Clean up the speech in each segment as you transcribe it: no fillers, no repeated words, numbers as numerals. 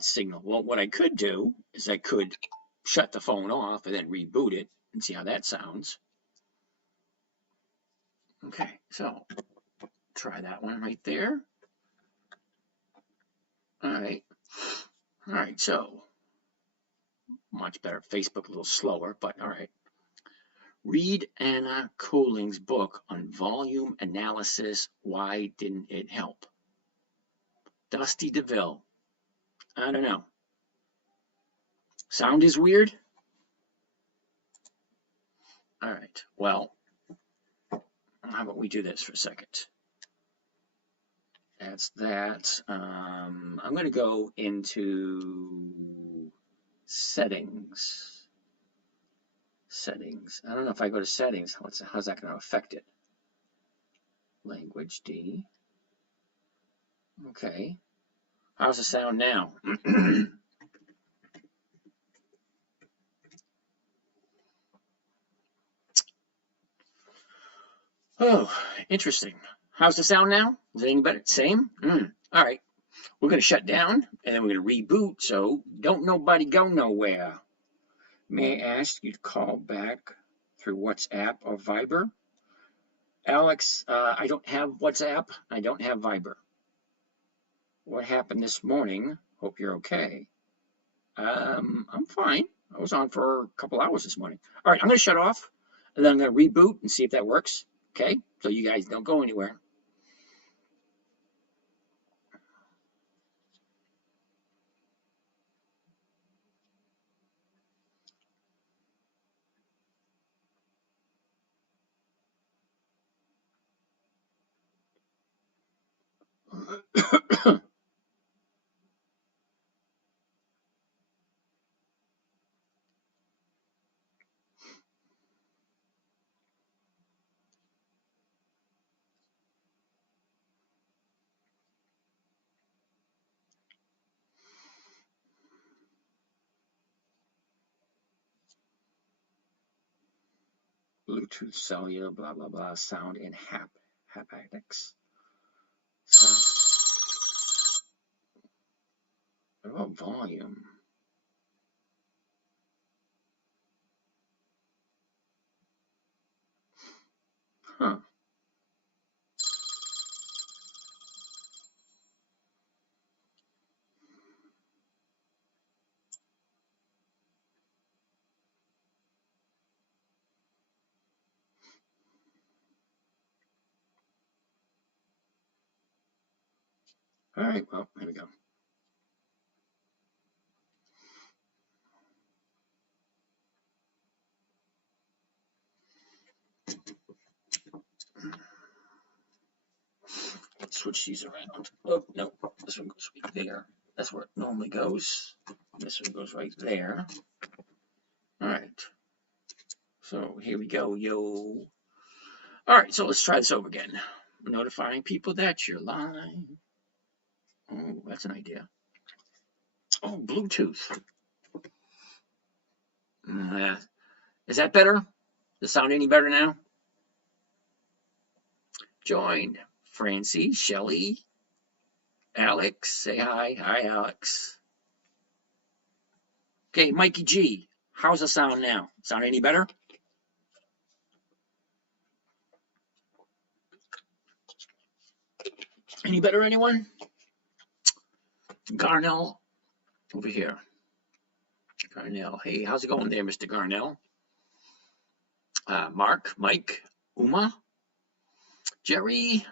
that signal. Well, what I could do is I could shut the phone off and then reboot it and see how that sounds. Okay, so try that one right there. All right, so much better. Facebook a little slower, but all right. Read Anna Cooling's book on volume analysis. Why didn't it help? Dusty DeVille. I don't know. Sound is weird? All right, well, how about we do this for a second? That's that. I'm going to go into settings. Settings. I don't know if I go to settings, how's that going to affect it? Language D. Okay. How's the sound now? Oh, interesting. How's the sound now? Is it any better? Same? All right. We're going to shut down, and then we're going to reboot, so don't nobody go nowhere. May I ask you to call back through WhatsApp or Viber? Alex, I don't have WhatsApp. I don't have Viber. What happened this morning? Hope you're okay. I'm fine. I was on for a couple hours this morning. All right, I'm going to shut off, and then I'm going to reboot and see if that works. Okay? So you guys don't go anywhere. Bluetooth, cellular, blah, blah, blah, sound in haptics. Sound. What about volume? Huh. All right, well, here we go. Switch these around. Oh, no, this one goes right there. That's where it normally goes. This one goes right there. All right. So here we go, yo. All right, so let's try this over again. Notifying people that you're live. Oh, that's an idea. Oh, Bluetooth. Is that better? Does it sound any better now? Joined. Francie, Shelly, Alex, say hi. Hi, Alex. Okay, Mikey G, how's the sound now? Sound any better? Any better, anyone? Garnell, over here. Garnell, hey, how's it going there, Mr. Garnell? Mark, Mike, Uma, Jerry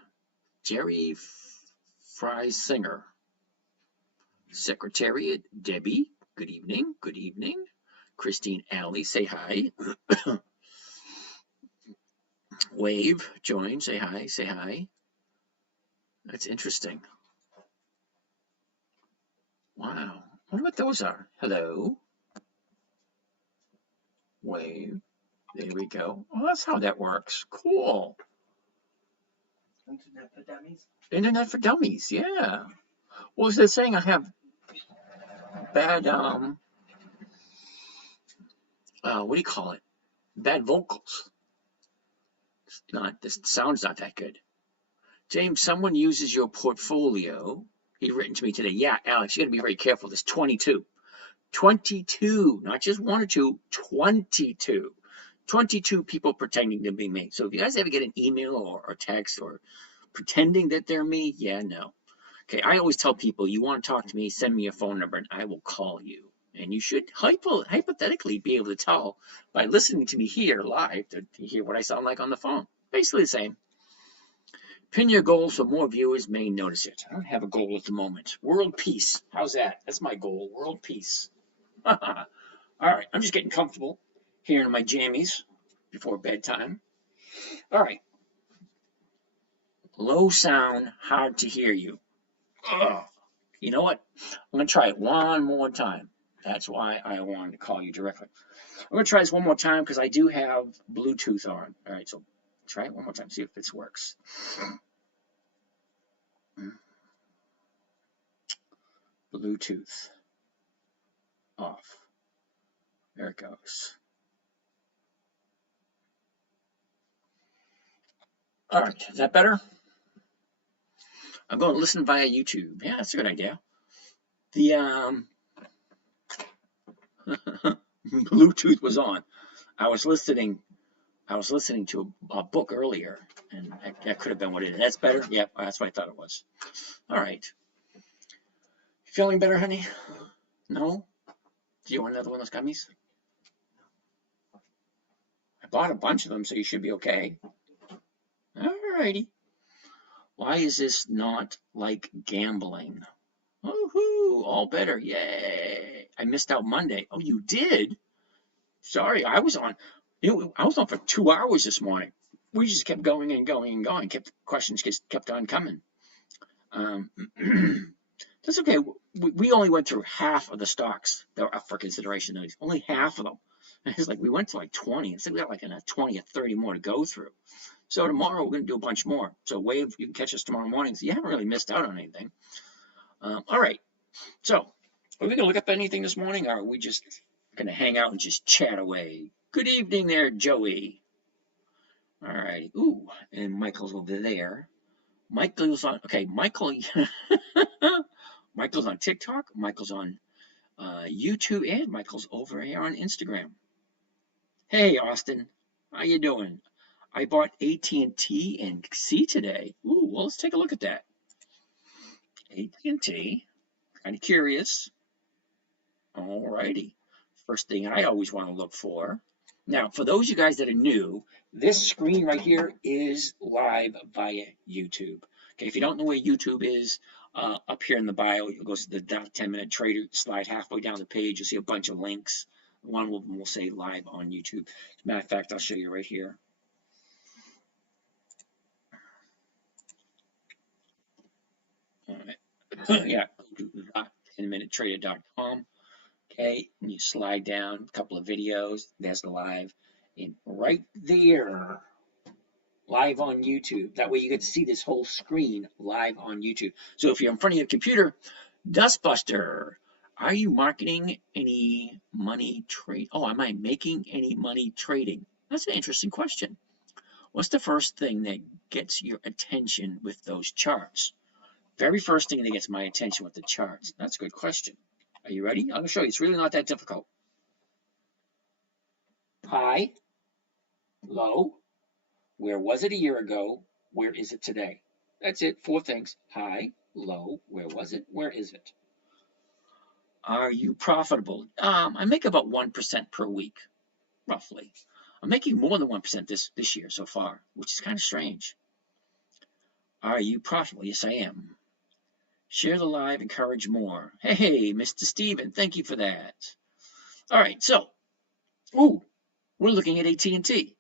Fry Singer, Secretariat, Debbie, good evening, good evening. Christine Alley, say hi. Wave, join, say hi, say hi. That's interesting. Wow, I wonder what those are. Hello. Wave, there we go. Oh, that's how that works. Cool. Internet for Dummies. Internet for Dummies, yeah. What was they saying? I have bad, what do you call it? Bad vocals. This sound's not that good. James, someone uses your portfolio He written to me today. Yeah, Alex, you got to be very careful. There's 22. 22, not just one or two, 22. 22 people pretending to be me. So if you guys ever get an email or text or pretending that they're me, yeah, no. Okay, I always tell people, you want to talk to me, send me your phone number, and I will call you. And you should hypothetically be able to tell by listening to me here live to hear what I sound like on the phone. Basically the same. Pin your goals so more viewers may notice it. I don't have a goal at the moment. World peace. How's that? That's my goal. World peace. All right, I'm just getting comfortable here in my jammies before bedtime. All right. Low sound, hard to hear you. Ugh. You know what? I'm going to try it one more time. That's why I wanted to call you directly. I'm going to try this one more time because I do have Bluetooth on. All right, so try it one more time, see if this works. Bluetooth off. There it goes. All right, is that better? I'm going to listen via YouTube. Yeah, that's a good idea. The Bluetooth was on. I was listening to a book earlier, and that could have been what it is. That's better? Yep, that's what I thought it was. All right. Feeling better, honey? No? Do you want another one of those gummies? I bought a bunch of them, so you should be okay. All righty. Why is this not like gambling? Woohoo! All better. Yay! I missed out Monday. Oh, you did? Sorry, I was on. I was on for 2 hours this morning. We just kept going and going and going. Questions kept on coming. That's okay. We only went through half of the stocks that were up for consideration. Only half of them. It's like we went to like 20. It's like we got like 20 or 30 more to go through. So tomorrow we're going to do a bunch more. So Wave, you can catch us tomorrow morning. So you haven't really missed out on anything. All right. So are we going to look up anything this morning, or are we just going to hang out and just chat away? Good evening there, Joey. All right. Ooh, and Michael's over there. Michael's on. Okay, Michael. Michael's on TikTok. Michael's on YouTube, and Michael's over here on Instagram. Hey, Austin, how you doing? I bought AT&T and C today. Ooh, well, let's take a look at that. AT&T, kind of curious. All righty. First thing I always want to look for. Now, for those of you guys that are new, this screen right here is live via YouTube. Okay, if you don't know where YouTube is, up here in the bio, it goes to the 10-minute trader, slide halfway down the page, you'll see a bunch of links. One of them will say live on YouTube. As a matter of fact, I'll show you right here. All right. Yeah, go to 10minutetrader.com. Okay, and you slide down a couple of videos. There's the live, and right there, live on YouTube. That way you get to see this whole screen live on YouTube. So if you're in front of your computer, Dustbuster, are you marketing any money trade? Oh, am I making any money trading? That's an interesting question. What's the first thing that gets your attention with those charts? Very first thing that gets my attention with the charts. That's a good question. Are you ready? I'm going to show you. It's really not that difficult. High, low, where was it a year ago? Where is it today? That's it. 4 things. High, low, where was it? Where is it? Are you profitable? I make about 1% per week, roughly. I'm making more than 1% this year so far, which is kind of strange. Are you profitable? Yes, I am. Share the live, encourage more. Hey, Mr. Steven, thank you for that. All right, so, we're looking at AT&T.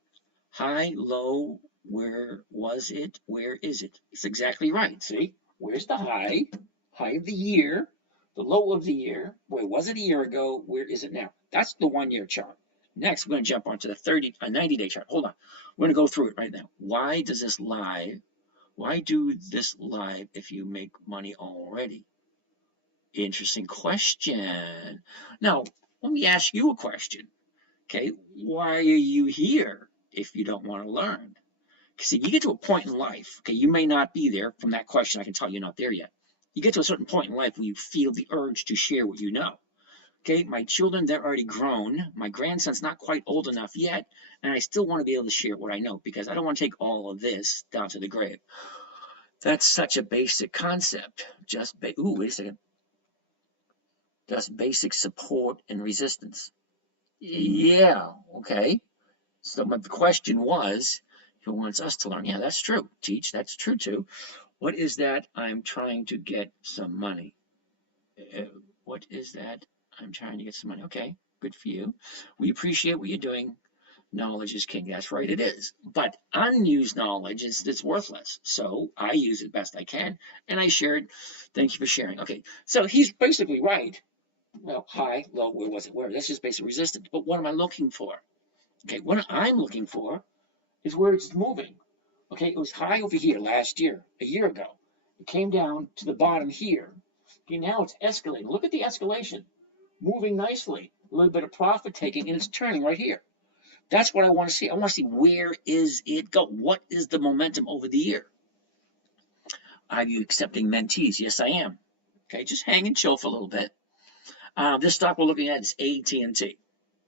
High, low, where was it? Where is it? It's exactly right. See, where's the high? High of the year, the low of the year. Where was it a year ago? Where is it now? That's the 1-year chart. Next, we're going to jump onto the 90-day chart. Hold on. We're going to go through it right now. Why does this live? Why do this live if you make money already? Interesting question. Now, let me ask you a question. Okay, why are you here if you don't want to learn? See, you get to a point in life, okay, you may not be there. From that question, I can tell you're not there yet. You get to a certain point in life where you feel the urge to share what you know. Okay, my children, they're already grown. My grandson's not quite old enough yet, and I still want to be able to share what I know because I don't want to take all of this down to the grave. That's such a basic concept. Ooh, wait a second. Just basic support and resistance. Yeah, okay. So the question was, he wants us to learn. Yeah, that's true. Teach, that's true too. What is that? I'm trying to get some money. What is that? I'm trying to get some money. Okay, good for you. We appreciate what you're doing. Knowledge is king. That's right, it is. But unused knowledge is it's worthless. So I use it best I can, and I shared. Thank you for sharing. Okay, so he's basically right. Well, high, low, where was it? Where? That's just basic resistance. But what am I looking for? Okay, what I'm looking for is where it's moving. Okay, it was high over here last year, a year ago. It came down to the bottom here. Okay, now it's escalating. Look at the escalation, moving nicely. A little bit of profit taking, and it's turning right here. That's what I want to see. I want to see where is it go? What is the momentum over the year? Are you accepting mentees? Yes, I am. Okay, just hang and chill for a little bit. This stock we're looking at is AT&T.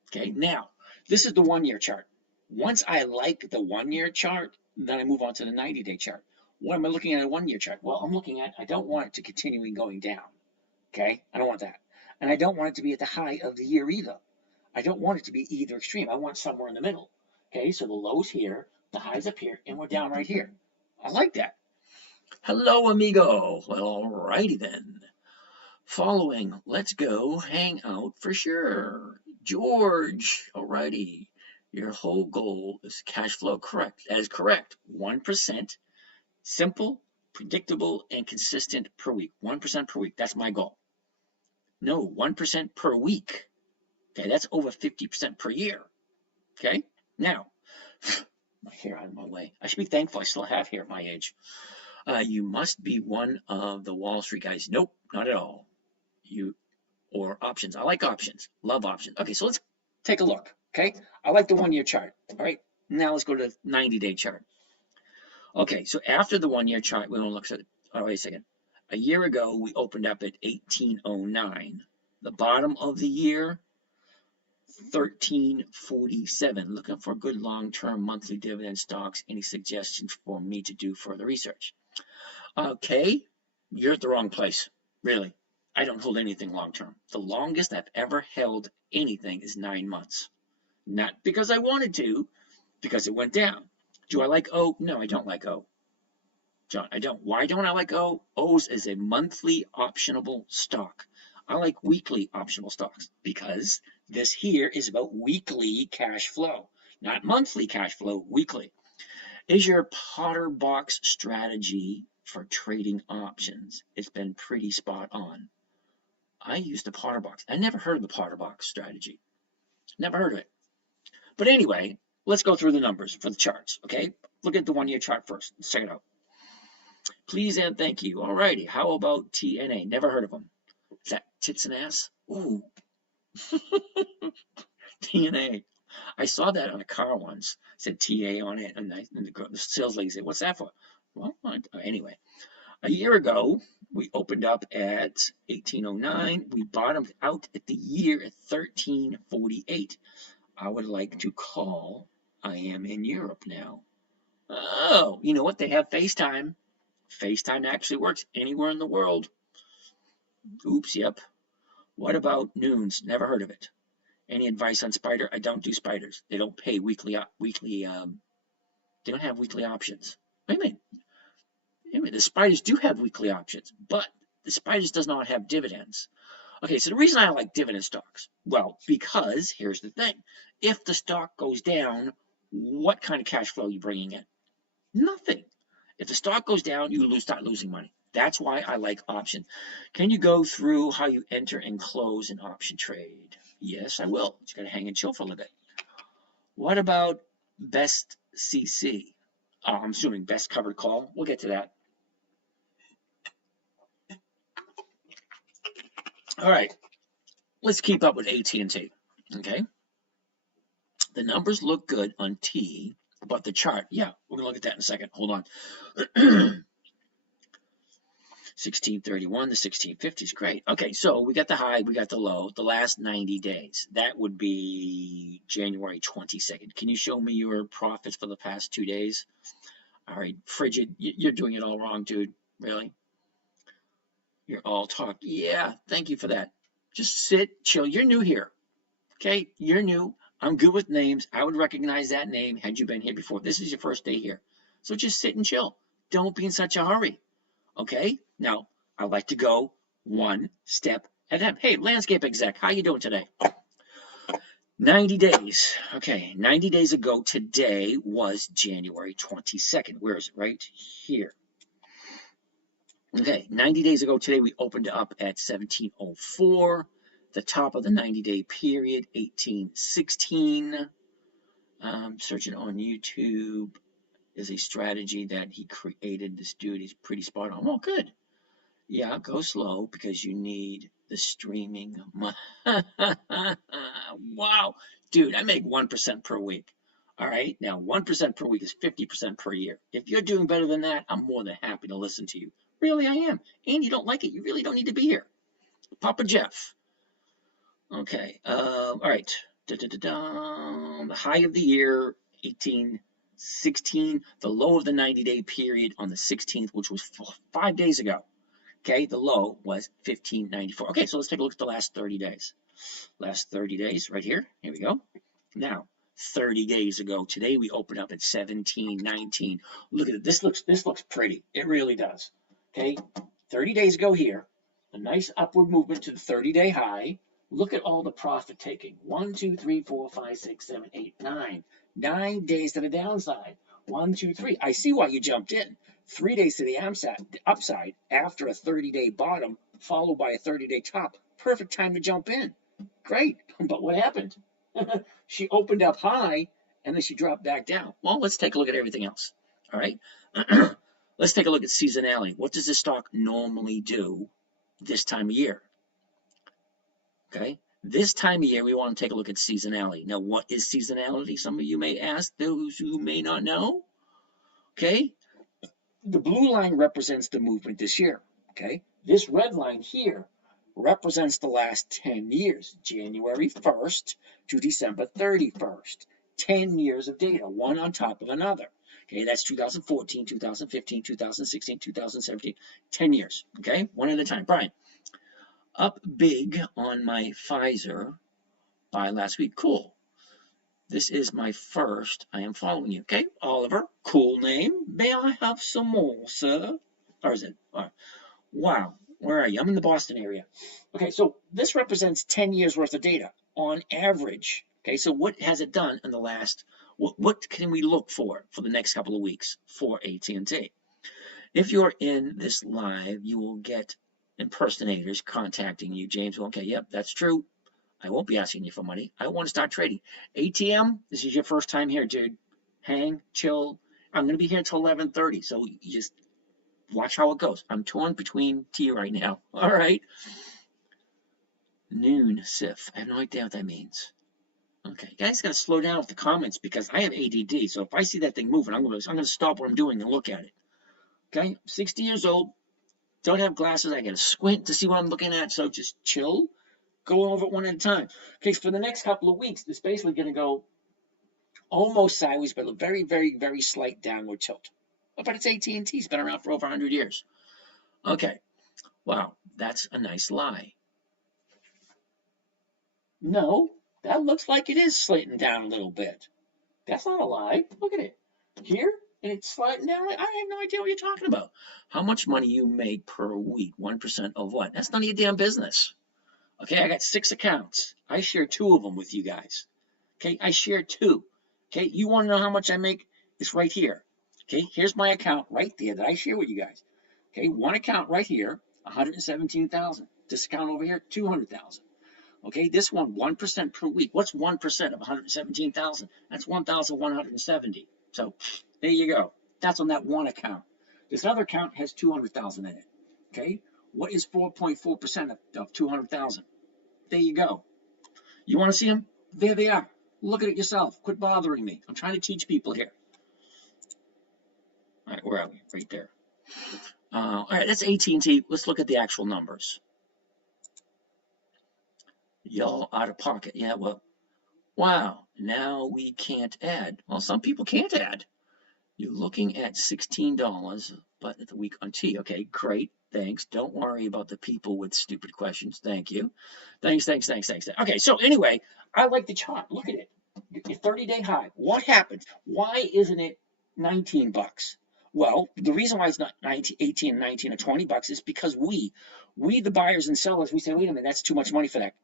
Okay, now this is the 1-year chart. Once I like the 1-year chart, then I move on to the 90-day chart. What am I looking at a 1-year chart? Well, I'm looking at, I don't want it to continuing going down. Okay, I don't want that. And I don't want it to be at the high of the year either. I don't want it to be either extreme. I want somewhere in the middle. Okay, so the low's here, the high's up here, and we're down right here. I like that. Hello, amigo. Well, alrighty then. Following, let's go hang out for sure. George, alrighty. Your whole goal is cash flow, correct? That is correct. 1%, simple, predictable, and consistent per week. 1% per week, that's my goal. No, 1% per week. Okay, that's over 50% per year. Okay, now, my hair out of my way. I should be thankful I still have hair at my age. You must be one of the Wall Street guys. Nope, not at all. Or options. I like options. Love options. Okay, so let's take a look. Okay, I like the 1-year chart. All right, now let's go to the 90-day chart. Okay, so after the 1-year chart, we want to look at it. Oh, wait a second. A year ago, we opened up at 1809. The bottom of the year, 1347. Looking for good long-term monthly dividend stocks. Any suggestions for me to do further research? Okay, you're at the wrong place. Really. I don't hold anything long-term. The longest I've ever held anything is 9 months. Not because I wanted to, because it went down. Do I like O? No, I don't like O. John, I don't. Why don't I like O? O's is a monthly optionable stock. I like weekly optionable stocks because this here is about weekly cash flow, not monthly cash flow, weekly. Is your Potter box strategy for trading options? It's been pretty spot on. I use the Potter box. I never heard of the Potter box strategy. Never heard of it. But anyway, let's go through the numbers for the charts, okay? Look at the 1-year chart first. Let's check it out. Please and thank you. Alrighty, how about TNA? Never heard of them. Is that tits and ass? Ooh. TNA. I saw that on a car once. It said TA on it, and the sales lady said, "What's that for?" Well, anyway. A year ago, we opened up at 1809. We bottomed out at the year at 1348. I would like to call. I am in Europe now. Oh, you know what? They have FaceTime. FaceTime actually works anywhere in the world. Oops, yep. What about Noons? Never heard of it. Any advice on Spider? I don't do spiders. They don't pay weekly. They don't have weekly options. Wait a minute. The spiders do have weekly options, but the spiders does not have dividends. Okay, so the reason I like dividend stocks, well, because here's the thing. If the stock goes down, what kind of cash flow are you bringing in? Nothing. If the stock goes down, you start losing money. That's why I like option. Can you go through how you enter and close an option trade? Yes, I will. Just got to hang and chill for a little bit. What about best CC? I'm assuming best covered call. We'll get to that. All right. Let's keep up with AT&T. Okay. The numbers look good on T, but the chart, yeah, we're going to look at that in a second. Hold on. 1631, the 1650s. Great. Okay, so we got the high, we got the low, the last 90 days. That would be January 22nd. Can you show me your profits for the past 2 days? All right, Frigid, you're doing it all wrong, dude. Really? You're all talk. Yeah, thank you for that. Just sit, chill. You're new here. Okay, you're new. I'm good with names. I would recognize that name had you been here before. This is your first day here. So just sit and chill. Don't be in such a hurry. Okay, now I'd like to go one step at a time. Hey, landscape exec, how you doing today? 90 days. Okay, 90 days ago today was January 22nd. Where is it? Right here. Okay, 90 days ago today we opened up at 1704. The top of the 90-day period, 1816. Searching on YouTube is a strategy that he created. This dude is pretty spot on. Oh, good. Yeah, go slow because you need the streaming. Wow. Dude, I make 1% per week. All right. Now, 1% per week is 50% per year. If you're doing better than that, I'm more than happy to listen to you. Really, I am. And you don't like it, you really don't need to be here. Papa Jeff. Okay. All right. The high of the year, 1816. The low of the 90-day period on the 16th, which was 5 days ago. Okay, the low was 1594. Okay, so let's take a look at the last 30 days. Last 30 days, right here. Here we go. Now, 30 days ago, today we opened up at 1719. Look at it. This looks pretty. It really does. Okay, 30 days ago here, a nice upward movement to the 30-day high. Look at all the profit taking. 1, 2, 3, 4, 5, 6, 7, 8, 9. 9 days to the downside. 1, 2, 3. I see why you jumped in. 3 days to the upside after a 30-day bottom, followed by a 30-day top. Perfect time to jump in. Great. But what happened? She opened up high, and then she dropped back down. Well, let's take a look at everything else. All right. Let's take a look at seasonality. What does this stock normally do this time of year? Okay. This time of year, we want to take a look at seasonality. Now, what is seasonality? Some of you may ask, those who may not know. Okay. The blue line represents the movement this year. Okay. This red line here represents the last 10 years, January 1st to December 31st. 10 years of data, one on top of another. Okay, that's 2014, 2015, 2016, 2017, 10 years. Okay, one at a time. Brian, up big on my Pfizer by last week. Cool. This is my first. I am following you. Okay, Oliver, cool name. May I have some more, sir? Or is it? Wow, where are you? I'm in the Boston area. Okay, so this represents 10 years worth of data on average. Okay, so what has it done in the last? What can we look for the next couple of weeks for AT&T? If you're in this live, you will get impersonators contacting you. James, okay, yep, that's true. I won't be asking you for money. I want to start trading. ATM, this is your first time here, dude. Hang, chill. I'm going to be here until 11:30, so you just watch how it goes. I'm torn between tea right now. All right. Noon SIF. I have no idea what that means. Okay, you guys gotta slow down with the comments because I have ADD. So if I see that thing moving, I'm gonna stop what I'm doing and look at it. Okay, I'm 60 years old, don't have glasses. I gotta squint to see what I'm looking at. So just chill, go over it one at a time. Okay, for the next couple of weeks, it's basically gonna go almost sideways, but a very, very, very slight downward tilt. But it's AT&T. It's been around for over 100 years. Okay, wow, that's a nice lie. No. That looks like it is sliding down a little bit. That's not a lie. Look at it. Here, and it's sliding down. I have no idea what you're talking about. How much money you make per week? 1% of what? That's none of your damn business. Okay, I got 6 accounts. I share 2 of them with you guys. Okay, I share 2. Okay, you want to know how much I make? It's right here. Okay, here's my account right there that I share with you guys. Okay, one account right here, 117,000. This account over here, 200,000. Okay, this one, 1% per week. What's 1% of 117,000? That's 1,170. So there you go. That's on that one account. This other account has 200,000 in it. Okay, what is 4.4% of 200,000? There you go. You want to see them? There they are. Look at it yourself. Quit bothering me. I'm trying to teach people here. All right, where are we? Right there. All right, that's AT&T. Let's look at the actual numbers. Y'all out of pocket. Yeah, well, wow. Now we can't add. Well, some people can't add. You're looking at $16, but at the week on T. Okay, great. Thanks. Don't worry about the people with stupid questions. Thank you. Thanks. Okay, so anyway, I like the chart. Look at it. Your 30-day high. What happens? Why isn't it 19 bucks? Well, the reason why it's not 19, 18, 19, or 20 bucks is because we, the buyers and sellers, we say, wait a minute, that's too much money for that.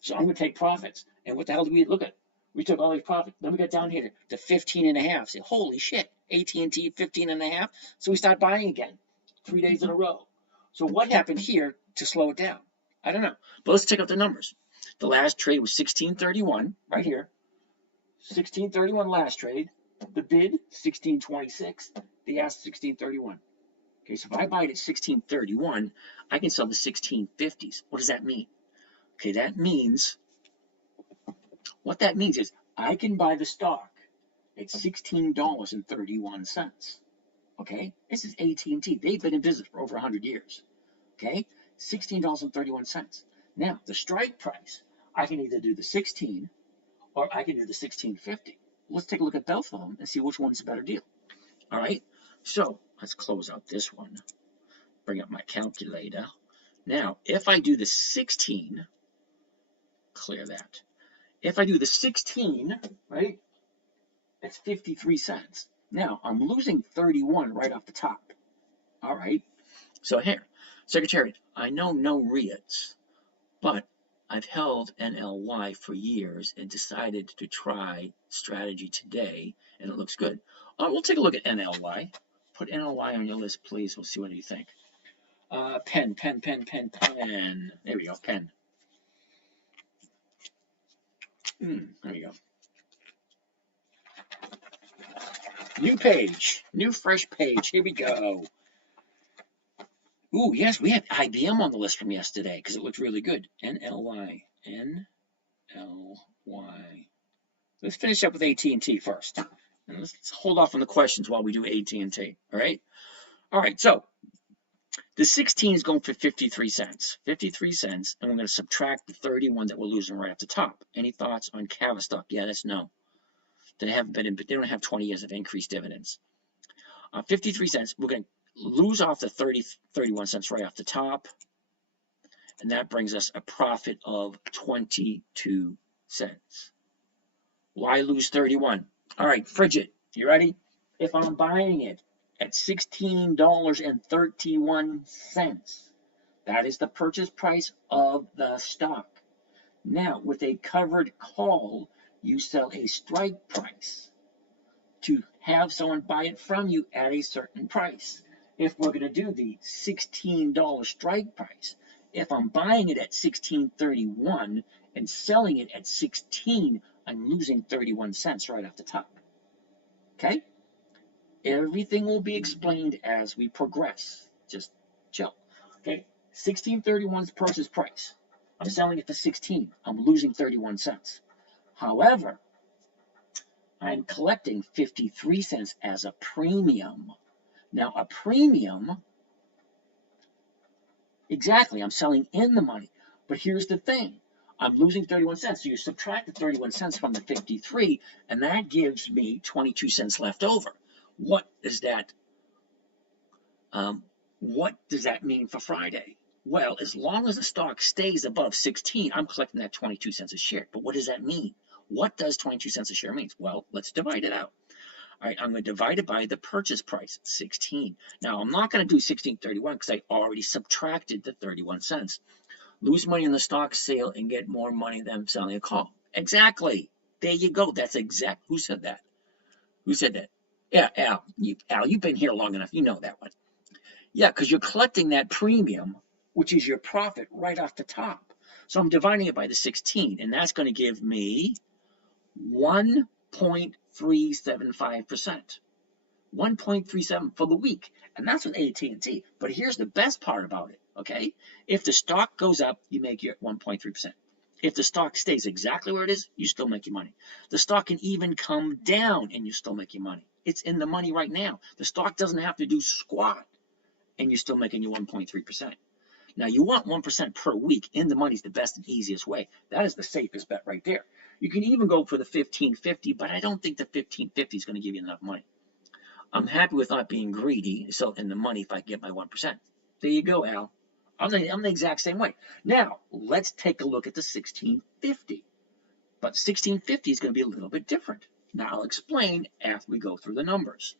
So I'm going to take profits. And what the hell do we look at? We took all these profits. Then we got down here to 15 and a half. Say, holy shit, AT&T 15 and a half. So we start buying again, 3 days in a row. So what happened here to slow it down? I don't know. But let's check out the numbers. The last trade was 1631, right here. 1631 last trade. The bid, 1626. The ask, 1631. Okay, so if I buy it at 1631, I can sell the 1650s. What does that mean? Okay, that means, what that means is I can buy the stock at $16.31. Okay, this is AT&T. They've been in business for over 100 years. Okay, $16.31. Now, the strike price, I can either do the 16 or I can do the 1650. Let's take a look at both of them and see which one's a better deal. All right, so let's close out this one. Bring up my calculator. Now, if I do the 16, clear that. If I do the 16, right, that's 53 cents. Now, I'm losing 31 right off the top. All right, so here, Secretariat, I know no REITs, but I've held NLY for years and decided to try strategy today, and it looks good. We'll take a look at NLY. Put NLY on your list, please. We'll see what you think. Pen. There we go, pen. There we go. New page, new fresh page. Here we go. Ooh, yes, we had IBM on the list from yesterday because it looked really good. NLY. Let's finish up with AT&T first. And let's hold off on the questions while we do AT&T. All right. All right. So the 16 is going for 53 cents. 53 cents, and we're going to subtract the 31 that we're losing right at the top. Any thoughts on Cavistock? Yeah, that's no. They haven't been in, but they don't have 20 years of increased dividends. 53 cents. We're going to lose off the 31 cents right off the top, and that brings us a profit of 22 cents. Why lose 31? All right, Frigid, you ready? If I'm buying it at $16.31, that is the purchase price of the stock. Now, with a covered call, you sell a strike price to have someone buy it from you at a certain price. If we're going to do the $16 strike price, if I'm buying it at $16.31 and selling it at $16, I'm losing 31 cents right off the top. Okay? Everything will be explained as we progress. Just chill. Okay? $16.31 is purchase price. I'm selling it for 16. I'm losing 31 cents. However, I'm collecting 53 cents as a premium. Now, a premium, exactly, I'm selling in the money. But here's the thing. I'm losing 31 cents. So you subtract the 31 cents from the 53, and that gives me 22 cents left over. What does that mean for Friday? Well, as long as the stock stays above 16, I'm collecting that 22 cents a share. But what does that mean? What does 22 cents a share mean? Well, let's divide it out. All right, I'm going to divide it by the purchase price, 16. Now, I'm not going to do 16.31 because I already subtracted the 31 cents. Lose money in the stock sale and get more money than selling a call. Exactly. There you go. That's exact. Who said that? Who said that? Yeah, Al. Al, you've been here long enough. You know that one. Yeah, because you're collecting that premium, which is your profit right off the top. So I'm dividing it by the 16, and that's going to give me 1.375%. 1.37 for the week, and that's with AT&T. But here's the best part about it, okay? If the stock goes up, you make your 1.3%. If the stock stays exactly where it is, you still make your money. The stock can even come down, and you still make your money. It's in the money right now. The stock doesn't have to do squat. and you're still making your 1.3%. Now, you want 1% per week in the money is the best and easiest way. That is the safest bet right there. You can even go for the 1550, but I don't think the 1550 is going to give you enough money. I'm happy with not being greedy, so in the money if I get my 1%. There you go, Al. I'm the exact same way. Now, let's take a look at the 1650. But 1650 is going to be a little bit different. Now, I'll explain after we go through the numbers.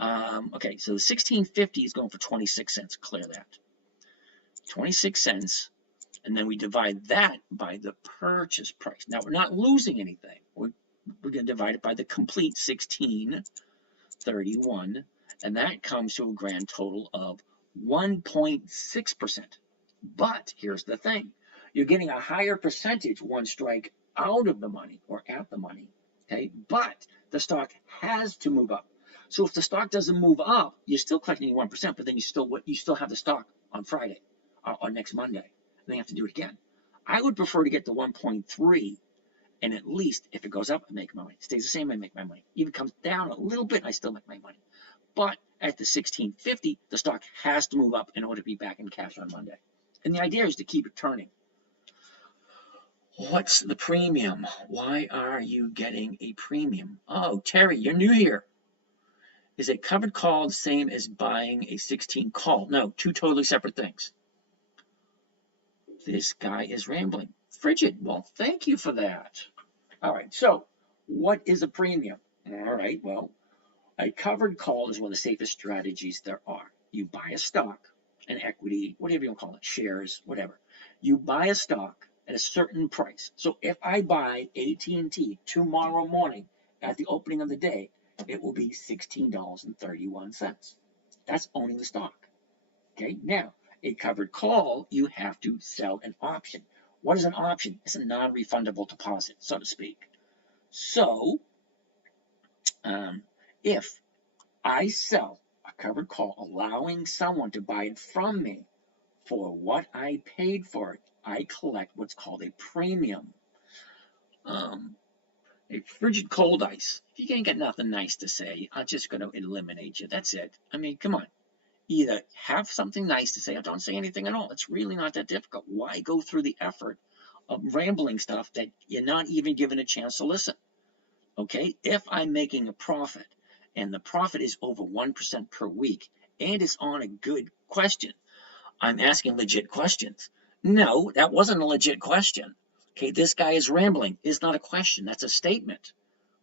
Okay, so the 1650 is going for 26 cents. Clear that. 26 cents, and then we divide that by the purchase price. Now, we're not losing anything. We're going to divide it by the complete 1631, and that comes to a grand total of 1.6%. But here's the thing. You're getting a higher percentage one strike out of the money or at the money, okay? But the stock has to move up. So if the stock doesn't move up, you're still collecting 1%, but then you still have the stock on Friday or next Monday, and then you have to do it again. I would prefer to get the 1.3, and at least if it goes up, I make my money. Stays the same, I make my money. Even comes down a little bit, I still make my money. But at the 1650, the stock has to move up in order to be back in cash on Monday. And the idea is to keep it turning. What's the premium? Why are you getting a premium? Oh, Terry, you're new here. Is a covered call the same as buying a 16 call? No, two totally separate things. This guy is rambling. Frigid, well, thank you for that. All right, so what is a premium? All right, well, a covered call is one of the safest strategies there are. You buy a stock, an equity, whatever you want to call it, shares, whatever. You buy a stock at a certain price. So if I buy AT&T tomorrow morning at the opening of the day, it will be $16.31. That's owning the stock. Okay, now, a covered call, you have to sell an option. What is an option? It's a non-refundable deposit, so to speak. So, if I sell a covered call, allowing someone to buy it from me for what I paid for it, I collect what's called a premium. A frigid cold ice. If you ain't got nothing nice to say, I'm just going to eliminate you. That's it. I mean, come on. Either have something nice to say or don't say anything at all. It's really not that difficult. Why go through the effort of rambling stuff that you're not even given a chance to listen? Okay, if I'm making a profit and the profit is over 1% per week and it's on a good question, I'm asking legit questions. No, that wasn't a legit question. Okay, this guy is rambling. It's not a question. That's a statement.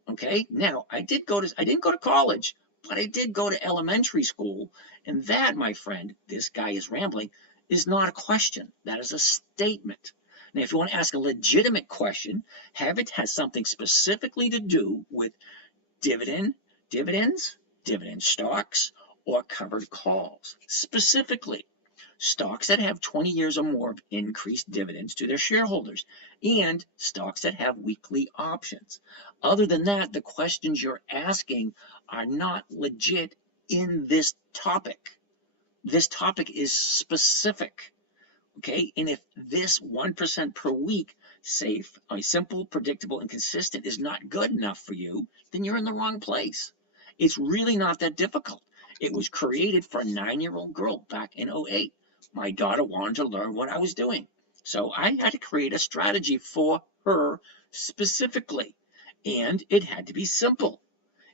Okay, now I didn't go to college, but I did go to elementary school, and that, my friend, this guy is rambling, is not a question. That is a statement. Now, if you want to ask a legitimate question, have it has something specifically to do with dividends, dividend stocks, or covered calls. Specifically, stocks that have 20 years or more of increased dividends to their shareholders, and stocks that have weekly options. Other than that, the questions you're asking are not legit in this topic. This topic is specific, okay? And if this 1% per week, safe, simple, predictable, and consistent is not good enough for you, then you're in the wrong place. It's really not that difficult. It was created for a 9-year-old girl back in 2008. My daughter wanted to learn what I was doing. So I had to create a strategy for her specifically. And it had to be simple.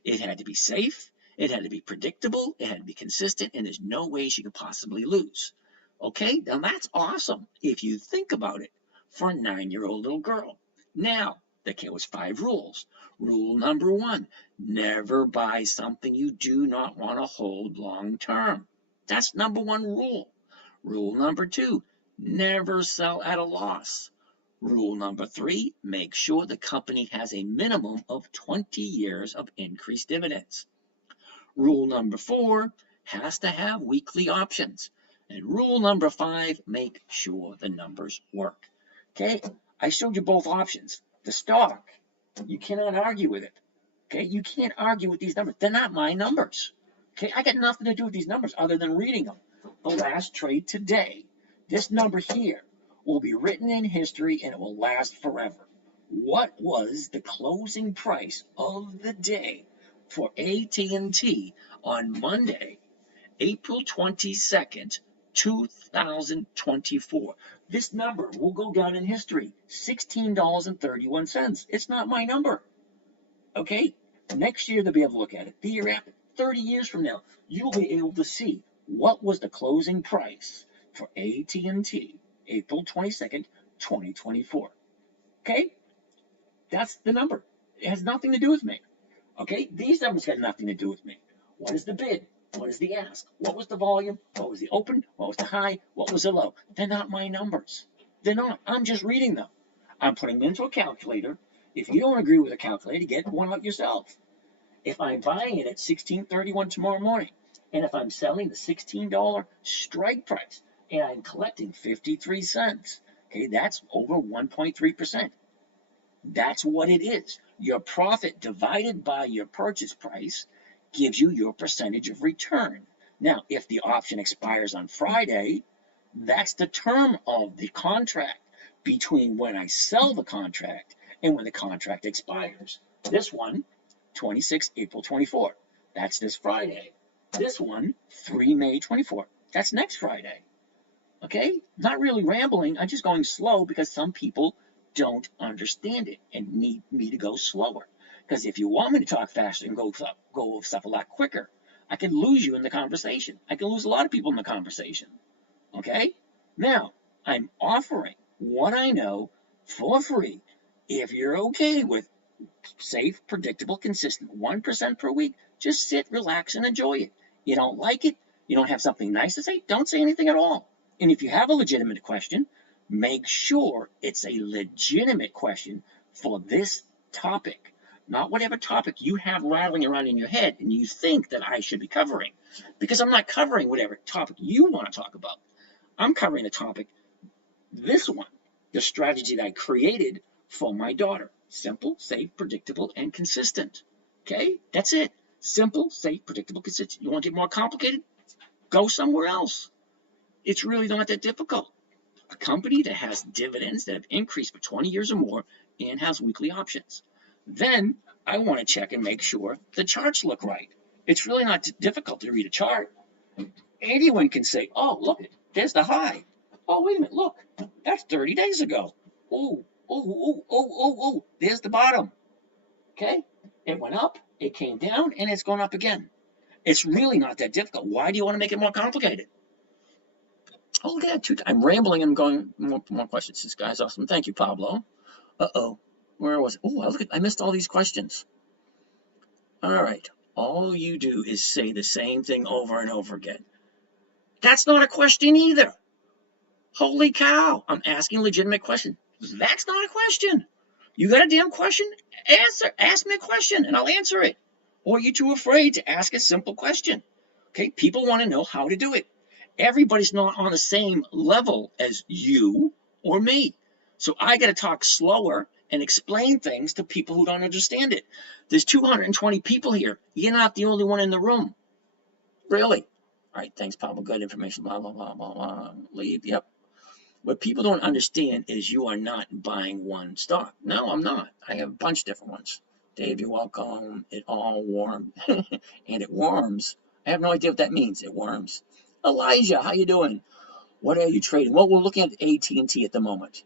It had to be safe. It had to be predictable. It had to be consistent. And there's no way she could possibly lose. Okay, now that's awesome if you think about it for a 9-year-old little girl. Now, there was 5 rules. Rule number 1, never buy something you do not want to hold long term. That's number 1 rule. Rule number 2, never sell at a loss. Rule number 3, make sure the company has a minimum of 20 years of increased dividends. Rule number 4, has to have weekly options. And rule number 5, make sure the numbers work. Okay, I showed you both options. The stock, you cannot argue with it. Okay, you can't argue with these numbers. They're not my numbers. Okay, I got nothing to do with these numbers other than reading them. The last trade today, this number here will be written in history and it will last forever. What was the closing price of the day for AT&T on Monday April 22nd, 2024. This number will go down in history, $16.31. It's not my number. Okay? Next year they'll be able to look at it. The year after, 30 years from now, you'll be able to see what was the closing price for AT&T April 22nd, 2024. Okay? That's the number. It has nothing to do with me. Okay? These numbers got nothing to do with me. What is the bid? What is the ask? What was the volume? What was the open? What was the high? What was the low? They're not my numbers. They're not. I'm just reading them. I'm putting them into a calculator. If you don't agree with a calculator, get one out yourself. If I'm buying it at $16.31 tomorrow morning, and if I'm selling the $16 strike price, and I'm collecting 53 cents, okay, that's over 1.3%. That's what it is. Your profit divided by your purchase price gives you your percentage of return. Now, if the option expires on Friday, that's the term of the contract between when I sell the contract and when the contract expires. This one, 26 April 24. That's this Friday. This one, 3 May 24. That's next Friday. Okay? Not really rambling. I'm just going slow because some people don't understand it and need me to go slower. Because if you want me to talk faster and go over stuff a lot quicker, I can lose you in the conversation. I can lose a lot of people in the conversation. Okay? Now, I'm offering what I know for free. If you're okay with safe, predictable, consistent 1% per week, just sit, relax, and enjoy it. You don't like it? You don't have something nice to say? Don't say anything at all. And if you have a legitimate question, make sure it's a legitimate question for this topic. Not whatever topic you have rattling around in your head and you think that I should be covering. Because I'm not covering whatever topic you want to talk about. I'm covering the topic, this one, the strategy that I created for my daughter. Simple, safe, predictable, and consistent. Okay? That's it. Simple, safe, predictable, consistent. You want to get more complicated? Go somewhere else. It's really not that difficult. A company that has dividends that have increased for 20 years or more and has weekly options. Then I want to check and make sure the charts look right. It's really not difficult to read a chart. Anyone can say, oh, look, there's the high. Oh, wait a minute, look, that's 30 days ago. Oh, there's the bottom. Okay? It went up, it came down, and it's going up again. It's really not that difficult. Why do you want to make it more complicated? Oh, look at that. I'm rambling and going more questions. This guy's awesome. Thank you, Pablo. Uh-oh. Where was it? Oh, I missed all these questions. All right. All you do is say the same thing over and over again. That's not a question either. Holy cow. I'm asking a legitimate question. That's not a question. You got a damn question? Ask me a question and I'll answer it. Or you're too afraid to ask a simple question. Okay? People want to know how to do it. Everybody's not on the same level as you or me. So I got to talk slower and explain things to people who don't understand it. There's 220 people here. You're not the only one in the room. Really? All right, thanks, Pablo. Good information. Blah, blah, blah, blah, blah. Leave. Yep. What people don't understand is you are not buying one stock. No, I'm not. I have a bunch of different ones. Dave, you're welcome. It all warms. And it warms. I have no idea what that means. It warms. Elijah, how you doing? What are you trading? Well, we're looking at AT&T at the moment.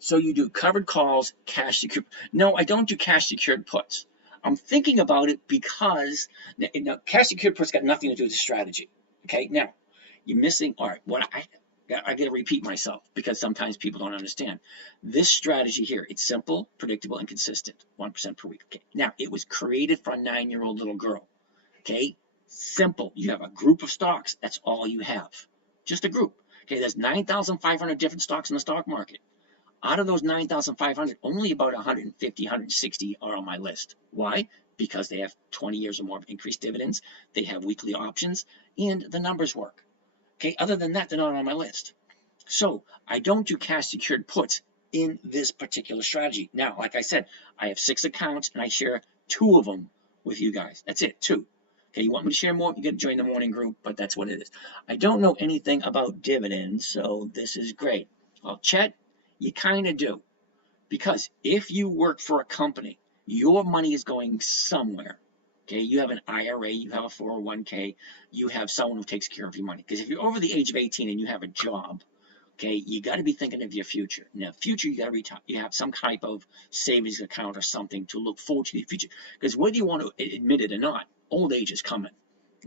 So you do covered calls, cash secured. No, I don't do cash secured puts. I'm thinking about it because cash secured puts got nothing to do with the strategy. Okay, now you're missing. All right, what I got to repeat myself because sometimes people don't understand. This strategy here, it's simple, predictable, and consistent. 1% per week. Okay, now it was created for a 9-year-old little girl. Okay, simple. You have a group of stocks. That's all you have. Just a group. Okay, there's 9,500 different stocks in the stock market. Out of those 9,500, only about 150, 160 are on my list. Why? Because they have 20 years or more of increased dividends, they have weekly options, and the numbers work. Okay, other than that, they're not on my list. So I don't do cash secured puts in this particular strategy. Now, like I said, I have 6 accounts and I share 2 of them with you guys. That's it, 2. Okay, you want me to share more? You got to join the morning group, but that's what it is. I don't know anything about dividends, so this is great. Well, Chet, you kind of do. Because if you work for a company, your money is going somewhere. Okay, you have an IRA, you have a 401k, you have someone who takes care of your money. Because if you're over the age of 18 and you have a job, okay, you got to be thinking of your future. Now, future, you got to retire. You have some type of savings account or something to look forward to the future. Because whether you want to admit it or not, old age is coming.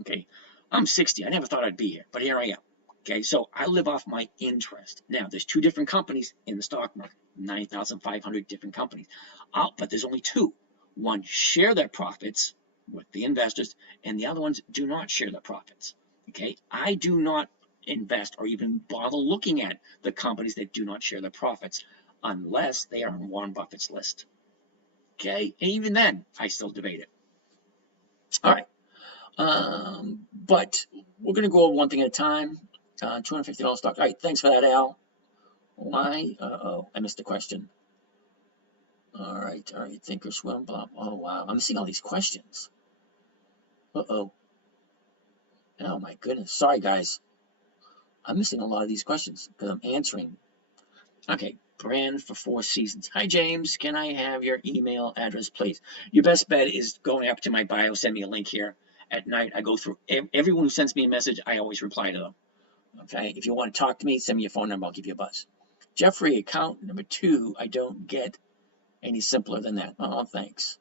Okay, I'm 60. I never thought I'd be here, but here I am. Okay, so I live off my interest. Now, there's 2 different companies in the stock market, 9,500 different companies. But there's only 2. One share their profits with the investors, and the other ones do not share their profits. Okay, I do not invest or even bother looking at the companies that do not share their profits unless they are on Warren Buffett's list. Okay, and even then, I still debate it. All right, but we're going to go over one thing at a time. $250 stock. All right, thanks for that, Al. Why? Uh-oh, I missed the question. All right, Thinkorswim, blah. Oh, wow, I'm missing all these questions. Uh-oh. Oh, my goodness. Sorry, guys. I'm missing a lot of these questions because I'm answering. Okay, brand for 4 seasons. Hi, James. Can I have your email address, please? Your best bet is going up to my bio. Send me a link here. At night, I go through everyone who sends me a message. I always reply to them. Okay, if you want to talk to me, send me your phone number. I'll give you a buzz. Jeffrey, account number 2. I don't get any simpler than that. Oh, thanks.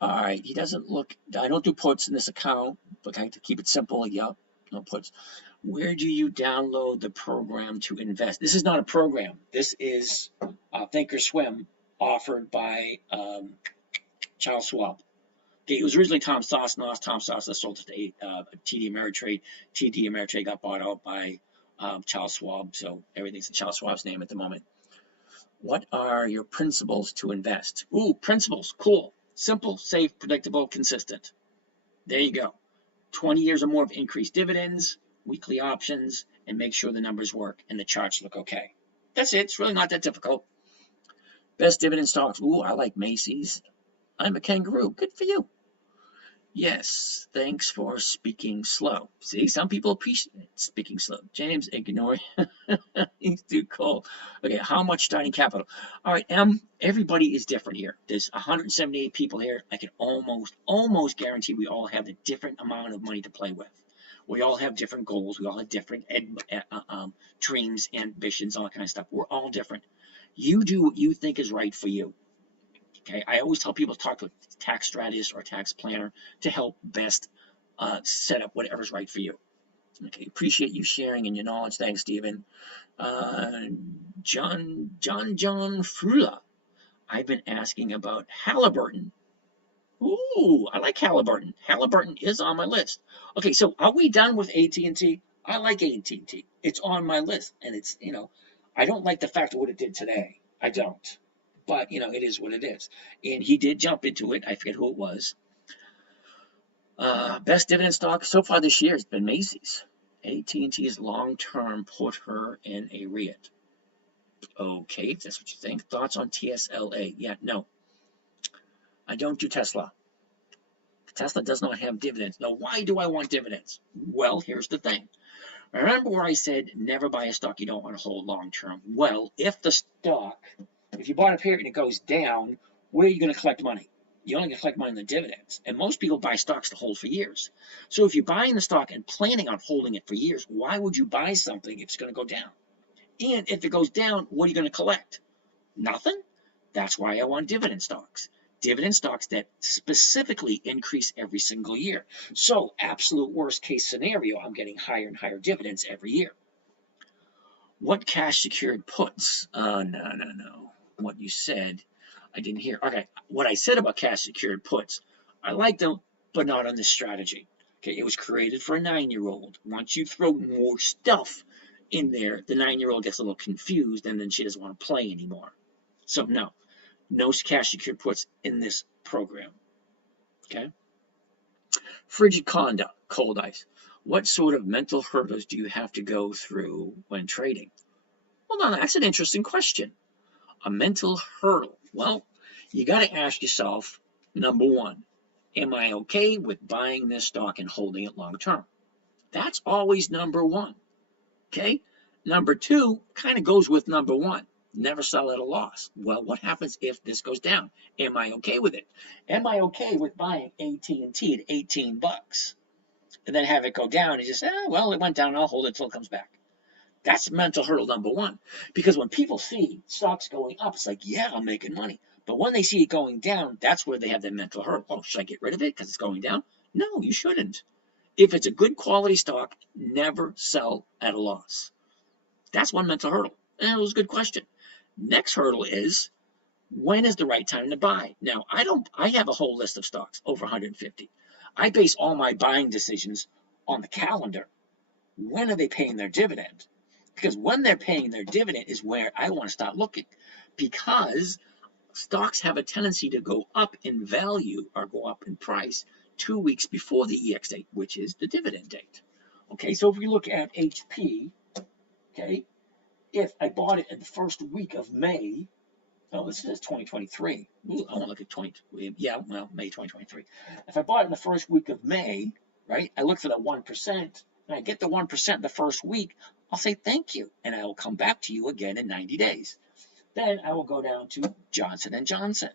All right, he doesn't look. I don't do puts in this account, but I have to keep it simple. Yep, no puts. Where do you download the program to invest? This is not a program. This is Thinkorswim offered by Charles Schwab. Okay, it was originally Tom Sosnoff. Tom Sosnoff sold it to TD Ameritrade. TD Ameritrade got bought out by Charles Schwab, so everything's in Charles Schwab's name at the moment. What are your principles to invest? Ooh, principles, cool. Simple, safe, predictable, consistent. There you go. 20 years or more of increased dividends, weekly options, and make sure the numbers work and the charts look okay. That's it. It's really not that difficult. Best dividend stocks. Ooh, I like Macy's. I'm a kangaroo. Good for you. Yes, thanks for speaking slow. See, some people appreciate speaking slow. James, ignore. He's too cold. Okay, how much starting capital? All right, everybody is different here. There's 178 people here. I can almost guarantee we all have a different amount of money to play with. We all have different goals. We all have different dreams, ambitions, all that kind of stuff. We're all different. You do what you think is right for you. Okay, I always tell people to talk to a tax strategist or a tax planner to help best set up whatever's right for you. Okay, appreciate you sharing and your knowledge. Thanks, Stephen. John Frula. I've been asking about Halliburton. Ooh, I like Halliburton. Halliburton is on my list. Okay, so are we done with AT&T? I like AT&T. It's on my list, and it's, I don't like the fact of what it did today. I don't. But, it is what it is. And he did jump into it. I forget who it was. Best dividend stock so far this year has been Macy's. AT&T's long-term put her in a REIT. Okay, if that's what you think. Thoughts on TSLA? Yeah, no. I don't do Tesla. Tesla does not have dividends. Now, why do I want dividends? Well, here's the thing. Remember where I said never buy a stock you don't want to hold long-term? Well, if you bought up here and it goes down, where are you going to collect money? You're only going to collect money in the dividends. And most people buy stocks to hold for years. So if you're buying the stock and planning on holding it for years, why would you buy something if it's going to go down? And if it goes down, what are you going to collect? Nothing? That's why I want dividend stocks. Dividend stocks that specifically increase every single year. So absolute worst case scenario, I'm getting higher and higher dividends every year. What cash secured puts? No. What you said, I didn't hear. Okay, what I said about cash secured puts, I like them, but not on this strategy. Okay, it was created for a 9-year-old. Once you throw more stuff in there, the 9-year-old gets a little confused, and then she doesn't want to play anymore. So no cash secured puts in this program. Okay. Frigid conduct, cold ice. What sort of mental hurdles do you have to go through when trading? Well, now that's an interesting question. A mental hurdle. Well, you got to ask yourself, number one, am I okay with buying this stock and holding it long term? That's always number one. Okay. Number two kind of goes with number one. Never sell at a loss. Well, what happens if this goes down? Am I okay with it? Am I okay with buying AT&T at 18 bucks and then have it go down and just, well, it went down, I'll hold it until it comes back. That's mental hurdle number one. Because when people see stocks going up, it's like, yeah, I'm making money. But when they see it going down, that's where they have their mental hurdle. Oh, should I get rid of it because it's going down? No, you shouldn't. If it's a good quality stock, never sell at a loss. That's one mental hurdle. And it was a good question. Next hurdle is, when is the right time to buy? Now, I have a whole list of stocks, over 150. I base all my buying decisions on the calendar. When are they paying their dividend? Because when they're paying their dividend is where I want to start looking. Because stocks have a tendency to go up in value or go up in price 2 weeks before the EX date, which is the dividend date. Okay, so if we look at HP, okay, if I bought it in the first week of May, oh, this is 2023. Ooh, I want to look at May 2023. If I bought it in the first week of May, right, I look for the 1%, and I get the 1% the first week, I'll say thank you, and I will come back to you again in 90 days. Then I will go down to Johnson & Johnson,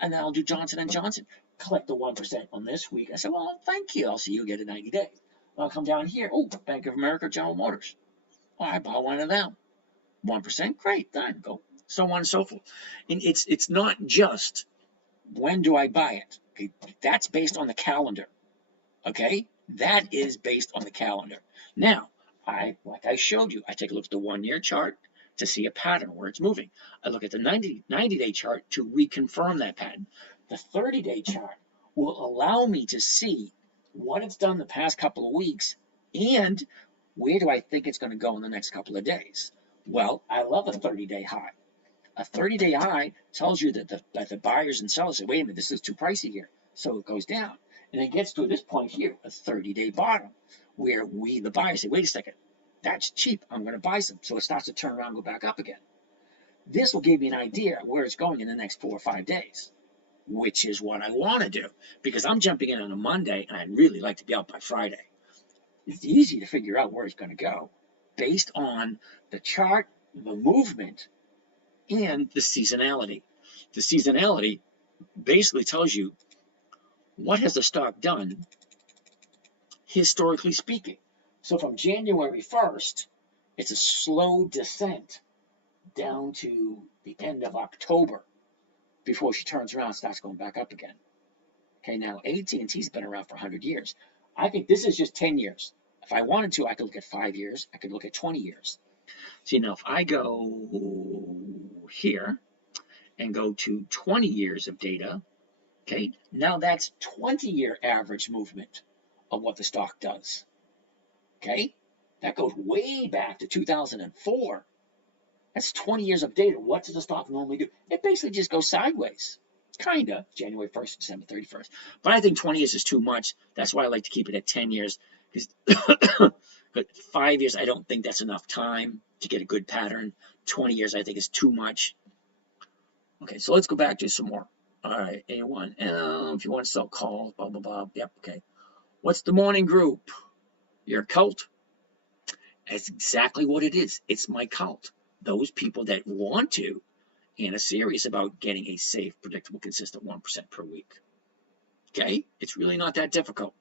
and then I'll do Johnson & Johnson, collect the 1% on this week. I say, well, thank you, I'll see you again in 90 days. I'll come down here, oh, Bank of America, General Motors. Oh, I bought one of them. 1%, great, done, go. So on and so forth. And it's not just when do I buy it. Okay, that's based on the calendar. Okay, that is based on the calendar. Now, like I showed you, I take a look at the 1-year chart to see a pattern where it's moving. I look at the 90-day chart to reconfirm that pattern. The 30-day chart will allow me to see what it's done the past couple of weeks and where do I think it's going to go in the next couple of days. Well, I love a 30-day high. A 30-day high tells you that the buyers and sellers say, wait a minute, this is too pricey here. So it goes down. And it gets to this point here, a 30-day bottom, where we, the buyers, say, wait a second, that's cheap. I'm going to buy some. So it starts to turn around and go back up again. This will give me an idea of where it's going in the next 4 or 5 days, which is what I want to do. Because I'm jumping in on a Monday, and I'd really like to be out by Friday. It's easy to figure out where it's going to go based on the chart, the movement, and the seasonality. The seasonality basically tells you what has the stock done historically speaking. So from January 1st, it's a slow descent down to the end of October before she turns around and starts going back up again. Okay, now AT&T's been around for 100 years. I think this is just 10 years. If I wanted to, I could look at 5 years. I could look at 20 years. See, now if I go here and go to 20 years of data, okay, now that's 20-year average movement of what the stock does. Okay, that goes way back to 2004. That's 20 years of data. What does the stock normally do? It basically just goes sideways. Kind of, January 1st, December 31st. But I think 20 years is too much. That's why I like to keep it at 10 years. But 5 years, I don't think that's enough time to get a good pattern. 20 years, I think, is too much. Okay, so let's go back to some more. All right, A1. If you want to sell calls, blah, blah, blah. Yep, okay. What's the morning group? Your cult? That's exactly what it is. It's my cult. Those people that want to and are serious about getting a safe, predictable, consistent 1% per week. Okay? It's really not that difficult.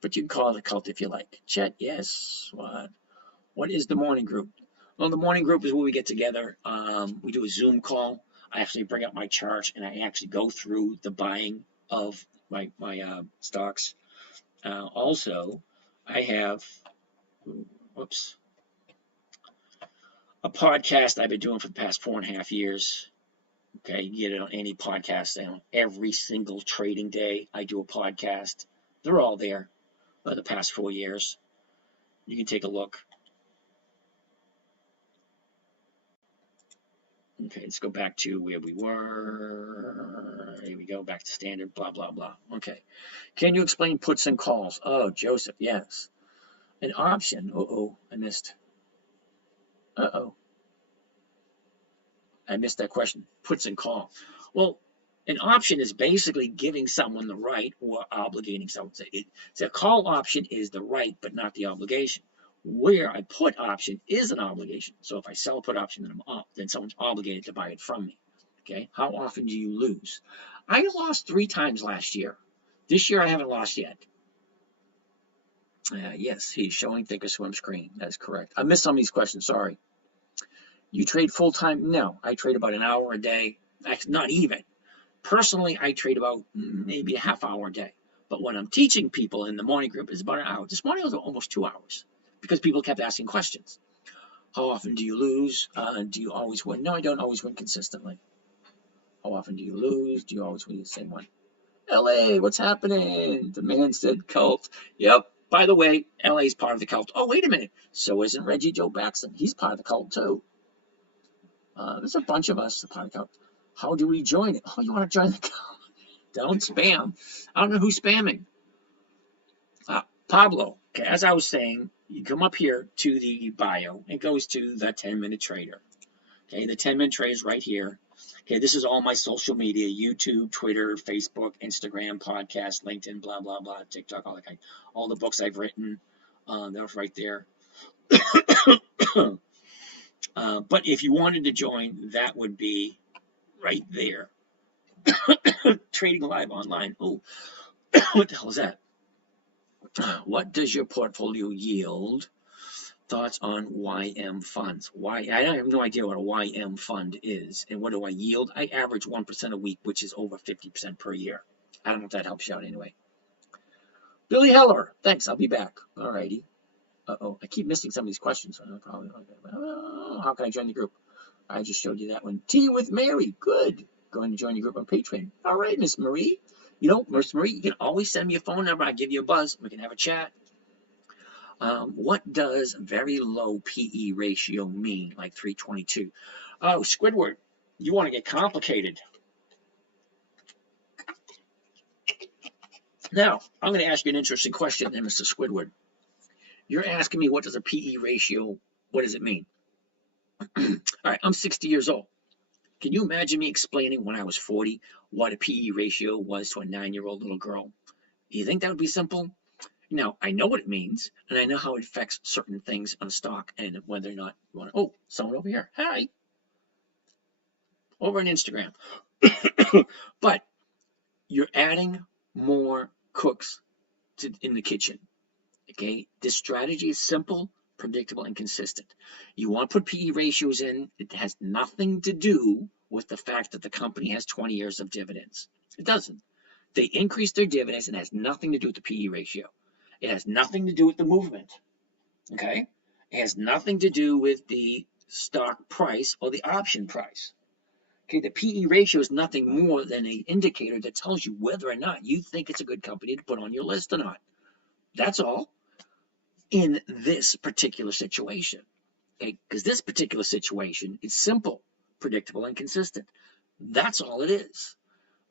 But you can call it a cult if you like. Chet, yes. What is the morning group? Well, the morning group is where we get together. We do a Zoom call. I actually bring up my chart and I actually go through the buying of my stocks. Also, I have, a podcast I've been doing for the past 4.5 years. Okay, you get it on any podcast. Every single trading day, I do a podcast. They're all there for the past 4 years. You can take a look. Okay, let's go back to where we were. Here we go, back to standard, blah, blah, blah. Okay. Can you explain puts and calls? Oh, Joseph, yes. An option. I missed. I missed that question. Puts and calls. Well, an option is basically giving someone the right or obligating someone. So a call option is the right, but not the obligation. Where I put option is an obligation. So if I sell a put option, then someone's obligated to buy it from me. Okay, how often do you lose? I lost 3 times last year. This year I haven't lost yet. Yes, he's showing Thinkorswim screen. That's correct. I missed some of these questions. Sorry. You trade full time? No, I trade about an hour a day. Actually, not even. Personally, I trade about maybe a half hour a day. But when I'm teaching people in the morning group, it's about an hour. This morning was almost 2 hours because people kept asking questions. How often do you lose? Do you always win? No, I don't always win consistently. How often do you lose? Do you always win the same one? LA, what's happening? The man said cult. Yep. By the way, LA is part of the cult. Oh, wait a minute. So isn't Reggie Joe Baxton? He's part of the cult too. There's a bunch of us, the part of the cult. How do we join it? Oh, you want to join the cult? Don't spam. I don't know who's spamming. Pablo, okay, as I was saying, you come up here to the bio. It goes to the 10-minute trader. Okay, the 10-minute trader is right here. Okay, this is all my social media: YouTube, Twitter, Facebook, Instagram, podcast, LinkedIn, blah, blah, blah, TikTok, all that kind. All the books I've written, that's right there. But if you wanted to join, that would be right there. Trading live online. Oh, what the hell is that? What does your portfolio yield? Thoughts on YM funds? I have no idea what a YM fund is. And what do I yield? I average 1% a week, which is over 50% per year. I don't know if that helps you out anyway. Billy Heller, thanks. I'll be back. All righty. Uh-oh, I keep missing some of these questions. How can I join the group? I just showed you that one. Tea with Mary. Good. Going to join your group on Patreon. All right, Miss Marie. You know, Miss Marie, you can always send me a phone number. I'll give you a buzz. We can have a chat. What does very low PE ratio mean, like 322? Oh, Squidward, you want to get complicated. Now, I'm going to ask you an interesting question then, Mr. Squidward. You're asking me, what does a PE ratio, what does it mean? All right, I'm 60 years old. Can you imagine me explaining when I was 40 what a PE ratio was to a 9-year-old little girl? Do you think that would be simple? Now, I know what it means, and I know how it affects certain things on a stock and whether or not you want to. Oh, someone over here. Hi. Over on Instagram. But you're adding more cooks in the kitchen. Okay? This strategy is simple, predictable, and consistent. You want to put PE ratios in. It has nothing to do with the fact that the company has 20 years of dividends. It doesn't. They increase their dividends and it has nothing to do with the PE ratio. It has nothing to do with the movement. Okay? It has nothing to do with the stock price or the option price. Okay, the PE ratio is nothing more than an indicator that tells you whether or not you think it's a good company to put on your list or not. That's all. In this particular situation. Okay, because this particular situation is simple, predictable, and consistent. That's all it is.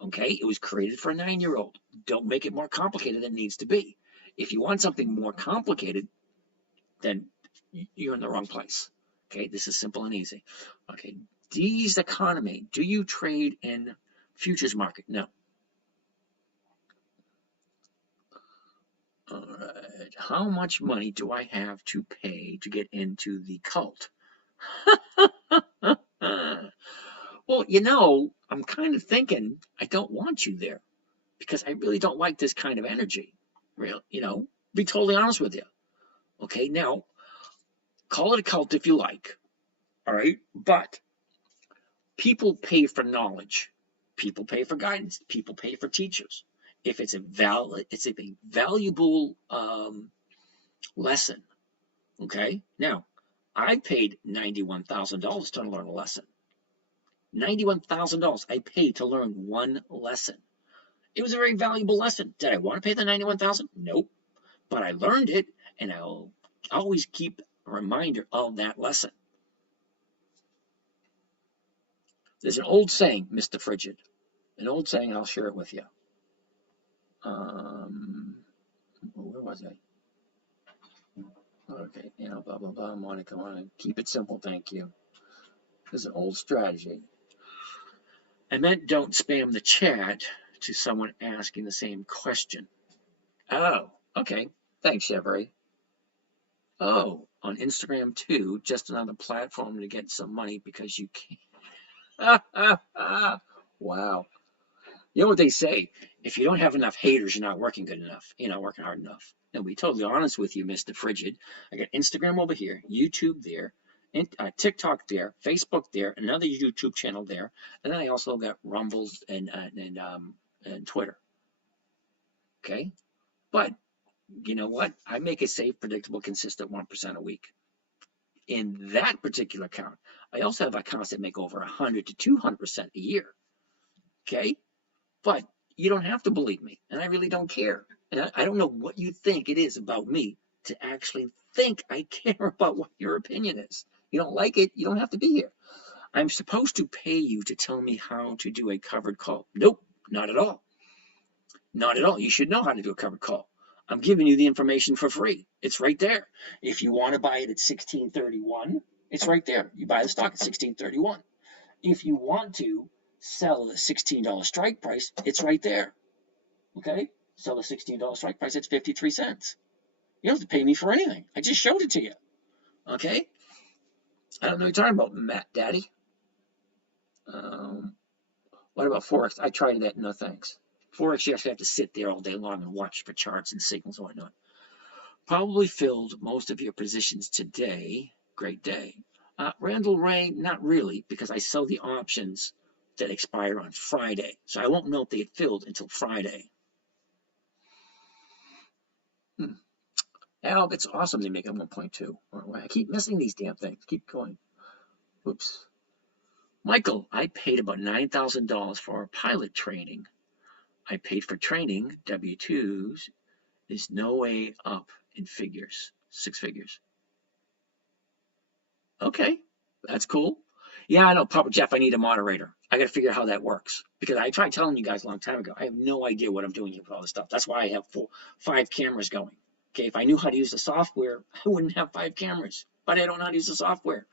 Okay, it was created for a 9-year-old. Don't make it more complicated than it needs to be. If you want something more complicated, then you're in the wrong place. Okay, this is simple and easy. Okay, D's economy. Do you trade in futures market? No. All right. How much money do I have to pay to get into the cult? Well, you know, I'm kind of thinking I don't want you there because I really don't like this kind of energy. Real, you know, be totally honest with you. Okay, now call it a cult if you like. All right, but people pay for knowledge. People pay for guidance. People pay for teachers. If it's a valuable lesson. Okay, now I paid $91,000 to learn a lesson. $91,000 I paid to learn one lesson. It was a very valuable lesson. Did I want to pay the $91,000? Nope. But I learned it, and I'll always keep a reminder of that lesson. There's an old saying, Mr. Frigid. An old saying, I'll share it with you. Where was I? Okay, you know, blah, blah, blah, Monica, keep it simple, thank you. There's an old strategy. I meant don't spam the chat to someone asking the same question. Oh, okay. Thanks, Chevrolet. Oh, on Instagram too, just another platform to get some money because you can't. Wow. You know what they say? If you don't have enough haters, you're not working good enough. You're not working hard enough. And to be totally honest with you, Mr. Frigid, I got Instagram over here, YouTube there, TikTok there, Facebook there, another YouTube channel there, and then I also got Rumbles and Twitter. Okay, but you know what? I make a safe, predictable, consistent 1% a week. In that particular account, I also have accounts that make over 100 to 200% a year. Okay, but you don't have to believe me, and I really don't care. And I don't know what you think it is about me to actually think I care about what your opinion is. You don't like it, you don't have to be here. I'm supposed to pay you to tell me how to do a covered call. Nope, not at all. Not at all. You should know how to do a covered call. I'm giving you the information for free. It's right there. If you want to buy it at 16.31, it's right there. You buy the stock at 16.31. If you want to sell the $16 strike price, it's right there. Okay? Sell the $16 strike price, it's 53 cents. You don't have to pay me for anything. I just showed it to you. Okay? I don't know what you're talking about, Matt Daddy. What about Forex? I tried that, no thanks. Forex, you actually have to sit there all day long and watch for charts and signals and whatnot. Probably filled most of your positions today. Great day. Randall Ray, not really, because I sell the options that expire on Friday. So I won't know if they get filled until Friday. Al, it's awesome they make it 1.2. I keep missing these damn things. Keep going. Oops. Michael, I paid about $9,000 for our pilot training. I paid for training, W-2s. There's no way up in figures, 6 figures. Okay, that's cool. Yeah, I know, Papa Jeff, I need a moderator. I got to figure out how that works. Because I tried telling you guys a long time ago, I have no idea what I'm doing here with all this stuff. That's why I have 5 cameras going. Okay, if I knew how to use the software, I wouldn't have 5 cameras. But I don't know how to use the software.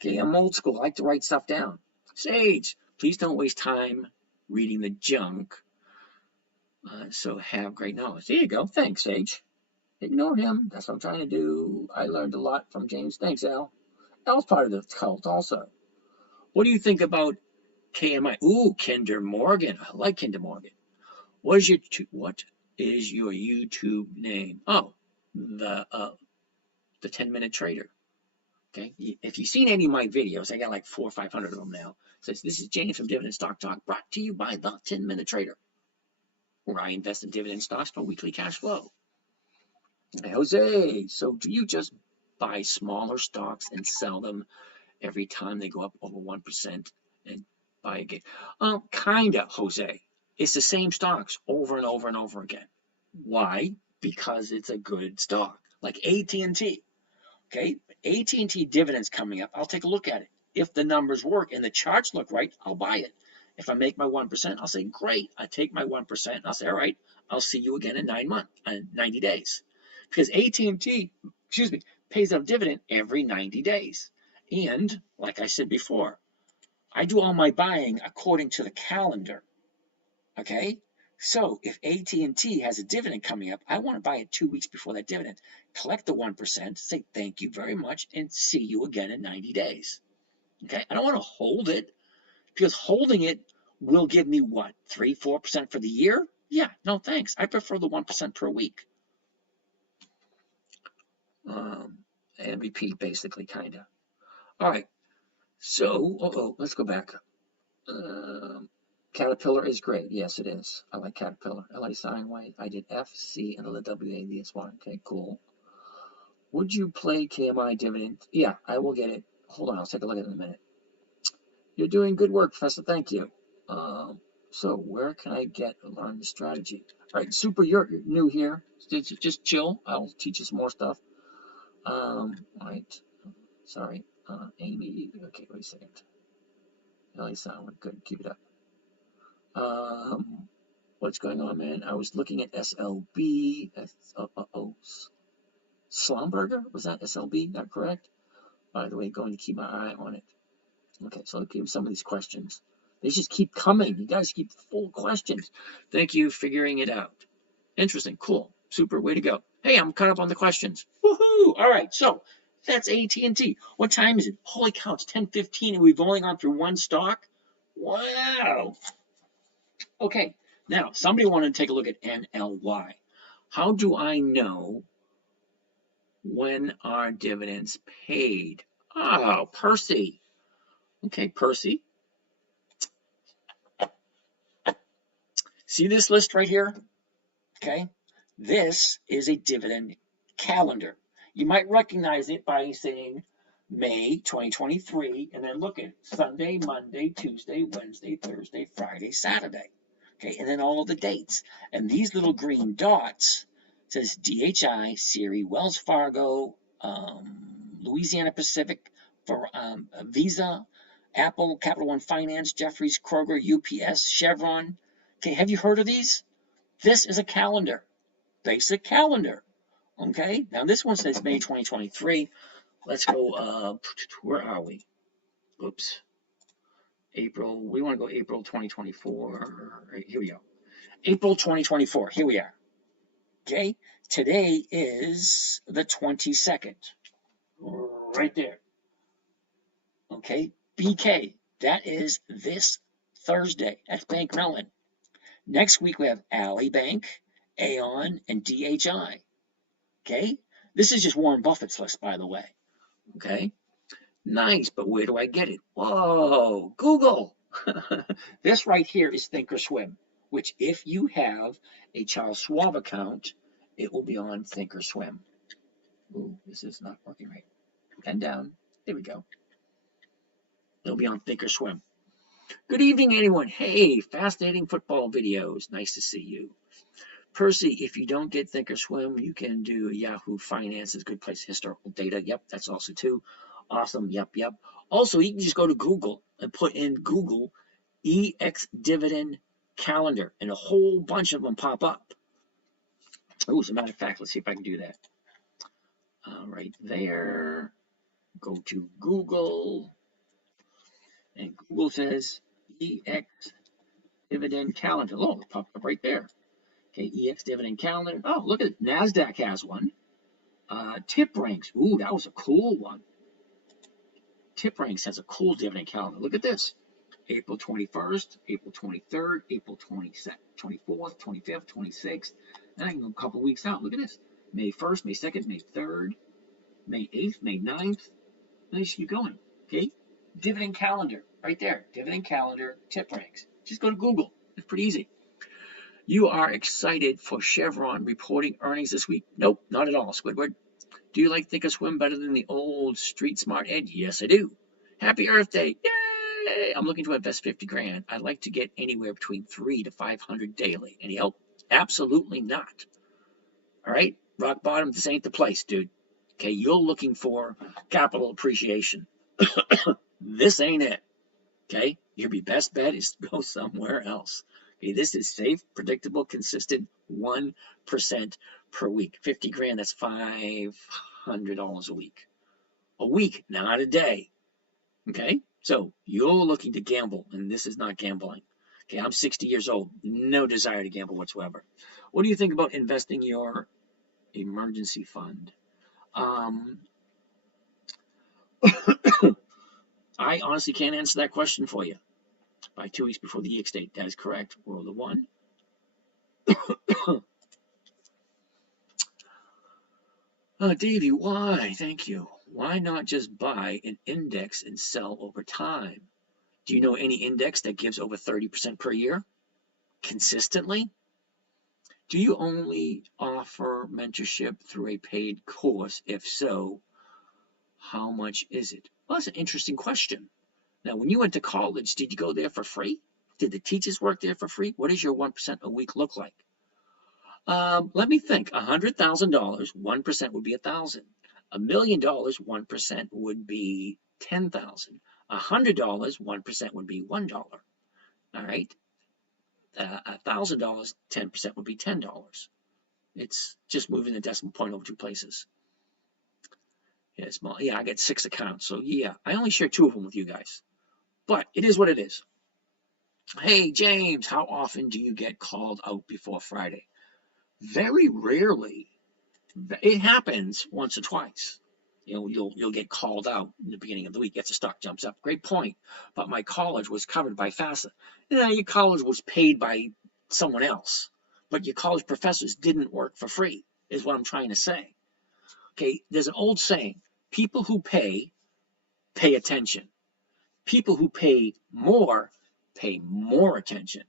Okay, I'm old school. I like to write stuff down. Sage, please don't waste time reading the junk. So have great knowledge. There you go. Thanks, Sage. Ignore him. That's what I'm trying to do. I learned a lot from James. Thanks, Al. Al's part of the cult also. What do you think about KMI? Ooh, Kinder Morgan. I like Kinder Morgan. What is your YouTube name? Oh, the 10-minute trader. Okay. If you've seen any of my videos, I got like 400 or 500 of them now. It says this is James from Dividend Stock Talk, brought to you by the 10-minute trader, where I invest in dividend stocks for weekly cash flow. Hey, Jose, so do you just buy smaller stocks and sell them every time they go up over 1% and buy again? Kinda, Jose. It's the same stocks over and over and over again. Why? Because it's a good stock, like AT&T. Okay, AT&T dividends coming up. I'll take a look at it. If the numbers work and the charts look right, I'll buy it. If I make my 1%, I'll say, great. I take my 1%. And I'll say, all right, I'll see you again in 90 days. Because AT&T, pays out a dividend every 90 days. And like I said before, I do all my buying according to the calendar. Okay? So if AT&T has a dividend coming up, I want to buy it 2 weeks before that dividend. Collect the 1%, say thank you very much, and see you again in 90 days. Okay? I don't want to hold it, because holding it will give me what? 3-4% for the year? Yeah, no thanks. I prefer the 1% per week. And repeat, basically, kind of. All right. So, let's go back. Caterpillar is great. Yes, it is. I like Caterpillar. LA Steinway. I did F, C, and the WAVS1. Okay, cool. Would you play KMI dividend? Yeah, I will get it. Hold on, I'll take a look at it in a minute. You're doing good work, Professor. Thank you. So where can I learn the strategy? All right, Super, you're new here. Just chill. I'll teach you some more stuff. All right. Sorry. Amy. Okay, wait a second. LA Sound. Good. Keep it up. What's going on, man? I was looking at SLB. Schlumberger? Was that SLB? Not correct? By the way, going to keep my eye on it. Okay, so I'll give you some of these questions. They just keep coming. You guys keep full questions. Thank you for figuring it out. Interesting. Cool. Super. Way to go. Hey, I'm caught up on the questions. Woohoo! All right, so that's AT&T. What time is it? Holy cow, it's 10:15 and we've only gone through one stock? Wow. Okay, now somebody wanted to take a look at NLY. How do I know when are dividends paid? Oh, Percy. Okay, Percy. See this list right here? Okay, this is a dividend calendar. You might recognize it by saying May 2023, and then look at Sunday, Monday, Tuesday, Wednesday, Thursday, Friday, Saturday. Okay, and then all of the dates. And these little green dots says DHI, Siri, Wells Fargo, Louisiana Pacific, for Visa, Apple, Capital One Finance, Jefferies, Kroger, UPS, Chevron. Okay, have you heard of these? This is a calendar, basic calendar. Okay, now this one says May 2023. Let's go, where are we? Oops. April, we want to go April 2024. Right, here we go. April 2024, here we are. Okay, today is the 22nd. Right there. Okay, BK, that is this Thursday. That's Bank Mellon. Next week we have Ally Bank, Aon, and DHI. Okay, this is just Warren Buffett's list, by the way. Okay, nice, but where do I get it? Whoa, Google. This right here is Thinkorswim, which if you have a Charles Schwab account, it will be on Thinkorswim. Ooh, this is not working right. Pen down. There we go. It'll be on Thinkorswim. Good evening, anyone. Hey, fascinating football videos. Nice to see you. Percy, if you don't get Thinkorswim, you can do Yahoo Finance. It's a good place. Historical data. Yep, that's also too. Awesome. Yep, yep. Also, you can just go to Google and put in Google EX Dividend Calendar, and a whole bunch of them pop up. Oh, as a matter of fact, let's see if I can do that. Right there. Go to Google, and Google says EX Dividend Calendar. Oh, it popped up right there. Okay, EX Dividend Calendar. Oh, look at it. NASDAQ has one. TipRanks. Ooh, that was a cool one. TipRanks has a cool dividend calendar. Look at this. April 21st, April 23rd, April 24th, 25th, 26th. Then I can go a couple weeks out. Look at this. May 1st, May 2nd, May 3rd, May 8th, May 9th. Then you keep going. Okay? Dividend calendar. Right there. Dividend calendar, TipRanks. Just go to Google. It's pretty easy. You are excited for Chevron reporting earnings this week? Nope, not at all, Squidward. Do you like Thinkorswim better than the old Street Smart Ed? Yes, I do. Happy Earth Day. Yay! I'm looking to invest 50 grand. I'd like to get anywhere between 300 to 500 daily. Any help? Absolutely not. All right? Rock bottom, this ain't the place, dude. Okay, you're looking for capital appreciation. This ain't it. Okay? Your best bet is to go somewhere else. Okay, this is safe, predictable, consistent, 1% per week. 50 grand, that's $500 a week. A week, not a day. Okay? So you're looking to gamble, and this is not gambling. Okay, I'm 60 years old. No desire to gamble whatsoever. What do you think about investing your emergency fund? I honestly can't answer that question for you. By 2 weeks before the EX date. That is correct. Roll the 1. Davey, why? Thank you. Why not just buy an index and sell over time? Do you know any index that gives over 30% per year? Consistently? Do you only offer mentorship through a paid course? If so, how much is it? Well, that's an interesting question. Now, when you went to college, did you go there for free? Did the teachers work there for free? What does your 1% a week look like? Let me think. $100,000, 1% would be 1,000. $1 million, 1% would be 10,000. $100, 1% would be $1. All right. $1,000, 10% would be $10. It's just moving the decimal point over 2 places. Yeah, small. Yeah, I get 6 accounts. So yeah, I only share 2 of them with you guys. But it is what it is. Hey, James, how often do you get called out before Friday? Very rarely. It happens once or twice. You'll get called out in the beginning of the week. If the stock jumps up, great point. But my college was covered by FAFSA. Your college was paid by someone else, but your college professors didn't work for free, is what I'm trying to say. Okay, there's an old saying: people who pay attention. People who pay more attention.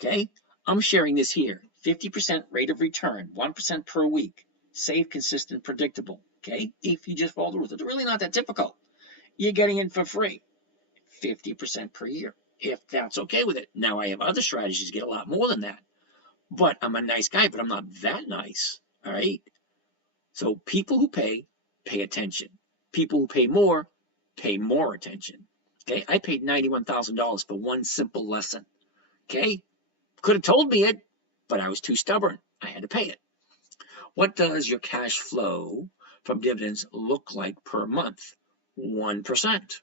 Okay, I'm sharing this here. 50% rate of return, 1% per week. Safe, consistent, predictable. Okay, if you just follow the rules, it's really not that difficult. You're getting it for free, 50% per year, if that's okay with it. Now, I have other strategies to get a lot more than that, but I'm a nice guy, but I'm not that nice. All right. So people who pay attention. People who pay more attention. Okay, I paid $91,000 for one simple lesson. Okay, could have told me it, but I was too stubborn. I had to pay it. What does your cash flow from dividends look like per month? 1%.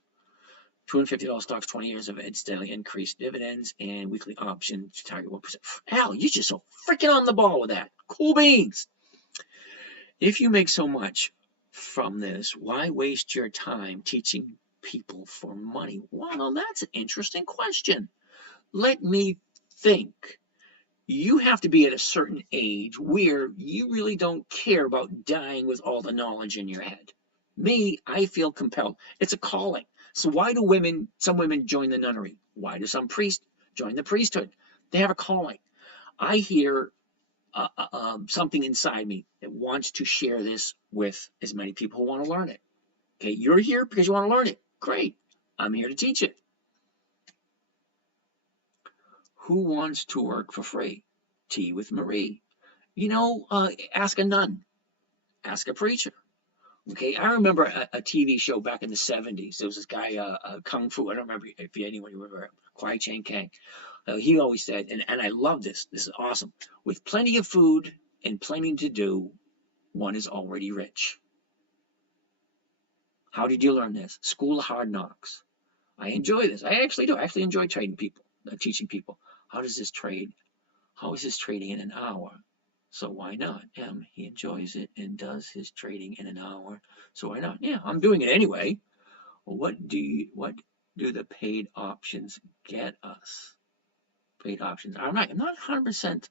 $250 stocks, 20 years of steadily increased dividends, and weekly options to target 1%. Al, you're just so freaking on the ball with that. Cool beans. If you make so much from this, why waste your time teaching people for money? Well, that's an interesting question. Let me think. You have to be at a certain age where you really don't care about dying with all the knowledge in your head. Me, I feel compelled. It's a calling. So why do some women join the nunnery? Why do some priests join the priesthood? They have a calling. I hear something inside me that wants to share this with as many people who want to learn it. Okay, you're here because you want to learn it. Great. I'm here to teach it. Who wants to work for free? Tea with Marie. Ask a nun. Ask a preacher. Okay, I remember a TV show back in the 70s. There was this guy, Kung Fu. I don't remember if anyone remember Kwai Chang Kang. He always said, and I love this. This is awesome. With plenty of food and plenty to do, one is already rich. How did you learn this? School of Hard Knocks. I enjoy this. I actually do. I actually enjoy trading people, teaching people. How does this trade? How is this trading in an hour? So why not? He enjoys it and does his trading in an hour. So why not? Yeah, I'm doing it anyway. Well, what do the paid options get us? Paid options. I'm not 100%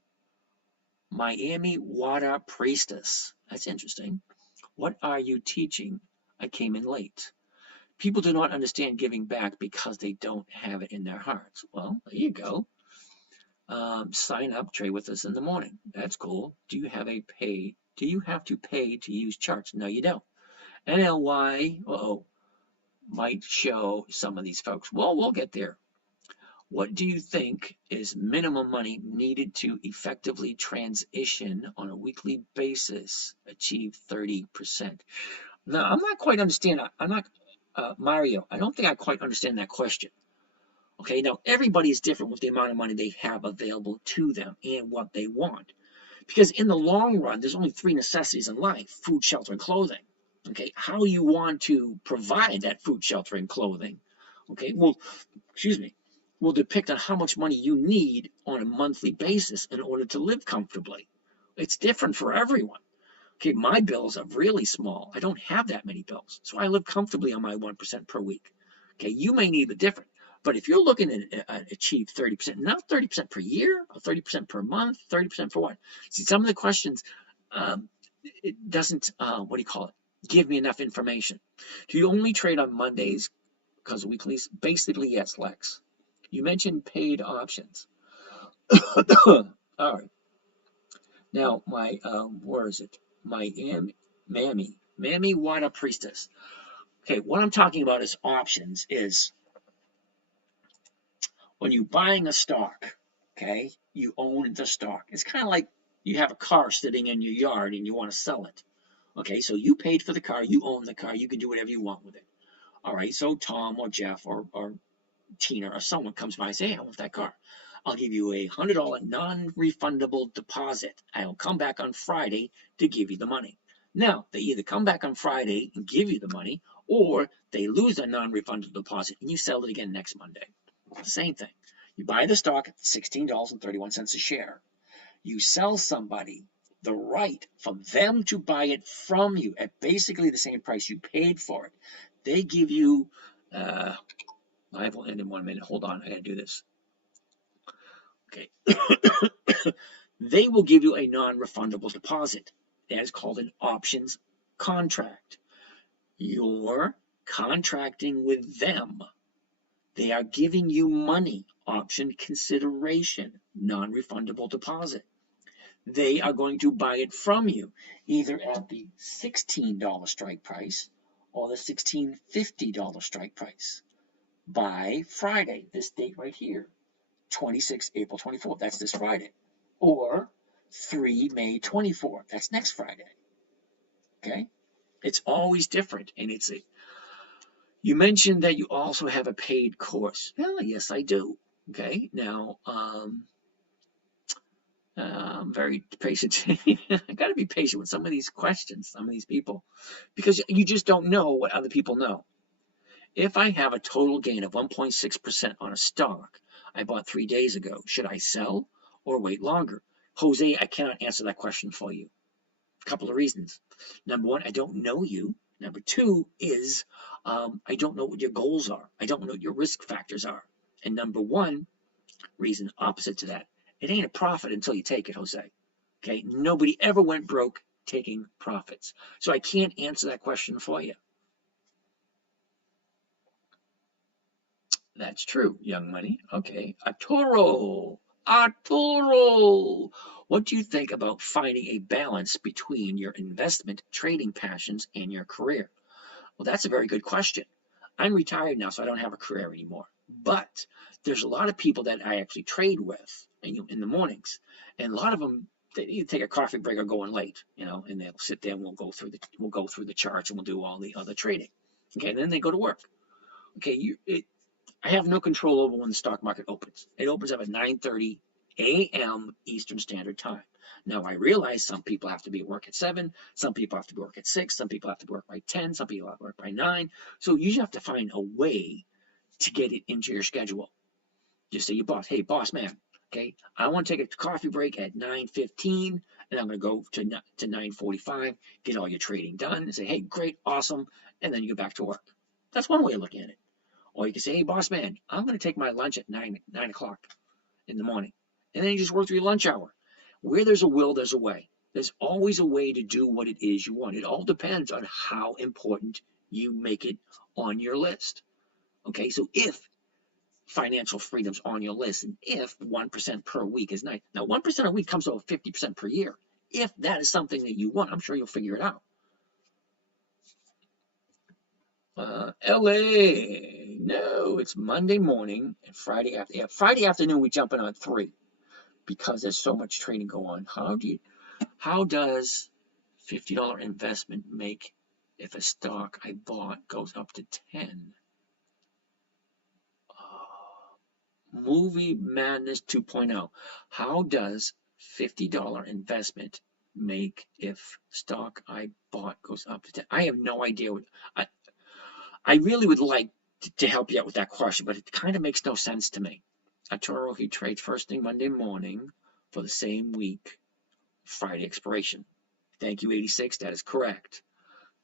Miami Water Priestess. That's interesting. What are you teaching? I came in late. People do not understand giving back because they don't have it in their hearts. Well, there you go. Sign up, trade with us in the morning. That's cool. Do you have to pay to use charts? No, you don't. NLY, might show some of these folks. Well, we'll get there. What do you think is minimum money needed to effectively transition on a weekly basis, achieve 30%? Now, I'm not quite understanding. Mario, I don't think I quite understand that question. Okay, now everybody is different with the amount of money they have available to them and what they want. Because in the long run, there's only 3 necessities in life: food, shelter, and clothing. Okay, how you want to provide that food, shelter, and clothing, okay, will depict on how much money you need on a monthly basis in order to live comfortably. It's different for everyone. Okay, my bills are really small. I don't have that many bills, so I live comfortably on my 1% per week. Okay, you may need the different. But if you're looking at achieve 30%, not 30% per year, or 30% per month, 30% for what? See, some of the questions, it doesn't, give me enough information. Do you only trade on Mondays because of weeklies? Basically, yes, Lex. You mentioned paid options. All right. Now, where is it? Mammy Water Priestess. Okay, what I'm talking about is options is when you're buying a stock, okay, you own the stock. It's kind of like you have a car sitting in your yard and you want to sell it. Okay, so you paid for the car, you own the car, you can do whatever you want with it. All right, so Tom or Jeff or Tina or someone comes by and says, hey, I want that car. I'll give you a $100 non-refundable deposit. I'll come back on Friday to give you the money. Now, they either come back on Friday and give you the money, or they lose their non-refundable deposit and you sell it again next Monday. The same thing. You buy the stock at $16.31 a share. You sell somebody the right for them to buy it from you at basically the same price you paid for it. They give you, live will end in 1 minute. Hold on, I gotta do this. Okay. They will give you a non-refundable deposit. That is called an options contract. You're contracting with them. They are giving you money, option consideration, non-refundable deposit. They are going to buy it from you, either at the $16 strike price or the $16.50 strike price by Friday, this date right here, April 24th, that's this Friday, or May 24th, that's next Friday. Okay, it's always different, and you mentioned that you also have a paid course. Well, yes, I do. Okay, now I'm very patient. I got to be patient with some of these questions, some of these people, because you just don't know what other people know. If I have a total gain of 1.6% on a stock I bought 3 days ago, should I sell or wait longer? Jose, I cannot answer that question for you. A couple of reasons. Number one, I don't know you. Number two is I don't know what your goals are. I don't know what your risk factors are. And number one, reason opposite to that, it ain't a profit until you take it, Jose. Okay, nobody ever went broke taking profits. So I can't answer that question for you. That's true, young money. Okay, Arturo. What do you think about finding a balance between your investment, trading passions, and your career? Well, that's a very good question. I'm retired now, so I don't have a career anymore. But there's a lot of people that I actually trade with in the mornings, and a lot of them they need to take a coffee break or going late, and they'll sit there and we'll go through the charts and we'll do all the other trading. Okay, and then they go to work. Okay, I have no control over when the stock market opens. It opens up at 9:30 a.m. Eastern Standard Time. Now, I realize some people have to be at work at 7, some people have to be at work at 6, some people have to work by 10, some people have to work by 9. So you have to find a way to get it into your schedule. Just say your boss, hey, boss man, okay, I want to take a coffee break at 9:15, and I'm going to go to 9:45, get all your trading done, and say, hey, great, awesome, and then you go back to work. That's one way of looking at it. Or you can say, hey, boss man, I'm going to take my lunch at 9 o'clock in the morning. And then you just work through your lunch hour. Where there's a will, there's a way. There's always a way to do what it is you want. It all depends on how important you make it on your list. Okay, so if financial freedom's on your list, and if 1% per week is nice. Now, 1% a week comes to 50% per year. If that is something that you want, I'm sure you'll figure it out. LA, no, it's Monday morning and Friday after. Yeah, Friday afternoon we jump in on 3 because there's so much trading go on. How does $50 investment make if a stock I bought goes up to 10? Movie Madness 2.0. How does $50 investment make if stock I bought goes up to 10? I have no idea. I really would like to help you out with that question, but it kind of makes no sense to me. Arturo, he trades first thing Monday morning for the same week, Friday expiration. Thank you, 86. That is correct.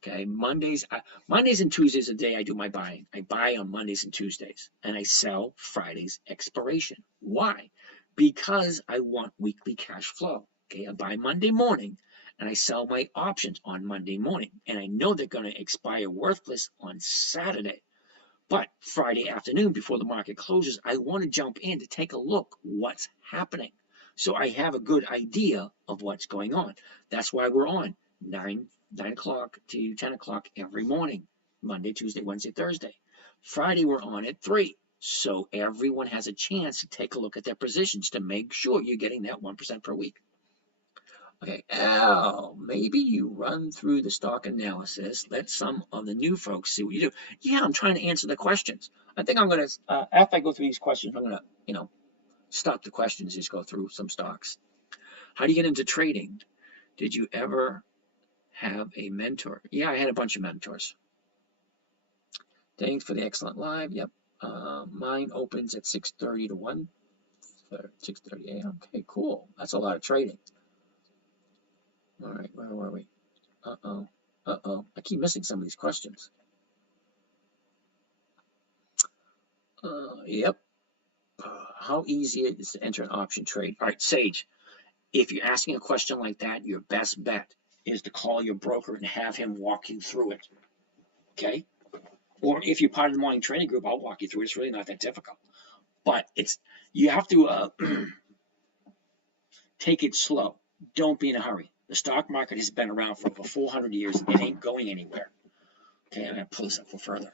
Okay, Mondays and Tuesdays are the day I do my buying. I buy on Mondays and Tuesdays, and I sell Friday's expiration. Why? Because I want weekly cash flow. Okay, I buy Monday morning, and I sell my options on Monday morning, and I know they're going to expire worthless on Saturday. But Friday afternoon, before the market closes, I want to jump in to take a look what's happening. So I have a good idea of what's going on. That's why we're on 9 o'clock to 10 o'clock every morning, Monday, Tuesday, Wednesday, Thursday. Friday, we're on at 3. So everyone has a chance to take a look at their positions to make sure you're getting that 1% per week. Okay, Al, maybe you run through the stock analysis. Let some of the new folks see what you do. Yeah, I'm trying to answer the questions. I think I'm going to, after I go through these questions, I'm going to, stop the questions, just go through some stocks. How do you get into trading? Did you ever have a mentor? Yeah, I had a bunch of mentors. Thanks for the excellent live. Yep. Mine opens at 6:30 to 6:30 a.m. Okay, cool. That's a lot of trading. All right, where were we? Uh-oh. Uh-oh. I keep missing some of these questions. Yep. How easy it is to enter an option trade? All right, Sage, if you're asking a question like that, your best bet is to call your broker and have him walk you through it. Okay? Or if you're part of the morning training group, I'll walk you through it. It's really not that difficult. But you have to take it slow. Don't be in a hurry. The stock market has been around for over 400 years. It ain't going anywhere. Okay, I'm going to pull this up for further.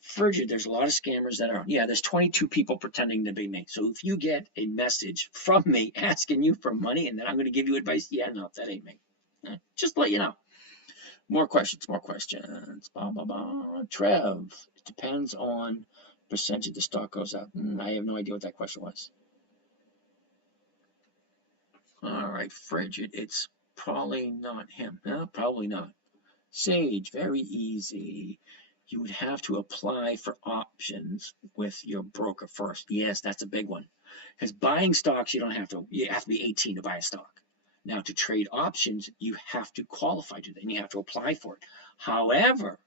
Frigid, there's a lot of scammers that are, yeah, there's 22 people pretending to be me. So if you get a message from me asking you for money and then I'm going to give you advice, yeah, no, that ain't me. Just to let you know. More questions, more questions. Blah, blah, blah. Trev, it depends on percentage the stock goes up. I have no idea what that question was. All right, Frigid, it's probably not him. No, probably not. Sage, very easy. You would have to apply for options with your broker first. Yes, that's a big one. Because buying stocks, you have to be 18 to buy a stock. Now, to trade options, you have to qualify to that, and you have to apply for it. However,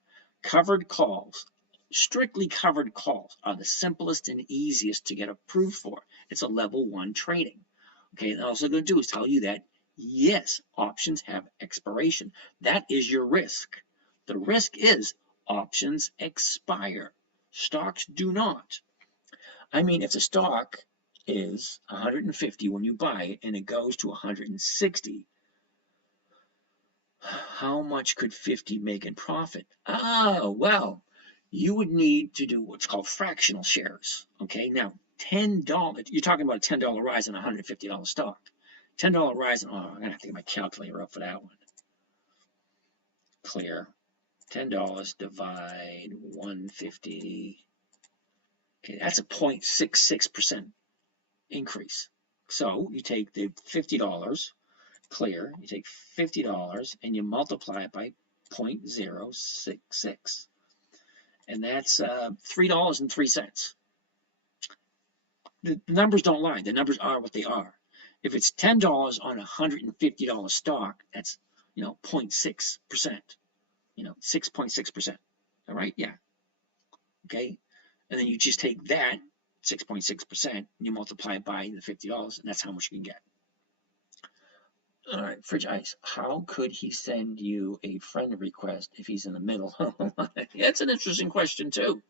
covered calls, strictly covered calls, are the simplest and easiest to get approved for. It's a level 1 trading. Okay, and all they're going to do is tell you that, yes, options have expiration. That is your risk. The risk is options expire. Stocks do not. I mean, if the stock is 150 when you buy it and it goes to 160, how much could 50 make in profit? Well, you would need to do what's called fractional shares. Okay, now $10, you're talking about a $10 rise in a $150 stock. $10 rise, I'm going to have to get my calculator up for that one. Clear. $10 divide 150. Okay, that's a 0.66% increase. So you take the $50, clear, you take $50 and you multiply it by 0.066. And that's $3.03. The numbers don't lie. The numbers are what they are. If it's $10 on a $150 stock, that's 0.6%. 6.6%. All right, yeah. Okay, and then you just take that 6.6% and you multiply it by the $50, and that's how much you can get. All right, Fridge Ice, how could he send you a friend request if he's in the middle? That's an interesting question too.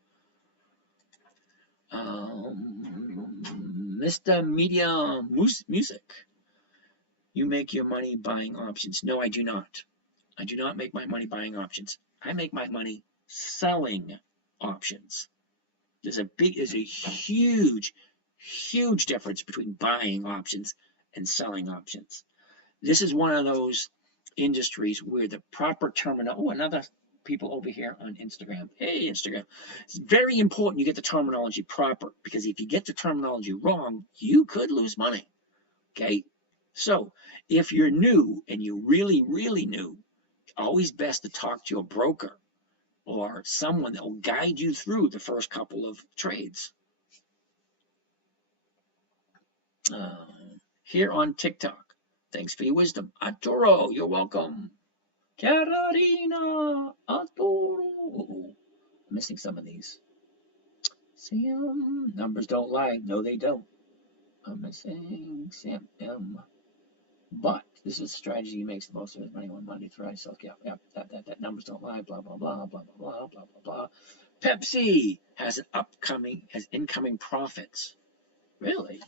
Mr. Media Music, you make your money buying options. No, I do not. I do not make my money buying options. I make my money selling options. There's a huge difference between buying options and selling options. This is one of those industries where the proper terminology. Oh, another people over here on Instagram. Hey, Instagram. It's very important you get the terminology proper, because if you get the terminology wrong, you could lose money. Okay? So if you're new and you really, really new, always best to talk to your broker or someone that will guide you through the first couple of trades. Here on TikTok. Thanks for your wisdom. Arturo, you're welcome. Carolina, Arturo. I'm missing some of these. Sam, numbers don't lie. No, they don't. I'm missing Sam M. But this is a strategy he makes the most of his money on Monday through Friday. So, yeah, that numbers don't lie. Blah, blah, blah, blah, blah, blah, blah, blah, blah. Pepsi has incoming profits. Really?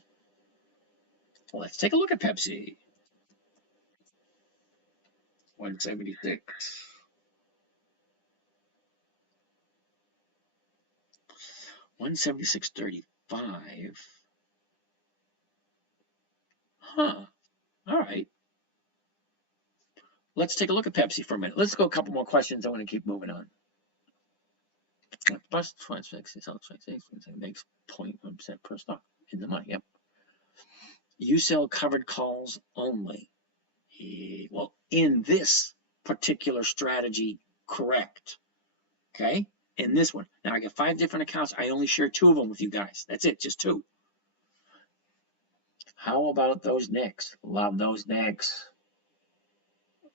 Well, let's take a look at Pepsi. 176. 176.35. Huh. All right. Let's take a look at Pepsi for a minute. Let's go a couple more questions. I want to keep moving on. Plus 26, makes 0.1% per stock in the money. Yep. You sell covered calls only. Well, in this particular strategy, correct. Okay? In this one. Now, I got 5 different accounts. I only share 2 of them with you guys. That's it, just 2. How about those Knicks? Love those Knicks.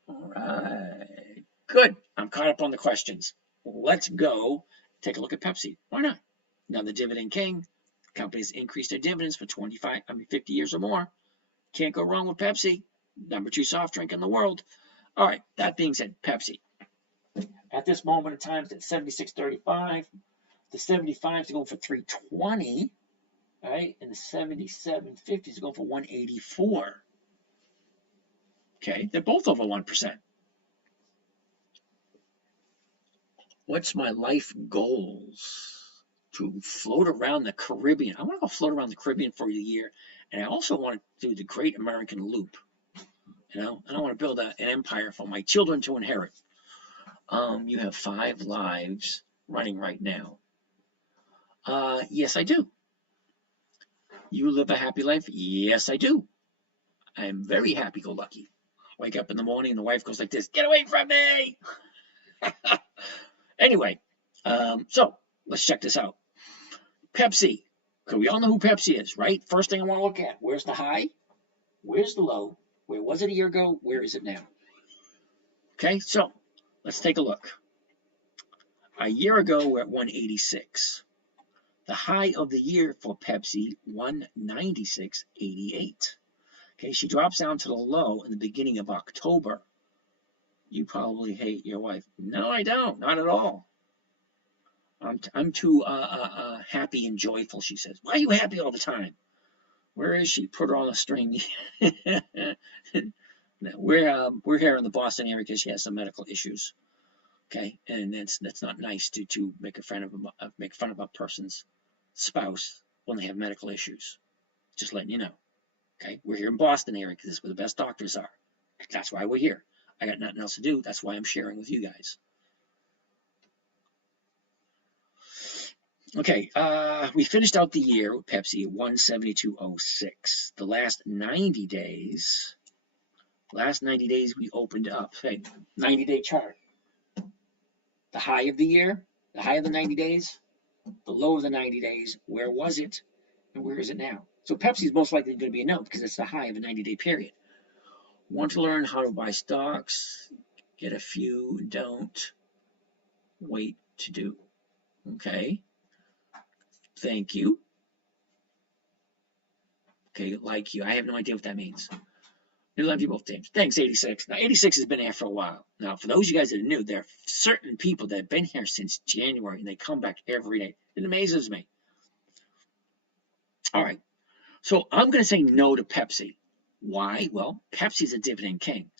All right. Good. I'm caught up on the questions. Let's go take a look at Pepsi. Why not? Now the dividend king. Companies increase their dividends for 50 years or more. Can't go wrong with Pepsi. Number 2 soft drink in the world. All right. That being said, Pepsi. At this moment in time, it's at 76.35. The 75s are going for 320. All right. And the 77.50s are going for 184. Okay. They're both over 1%. What's my life goals? To float around the Caribbean. I want to go float around the Caribbean for a year. And I also want to do the Great American Loop. You know, and I want to build an empire for my children to inherit. You have 5 lives running right now. Yes, I do. You live a happy life? Yes, I do. I am very happy-go-lucky. Wake up in the morning and the wife goes like this, get away from me! Anyway, so let's check this out. Pepsi. Because we all know who Pepsi is, right? First thing I want to look at, where's the high? Where's the low? Where was it a year ago? Where is it now? Okay, so let's take a look. A year ago, we're at 186. The high of the year for Pepsi, 196.88. Okay, she drops down to the low in the beginning of October. You probably hate your wife. No, I don't. Not at all. I'm too happy and joyful, she says. Why are you happy all the time? Where is she? Put her on a string. We're here in the Boston area because she has some medical issues. Okay, and that's not nice to make fun of a person's spouse when they have medical issues. Just letting you know. Okay, we're here in Boston area because this is where the best doctors are. That's why we're here. I got nothing else to do. That's why I'm sharing with you guys. Okay, we finished out the year with Pepsi at 172.06. The last 90 days we opened up. Hey, 90-day chart. The high of the year, the high of the 90 days, the low of the 90 days, where was it and where is it now? So Pepsi is most likely going to be a no because it's the high of a 90-day period. Want to learn how to buy stocks? Get a few, don't wait to do. Okay. Thank you. Okay, like you. I have no idea what that means. I love you both, James. Thanks, 86. Now, 86 has been here for a while. Now, for those of you guys that are new, there are certain people that have been here since January, and they come back every day. It amazes me. All right. So I'm going to say no to Pepsi. Why? Well, Pepsi's a dividend king.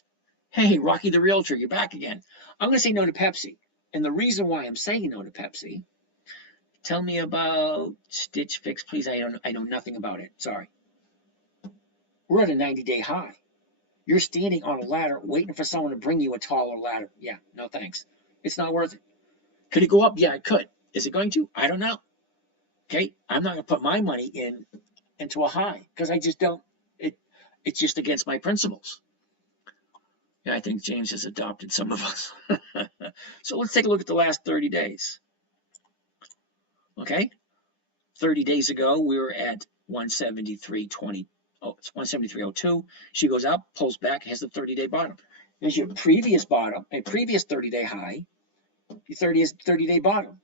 Hey, Rocky the Realtor, you're back again. I'm going to say no to Pepsi. And the reason why I'm saying no to Pepsi, tell me about Stitch Fix, please. I know nothing about it. Sorry. We're at a 90-day high. You're standing on a ladder waiting for someone to bring you a taller ladder. Yeah, no thanks. It's not worth it. Could it go up? Yeah, it could. Is it going to? I don't know. Okay, I'm not going to put my money into a high because I just don't. It's just against my principles. Yeah, I think James has adopted some of us. So let's take a look at the last 30 days. Okay, 30 days ago we were at 173.20. Oh, it's 173.02. She goes up, pulls back, has the 30-day bottom. There's your previous bottom, a previous 30-day high, your 30-day bottom.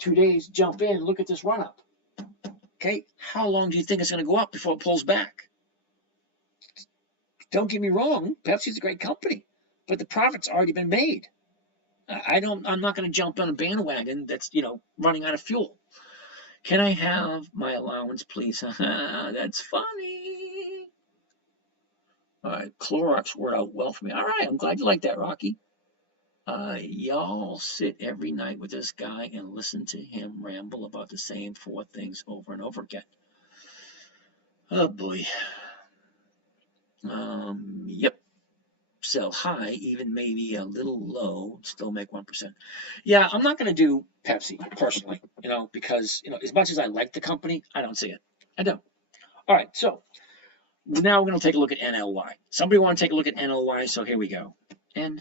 2 days, jump in, look at this run up. Okay, how long do you think it's going to go up before it pulls back? Don't get me wrong, Pepsi's a great company, but the profit's already been made. I'm not going to jump on a bandwagon that's, running out of fuel. Can I have my allowance, please? That's funny. All right, Clorox worked out well for me. All right, I'm glad you like that, Rocky. Y'all sit every night with this guy and listen to him ramble about the same 4 things over and over again. Oh boy. Yep. Sell high, even maybe a little low, still make 1%. Yeah, I'm not going to do Pepsi personally, because, as much as I like the company, I don't see it. I don't. All right, so now we're going to take a look at NLY. Somebody want to take a look at NLY, so here we go. NLY.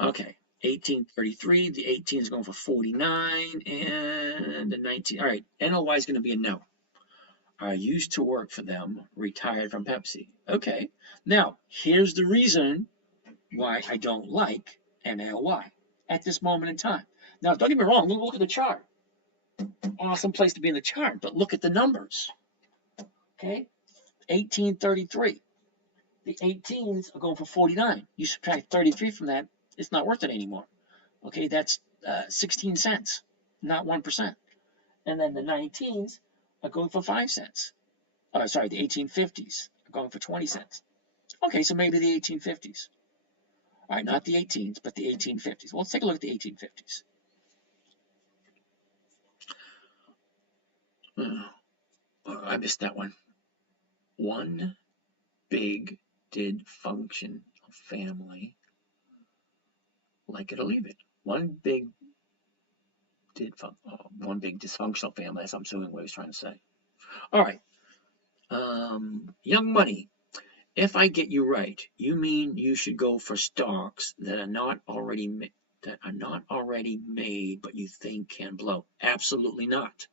Okay, 1833, the 18 is going for 49, and the 19. All right, NLY is going to be a no. All I used to work for them, retired from Pepsi. Okay, now here's the reason why I don't like NLY at this moment in time. Now, don't get me wrong, look at the chart. Awesome place to be in the chart, but look at the numbers. Okay, 1833. The 18s are going for 49. You subtract 33 from that, it's not worth it anymore. Okay, that's 16 cents, not 1%. And then the 19s are going for 5 cents. Sorry, the 1850s are going for 20 cents. Okay, so maybe the 1850s. All right, not the 18s, but the 1850s. Well, let's take a look at the 1850s. I missed that one. One big did function family. Like it or leave it. One big dysfunctional family. That's I'm assuming what I was trying to say. All right. Young Money. If I get you right, you mean you should go for stocks that are not already made, but you think can blow. Absolutely not.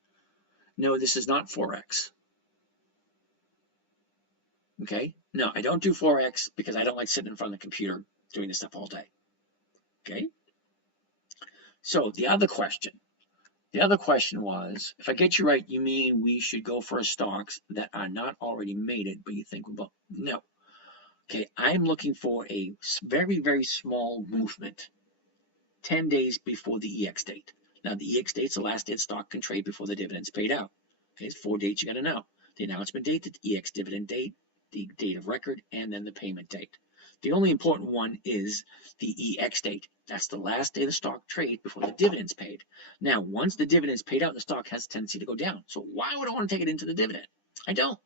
No, this is not Forex. Okay? No, I don't do Forex because I don't like sitting in front of the computer doing this stuff all day. Okay? So the other question was, if I get you right, you mean we should go for stocks that are not already mated, but you think will blow. No. Okay, I'm looking for a very, very small movement 10 days before the EX date. Now, the EX date's the last day the stock can trade before the dividend's paid out. Okay, it's 4 dates you got to know. The announcement date, the EX dividend date, the date of record, and then the payment date. The only important one is the EX date. That's the last day the stock trades before the dividend's paid. Now, once the dividend's paid out, the stock has a tendency to go down. So why would I want to take it into the dividend? I don't.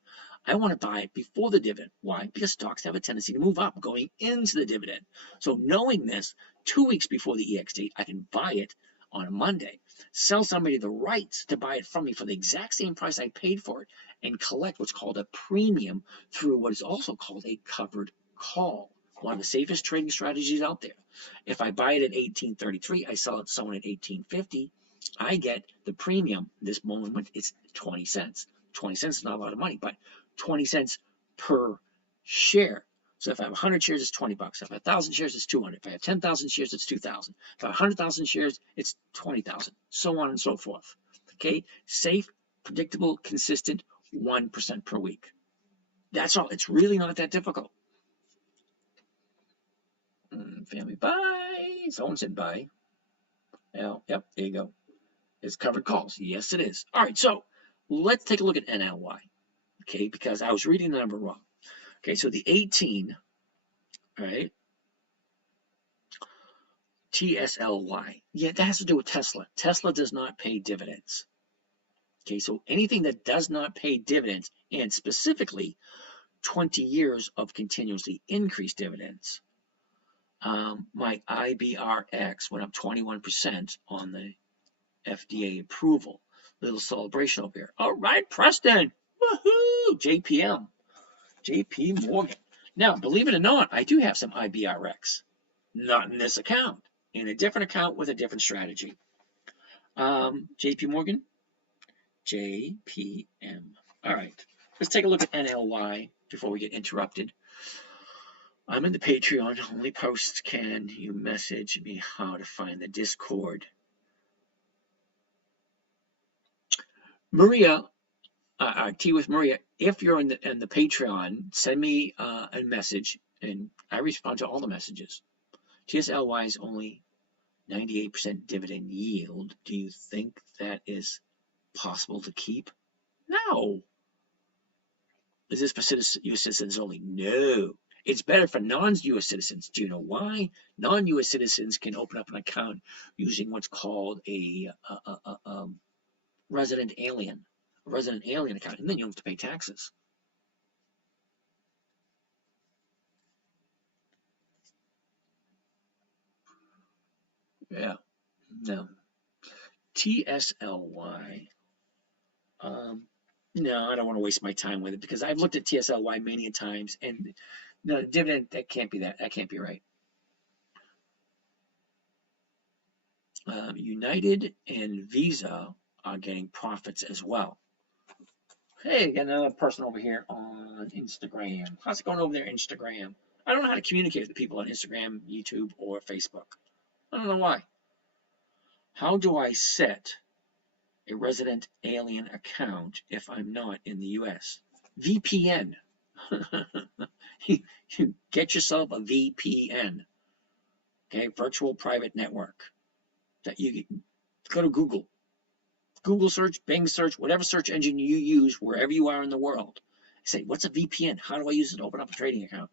I want to buy it before the dividend. Why? Because stocks have a tendency to move up going into the dividend. So knowing this, 2 weeks before the EX date, I can buy it on a Monday, sell somebody the rights to buy it from me for the exact same price I paid for it, and collect what's called a premium through what is also called a covered call. One of the safest trading strategies out there. If I buy it at 1833, I sell it to someone at 1850, I get the premium. This moment it's 20 cents. 20 cents is not a lot of money, but 20 cents per share. So if I have 100 shares, it's 20 bucks. If I have 1,000 shares, it's 200. If I have 10,000 shares, it's 2,000. If I have 100,000 shares, it's 20,000. So on and so forth. Okay, safe, predictable, consistent, 1% per week. That's all. It's really not that difficult. Family buy. Someone said buy. Yep, there you go. It's covered calls. Yes, it is. All right, so let's take a look at NLY. Okay, because I was reading the number wrong. Okay, so the 18, all right, TSLY. Yeah, that has to do with Tesla. Tesla does not pay dividends. Okay, so anything that does not pay dividends, and specifically 20 years of continuously increased dividends. My IBRX went up 21% on the FDA approval. Little celebration over here. All right, Preston. Woohoo! JP Morgan. Now, believe it or not, I do have some IBRX. Not in this account. In a different account with a different strategy. JP Morgan. JPM. All right. Let's take a look at NLY before we get interrupted. I'm in the Patreon. Only posts can you message me how to find the Discord. Maria, Tea with Maria, if you're in the Patreon, send me a message, and I respond to all the messages. TSLY is only 98% dividend yield. Do you think that is possible to keep? No. Is this for U.S. citizens only? No. It's better for non-U.S. citizens. Do you know why? Non-U.S. citizens can open up an account using what's called a resident alien account, and then you don't have to pay taxes. Yeah, no. TSLY. No, I don't want to waste my time with it because I've looked at TSLY many times, and the dividend, that can't be that. That can't be right. United and Visa are getting profits as well. Hey, got another person over here on Instagram. How's it going over there, Instagram? I don't know how to communicate with the people on Instagram, YouTube, or Facebook. I don't know why. How do I set a resident alien account if I'm not in the US? VPN. You get yourself a VPN, okay, virtual private network. That you go to Google. Google search, Bing search, whatever search engine you use wherever you are in the world. Say, what's a VPN? How do I use it to open up a trading account?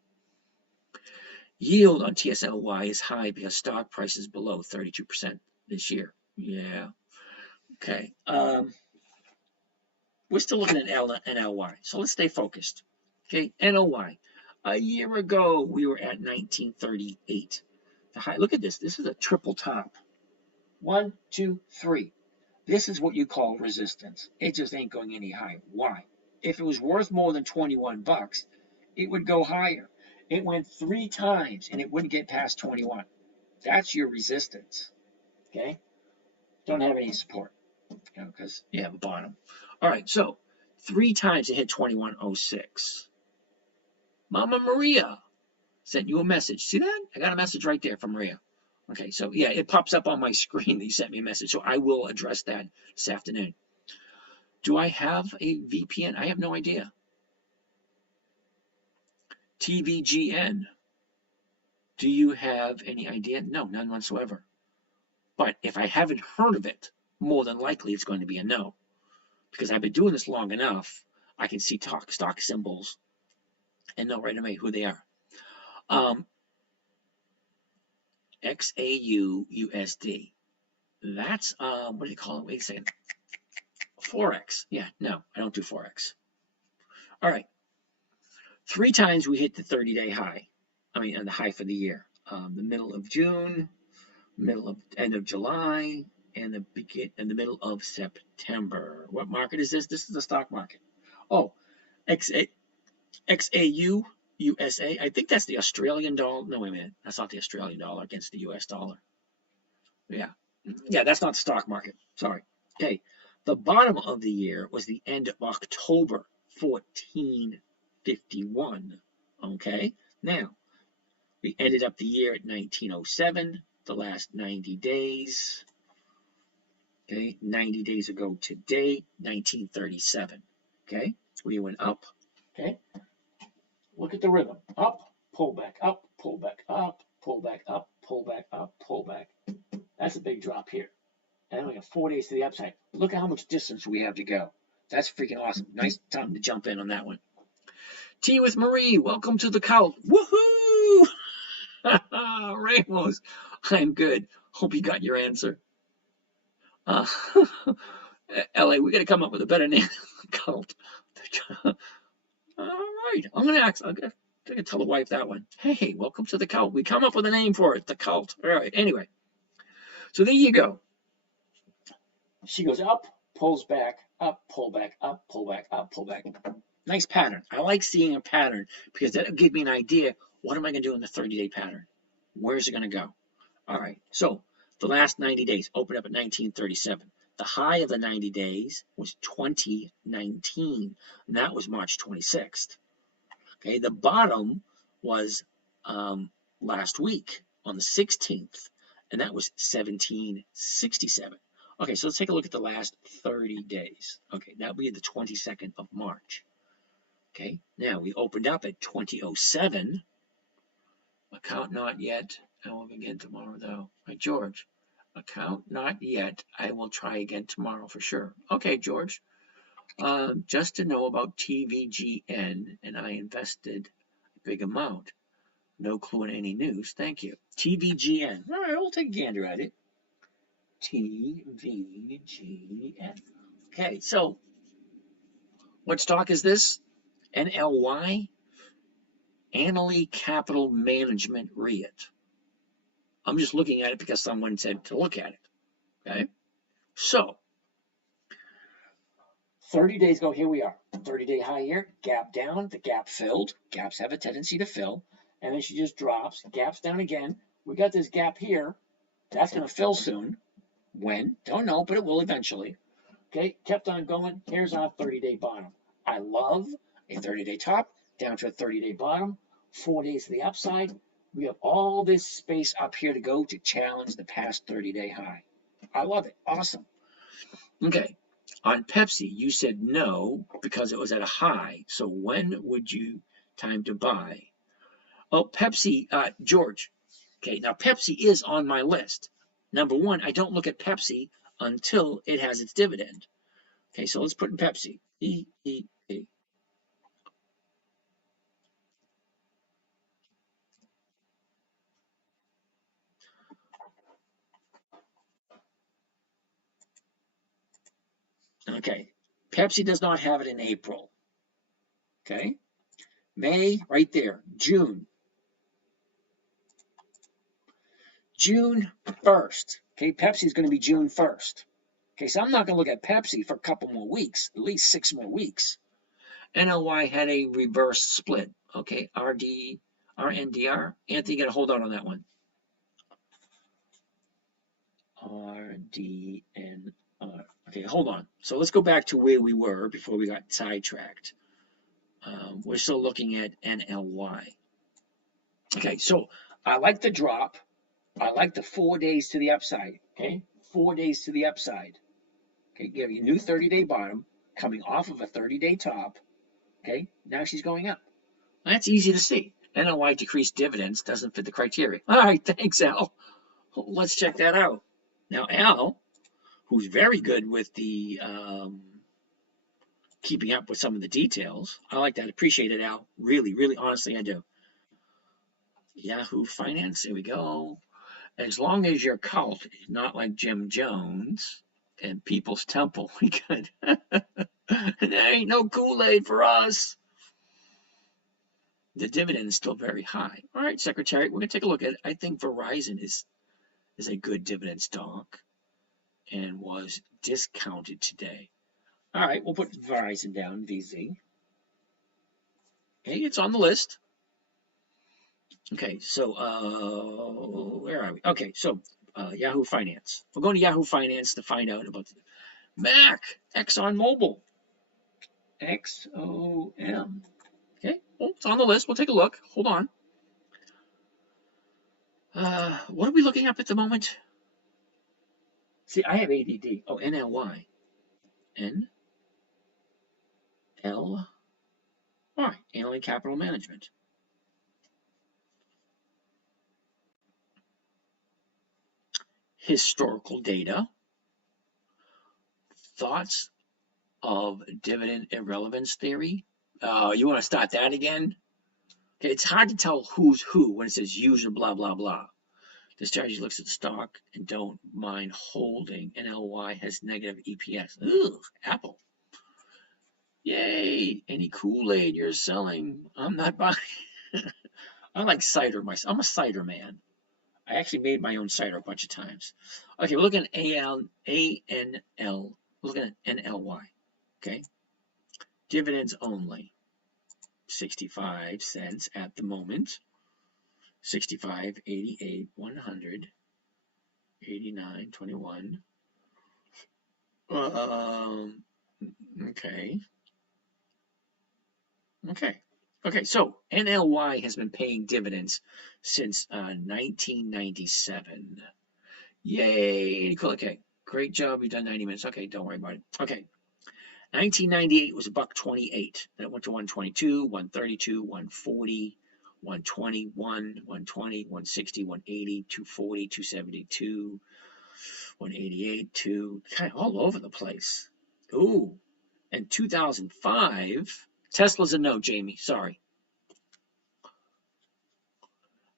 Yield on TSLY is high because stock price is below 32% this year. Yeah. Okay. We're still looking at NLY, so let's stay focused. Okay, NOY. A year ago, we were at 1938. The high, look at this. This is a triple top. 1, 2, 3. This is what you call resistance. It just ain't going any higher. Why? If it was worth more than 21 bucks, it would go higher. It went 3 times and it wouldn't get past 21. That's your resistance. Okay? Don't have any support. Because you have a bottom. All right, so 3 times it hit 21.06. Mama Maria sent you a message. See that? I got a message right there from Maria. Okay, so yeah, it pops up on my screen that you sent me a message, so I will address that this afternoon. Do I have a VPN? I have no idea. TVGN. Do you have any idea? No, none whatsoever. But if I haven't heard of it, more than likely it's going to be a no. Because I've been doing this long enough, I can see stock symbols and know right away who they are. XAU USD. That's, what do you call it? Wait a second. Forex. Yeah, no, I don't do Forex. All right. 3 times we hit the 30-day high. I mean, and the high for the year. The middle of June, end of July, and the middle of September. What market is this? This is the stock market. Oh, XAU USA. I think that's the Australian dollar. No, wait a minute. That's not the Australian dollar against the US dollar. Yeah. Yeah, that's not the stock market. Sorry. Okay. The bottom of the year was the end of October 1451. Okay. Now, we ended up the year at 1907, the last 90 days. Okay. 90 days ago today, 1937. Okay. We went up. Okay. Look at the rhythm. Up, pull back, up, pull back, up, pull back, up, pull back, up, pull back. That's a big drop here. And then we got 4 days to the upside. Look at how much distance we have to go. That's freaking awesome. Nice time to jump in on that one. Tea with Marie. Welcome to the cult. Woohoo! Ramos. I'm good. Hope you got your answer. LA, we got to come up with a better name. Cult. All right. I'm going to tell the wife that one. Hey, welcome to the cult. We come up with a name for it. The cult. All right. Anyway. So there you go. She goes up, pulls back, up, pull back, up, pull back, up, pull back. Nice pattern. I like seeing a pattern because that'll give me an idea. What am I going to do in the 30-day pattern? Where's it going to go? All right. So the last 90 days opened up at 1937. The high of the 90 days was 2019, and that was March 26th. Okay. The bottom was last week on the 16th, and that was 1767. Okay, so let's take a look at the last 30 days. Okay, that would be the 22nd of March. Okay, now we opened up at 2007. Account not yet. I will begin tomorrow, though. Right, George. Account not yet. I will try again tomorrow for sure. Okay, George. Just to know about TVGN, and I invested a big amount. No clue on any news. Thank you. TVGN. All right, we'll take a gander at it. TVGN. Okay, so what stock is this? NLY? Annaly Capital Management REIT. I'm just looking at it because someone said to look at it. Okay, so 30 days ago, here we are. 30-day high here, gap down, the gap filled. Gaps have a tendency to fill, and then she just drops, gaps down again. We got this gap here. That's going to fill soon. When? Don't know, but it will eventually. Okay, kept on going. Here's our 30-day bottom. I love a 30-day top down to a 30-day bottom, 4 days to the upside. We have all this space up here to go to challenge the past 30-day high. I love it. Awesome. Okay. On Pepsi, you said no because it was at a high. So when would you time to buy? Oh, Pepsi, George. Okay, now Pepsi is on my list. Number one, I don't look at Pepsi until it has its dividend. Okay, so let's put in Pepsi. E. Okay, Pepsi does not have it in April. Okay, May, right there. June 1st. Okay, Pepsi is going to be June 1st. Okay, so I'm not going to look at Pepsi for a couple more weeks, at least 6 more weeks. NLY had a reverse split. Okay, RNDR. Anthony, you got to hold on that one. RDNR. Okay, hold on. So let's go back to where we were before we got sidetracked. We're still looking at NLY. Okay, so I like the drop. I like the 4 days to the upside. Okay, 4 days to the upside. Okay, give you a new 30-day bottom coming off of a 30-day top. Okay, now she's going up. That's easy to see. NLY decreased dividends doesn't fit the criteria. All right, thanks, Al. Let's check that out. Now, Al, who's very good with the keeping up with some of the details. I like that. Appreciate it, Al. Really, really, honestly, I do. Yahoo Finance. There we go. As long as your cult is not like Jim Jones and People's Temple, we could. There ain't no Kool-Aid for us. The dividend is still very high. All right, Secretary, we're going to take a look at it. I think Verizon is a good dividend stock and was discounted today. All right, we'll put Verizon down, VZ. Okay, it's on the list. Okay, so where are we? Okay, so Yahoo Finance. We're going to Yahoo Finance to find out about Mac, ExxonMobil, XOM. Okay, well, it's on the list. We'll take a look. Hold on. What are we looking up at the moment? See, I have ADD. Oh, NLY. NLY. Alien Capital Management. Historical data. Thoughts of dividend irrelevance theory. You want to start that again? Okay, it's hard to tell who's who when it says user blah blah blah. The strategy looks at stock and don't mind holding. NLY has negative EPS. Ugh, Apple. Yay! Any Kool-Aid you're selling? I'm not buying. I like cider myself. I'm a cider man. I actually made my own cider a bunch of times. Okay, we're looking at ANL. We're looking at NLY. Okay, dividends only. 65 cents at the moment. 65, 88, 100, 89, 21. Okay. Okay, so NLY has been paying dividends since 1997. Yay! Okay, great job. You've done 90 minutes. Okay, don't worry about it. Okay, 1998 was $1.28. Then it went to 122, 132, 140, 121, 120, 160, 180, 240, 272, 188, kind of all over the place. Ooh, and 2005, Tesla's a no, Jamie. Sorry.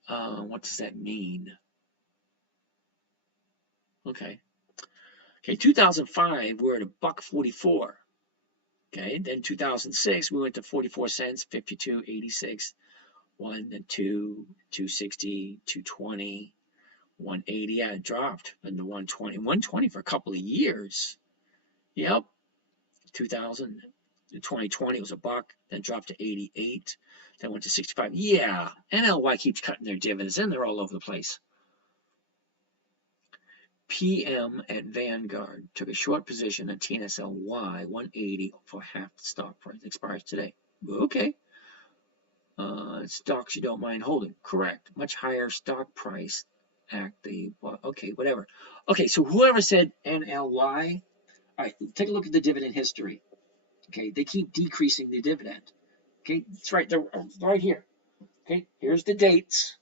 What does that mean? Okay. Okay, 2005, we're at $1.44. Okay, then 2006, we went to 44 cents, 52, 86, 1 and 2, 260, 220, 180. Yeah, it dropped into 120. 120 for a couple of years. Yep. 2020 was $1, then dropped to 88, then went to 65. Yeah, NLY keeps cutting their dividends, and they're all over the place. PM at Vanguard took a short position at TNSLY 180 for half the stock price. Expires today. Okay. Stocks you don't mind holding. Correct. Much higher stock price. Okay, whatever. Okay, so whoever said NLY, all right, take a look at the dividend history. Okay, they keep decreasing the dividend. Okay, it's right there, right here. Okay, here's the dates.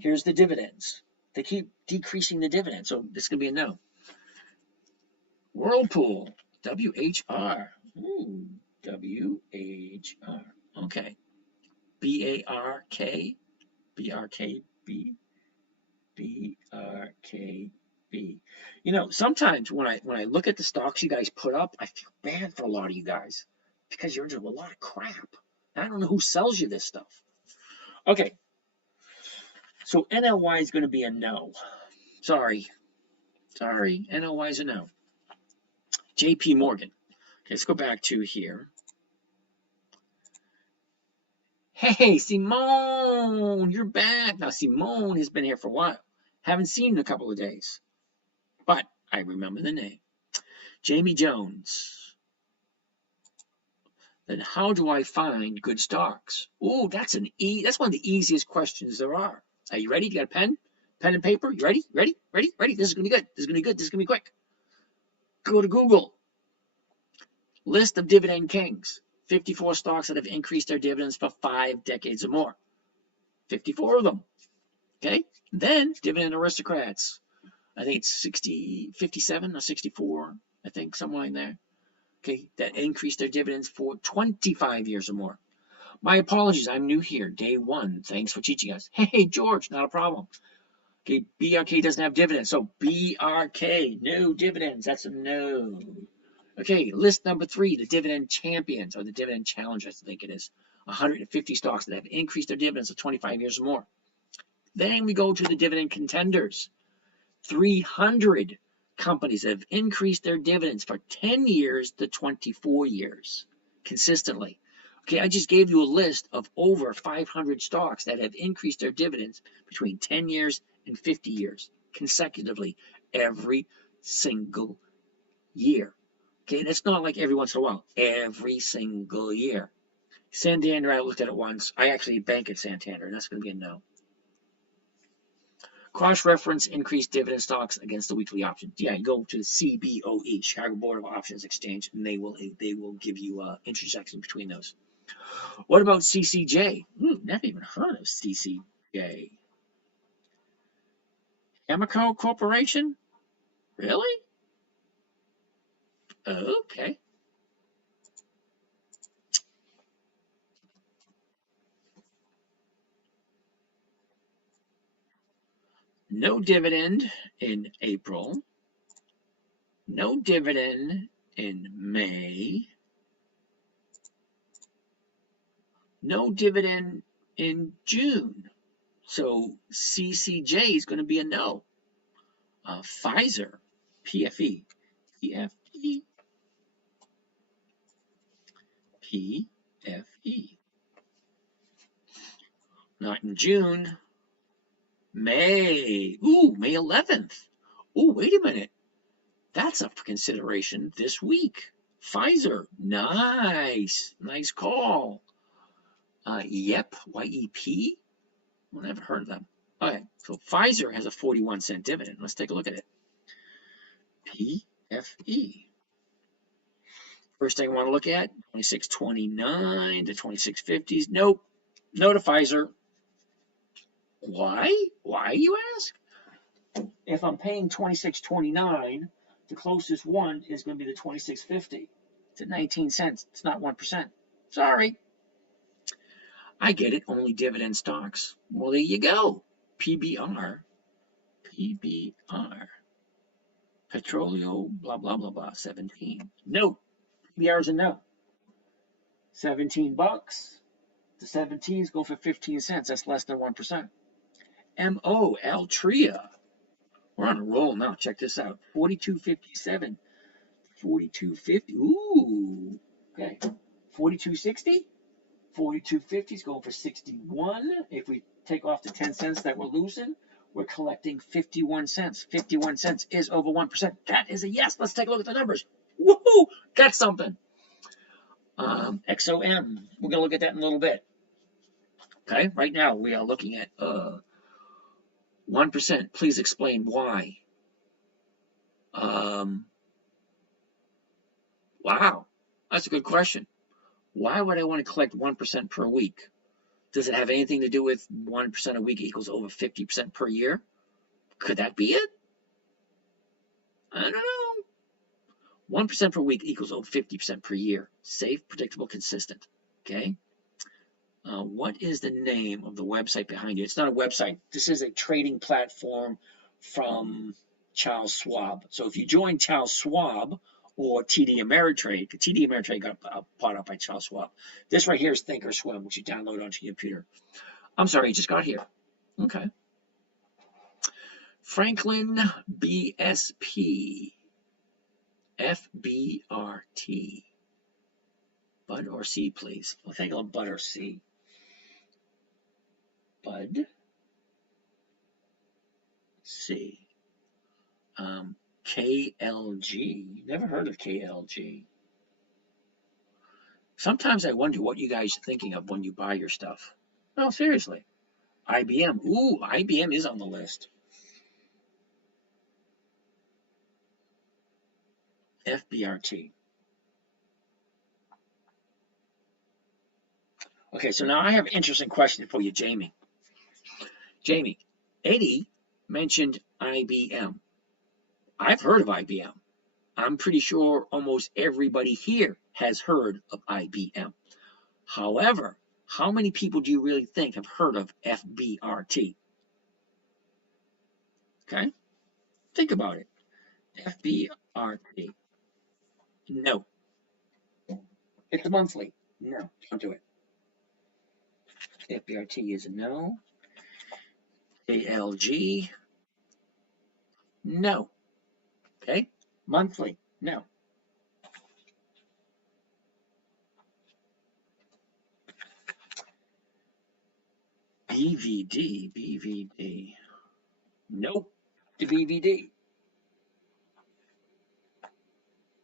Here's the dividends. They keep decreasing the dividend, so this is going to be a no. Whirlpool, WHR. Ooh, WHR. Okay. BARK, BRKB, BRKB. You know, sometimes when I look at the stocks you guys put up, I feel bad for a lot of you guys because you're into a lot of crap. I don't know who sells you this stuff. Okay. So NLY is going to be a no. Sorry. NLY is a no. JP Morgan. Okay, let's go back to here. Hey, Simone, you're back. Now, Simone has been here for a while. Haven't seen in a couple of days, but I remember the name. Jamie Jones. Then how do I find good stocks? Oh, that's one of the easiest questions there are. Are you ready? You got a pen? Pen and paper? You ready? Ready? This is going to be good. This is going to be good. This is going to be quick. Go to Google. List of dividend kings. 54 stocks that have increased their dividends for 5 decades or more. 54 of them. Okay? Then dividend aristocrats. I think it's 57 or 64, I think, somewhere in there. Okay, that increased their dividends for 25 years or more. My apologies, I'm new here, day 1. Thanks for teaching us. Hey, George, not a problem. Okay, BRK doesn't have dividends, so BRK, no dividends, that's a no. Okay, list number 3, the dividend champions, or the dividend challengers, I think it is. 150 stocks that have increased their dividends for 25 years or more. Then we go to the dividend contenders. 300 companies that have increased their dividends for 10 years to 24 years consistently. Okay, I just gave you a list of over 500 stocks that have increased their dividends between 10 years and 50 years consecutively every single year. Okay, that's not like every once in a while, every single year. Santander, I looked at it once. I actually bank at Santander, and that's going to be a no. Cross-reference increased dividend stocks against the weekly options. Yeah, you go to the CBOE, Chicago Board of Options Exchange, and they will give you intersection between those. What about CCJ? Never even heard of CCJ. Amoco Corporation? Really? Okay. No dividend in April. No dividend in May. No dividend in June. So CCJ is going to be a no. Pfizer, PFE, PFE, PFE. Not in June. May. Ooh, May 11th. Ooh, wait a minute. That's up for consideration this week. Pfizer. Nice. Nice call. YEP, Y-E-P. Well, never heard of them. Okay, so Pfizer has a 41-cent dividend. Let's take a look at it. PFE. First thing I want to look at, 26.29 to 26.50s. Nope. No to Pfizer. Why? Why, you ask? If I'm paying 26.29, the closest one is going to be the 26.50. It's at 19 cents. It's not 1%. Sorry. I get it. Only dividend stocks. Well, there you go. PBR. Petroleo, blah, blah, blah, blah. 17. No. PBR is a no. 17 bucks. The 17s go for 15 cents. That's less than 1%. MO, Altria. We're on a roll now. Check this out. 42.57. 42.50. Ooh. Okay. 42.60. 42.50 is going for 61. If we take off the 10 cents that we're losing, We're collecting 51 cents. 51 cents is over 1%. That is a yes. Let's take a look at the numbers. Woohoo! Got something. XOM. We're going to look at that in a little bit. Okay, right now we are looking at 1%. Please explain why. Wow, that's a good question. Why would I want to collect 1% per week? Does it have anything to do with 1% a week equals over 50% per year? Could that be it? I don't know. 1% per week equals over 50% per year. Safe, predictable, consistent. Okay. What is the name of the website behind it? It's not a website. This is a trading platform from Charles Schwab. So if you join Charles Schwab or TD Ameritrade, TD Ameritrade got bought up by Charles Schwab. This right here is Thinkorswim, which you download onto your computer. I'm sorry, it just got here. Okay. Franklin BSP. FBRT. Bud or C, please. I'll take a Bud or C. Bud. C. KLG. Never heard of KLG. Sometimes I wonder what you guys are thinking of when you buy your stuff. No, seriously. IBM. Ooh, IBM is on the list. FBRT. Okay, so now I have an interesting question for you, Jamie. Jamie, Eddie mentioned IBM. I've heard of IBM. I'm pretty sure almost everybody here has heard of IBM. However, how many people do you really think have heard of FBRT? Okay, think about it. FBRT. No. It's monthly. No, don't do it. FBRT is a no. KLG. No. Okay, monthly. No. BVD. Nope. The BVD.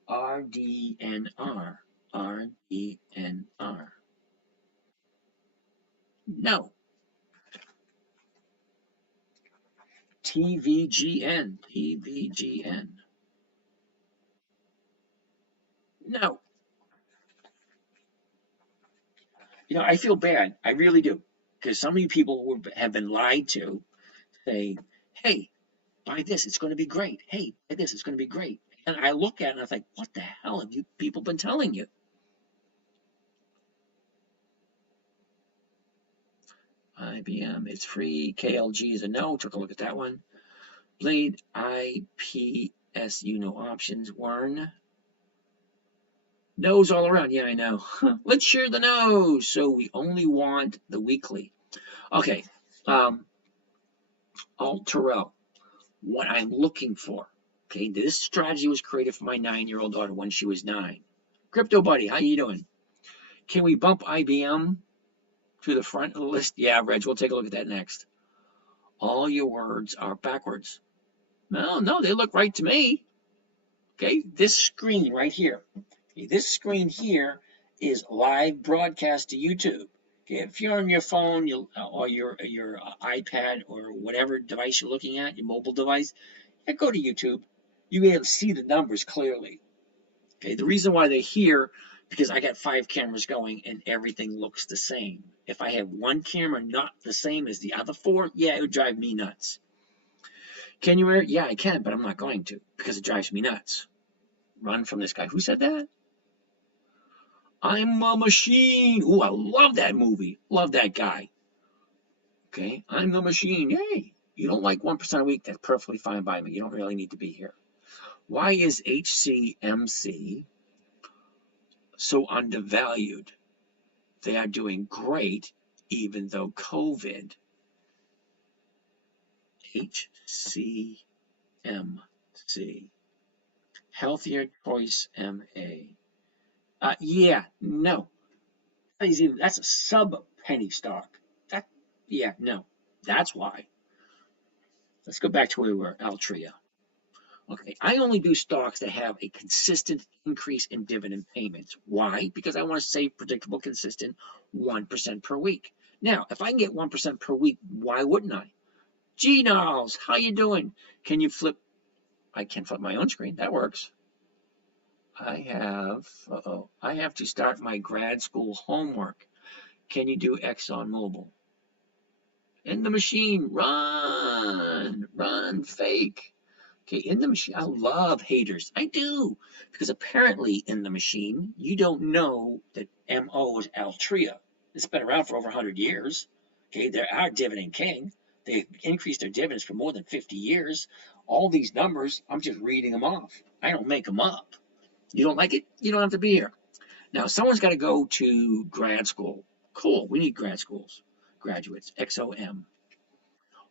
RDNR. No. TVGN. No. You know, I feel bad. I really do. Because some of you people have been lied to, say, hey, buy this, it's going to be great. Hey, buy this, it's going to be great. And I look at it and I think, what the hell have you people been telling you? IBM, it's free. KLG is a no. Took a look at that one. Blade, IPS, options. Wern. No's all around. Yeah, I know. Let's share the no's. So we only want the weekly. Okay. Alterel. What I'm looking for. Okay, this strategy was created for my 9-year-old daughter when she was 9. Crypto Buddy, how you doing? Can we bump IBM to the front of the list? Yeah, Reg, we'll take a look at that next. All your words are backwards. No, they look right to me. Okay, this screen right here. Okay, this screen here is live broadcast to YouTube. Okay, if you're on your phone or your iPad or whatever device you're looking at, your mobile device, go to YouTube. You'll be able to see the numbers clearly. Okay, the reason why they're here, because I got 5 cameras going and everything looks the same. If I have one camera not the same as the other 4, yeah, it would drive me nuts. Can you wear it? Yeah, I can, but I'm not going to because it drives me nuts. Run from this guy. Who said that? I'm a machine. Ooh, I love that movie. Love that guy. Okay, I'm the machine. Hey, you don't like 1% a week? That's perfectly fine by me. You don't really need to be here. Why is HCMC so undervalued? They are doing great even though COVID. HCMC. Healthier Choice MA. Yeah, no. That's a sub penny stock. No. That's why. Let's go back to where we were, Altria. Okay, I only do stocks that have a consistent increase in dividend payments. Why? Because I want to save predictable, consistent 1% per week. Now, if I can get 1% per week, why wouldn't I? Gee, Niles, how you doing? Can you flip? I can flip my own screen. That works. I have to start my grad school homework. Can you do ExxonMobil? In the machine, run, fake. Okay, in the machine, I love haters. I do. Because apparently in the machine, you don't know that MO is Altria. It's been around for over 100 years. Okay, they're our dividend king. They've increased their dividends for more than 50 years. All these numbers, I'm just reading them off. I don't make them up. You don't like it? You don't have to be here. Now, someone's got to go to grad school. Cool, we need grad schools. Graduates, XOM.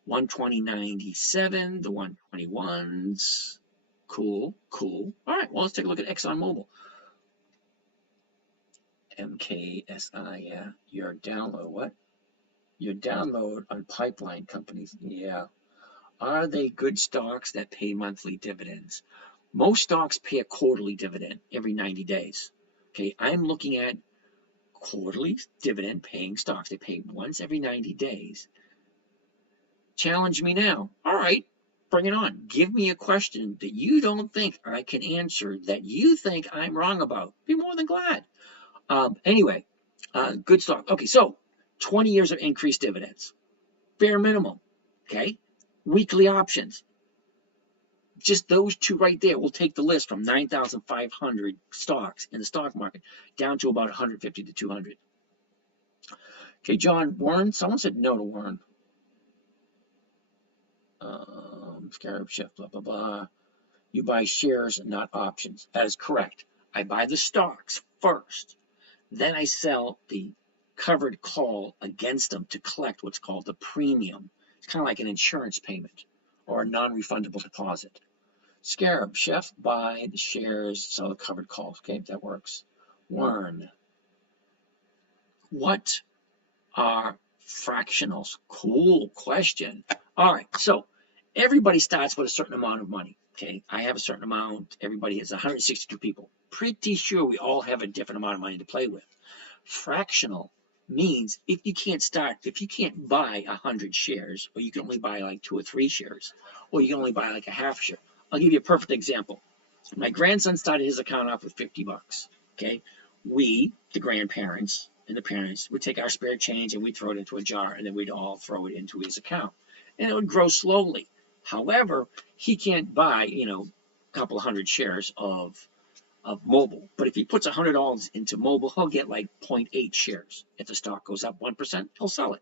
120.97, the 121s. Cool. All right, well, let's take a look at ExxonMobil. MKSI, yeah. Your download, what? Your download on pipeline companies, yeah. Are they good stocks that pay monthly dividends? Most stocks pay a quarterly dividend every 90 days. Okay, I'm looking at quarterly dividend paying stocks. They pay once every 90 days. Challenge me now. All right, bring it on. Give me a question that you don't think I can answer, that you think I'm wrong about. Be more than glad. Anyway, good stock. Okay, so 20 years of increased dividends. Bare minimum. Okay, weekly options. Just those two right there will take the list from 9,500 stocks in the stock market down to about 150 to 200. Okay, John, Warren. Someone said no to Warren. Scarab shift, blah, blah, blah. You buy shares, not options. That is correct. I buy the stocks first. Then I sell the covered call against them to collect what's called the premium. It's kind of like an insurance payment or a non-refundable deposit. Scarab, Chef, buy the shares, sell the covered calls. Okay, that works. Warren. What are fractionals? Cool question. All right, so everybody starts with a certain amount of money. Okay, I have a certain amount. Everybody has 162 people. Pretty sure we all have a different amount of money to play with. Fractional means if you can't buy 100 shares, or you can only buy like 2 or 3 shares, or you can only buy like a half share. I'll give you a perfect example. My grandson started his account off with 50 bucks. Okay, we, the grandparents and the parents, would take our spare change and we'd throw it into a jar, and then we'd all throw it into his account, and it would grow slowly. However, he can't buy, a couple of 100 shares of Mobil. But if he puts $100 into Mobil, he'll get like 0.8 shares. If the stock goes up 1%, he'll sell it.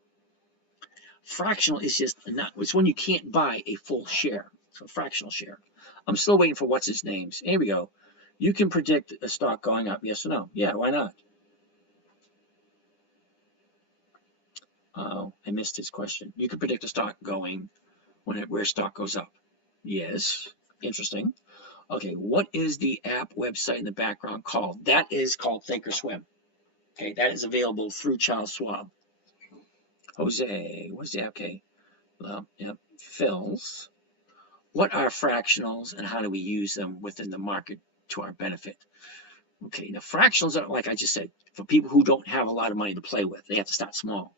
Fractional is just not. It's when you can't buy a full share. So fractional share. I'm still waiting for what's his names. Here we go. You can predict a stock going up, yes or no? Yeah, why not? Oh, I missed his question. You can predict a stock going where stock goes up. Yes, interesting. Okay, what is the app website in the background called? That is called Thinkorswim. Okay, that is available through Charles Schwab. Jose, what's the app? Okay, well, yep, Phil's. What are fractionals and how do we use them within the market to our benefit? Okay, now fractionals are, like I just said, for people who don't have a lot of money to play with. They have to start small.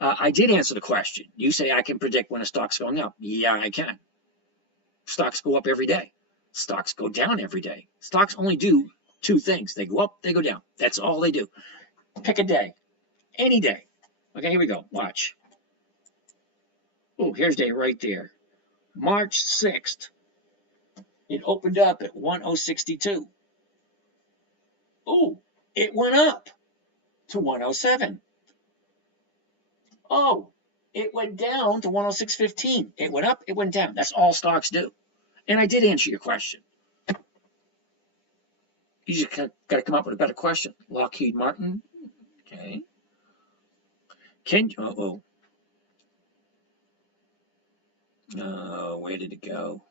I did answer the question. You say I can predict when a stock's going up. Yeah, I can. Stocks go up every day. Stocks go down every day. Stocks only do 2 things. They go up, they go down. That's all they do. Pick a day. Any day. Okay, here we go. Watch. Oh, here's day right there. March 6th. It opened up at 1062. Oh, it went up to 107. Oh, it went down to 106.15. It went up, it went down. That's all stocks do. And I did answer your question. You just got to come up with a better question. Lockheed Martin. Okay. Where did it go?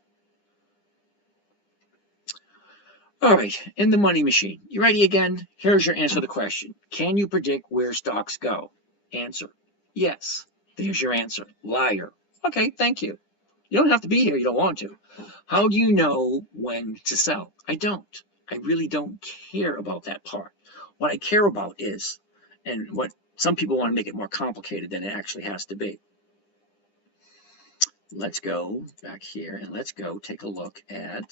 All right, in the money machine. You ready again? Here's your answer to the question. Can you predict where stocks go? Answer, yes. There's your answer. Liar. Okay, thank you. You don't have to be here. You don't want to. How do you know when to sell? I don't. I really don't care about that part. What I care about is, and what some people want to make it more complicated than it actually has to be. Let's go back here and let's go take a look at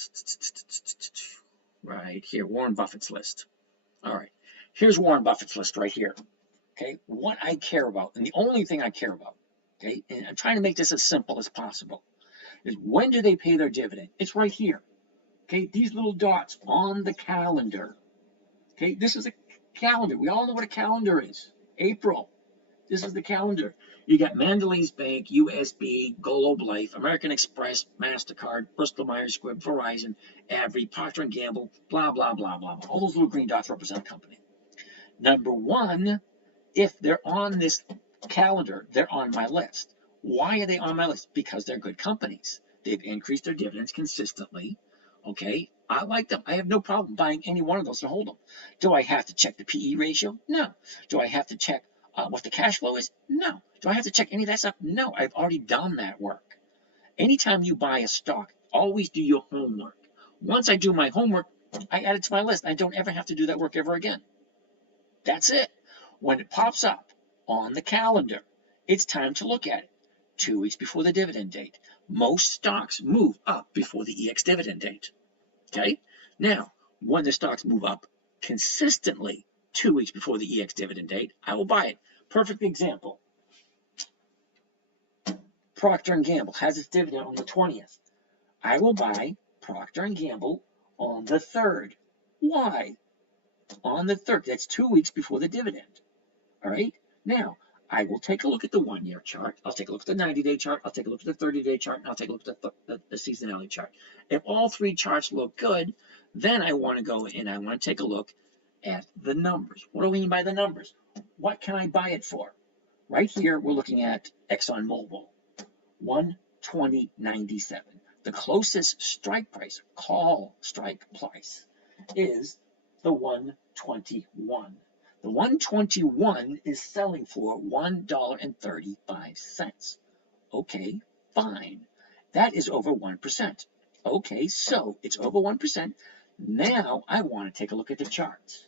right here, Warren Buffett's list. All right, here's Warren Buffett's list right here. Okay, what I care about, and the only thing I care about, okay, and I'm trying to make this as simple as possible, is when do they pay their dividend? It's right here. Okay, these little dots on the calendar. Okay, this is a calendar. We all know what a calendar is. April. This is the calendar. You got Mandalay Bank, USB, Globe Life, American Express, MasterCard, Bristol Myers Squibb, Verizon, Avery, Procter & Gamble, blah, blah, blah, blah, blah. All those little green dots represent a company. Number one, if they're on this calendar, they're on my list. Why are they on my list? Because they're good companies. They've increased their dividends consistently. Okay, I like them. I have no problem buying any one of those and hold them. Do I have to check the PE ratio? No. Do I have to check what the cash flow is? No. Do I have to check any of that stuff? No. I've already done that work. Anytime you buy a stock, always do your homework. Once I do my homework, I add it to my list. I don't ever have to do that work ever again. That's it. When it pops up on the calendar, it's time to look at it. 2 weeks before the dividend date. Most stocks move up before the EX dividend date. Okay? Now, when the stocks move up consistently 2 weeks before the EX dividend date, I will buy it. Perfect example. Procter & Gamble has its dividend on the 20th. I will buy Procter & Gamble on the 3rd. Why? On the 3rd. That's 2 weeks before the dividend. All right? Now, I will take a look at the 1 year chart. I'll take a look at the 90-day chart. I'll take a look at the 30-day chart. And I'll take a look at the seasonality chart. If all three charts look good, then I want to go and I want to take a look at the numbers. What do I mean by the numbers? What can I buy it for? Right here, we're looking at ExxonMobil, 120.97. The closest strike price, call strike price, is the 121. The 121 is selling for $1.35. Okay, fine. That is over 1%. Okay, so it's over 1%. Now I want to take a look at the charts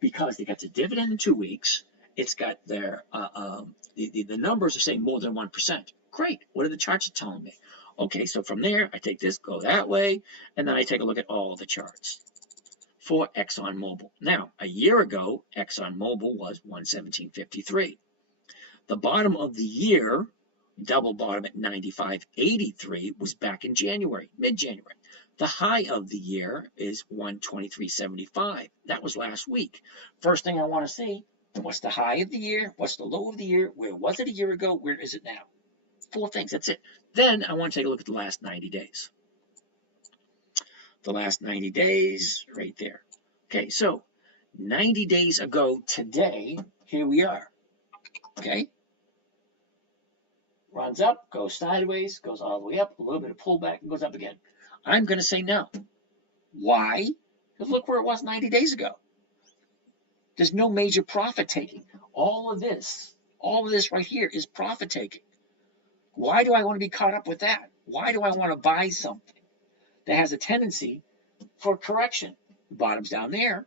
because they got the dividend in 2 weeks. It's got their the numbers are saying more than 1%. Great. What are the charts telling me? Okay, so from there I take this, go that way, and then I take a look at all the charts for ExxonMobil. Now, a year ago, ExxonMobil was 117.53. The bottom of the year, double bottom at 95.83, was back in January, mid-January. The high of the year is 123.75. That was last week. First thing I want to see, what's the high of the year? What's the low of the year? Where was it a year ago? Where is it now? 4 things, that's it. Then I want to take a look at the last 90 days. The last 90 days, right there. Okay, so 90 days ago today, here we are. Okay? Runs up, goes sideways, goes all the way up, a little bit of pullback, and goes up again. I'm going to say no. Why? Because look where it was 90 days ago. There's no major profit taking. All of this right here is profit taking. Why do I want to be caught up with that? Why do I want to buy something that has a tendency for correction? The bottom's down there.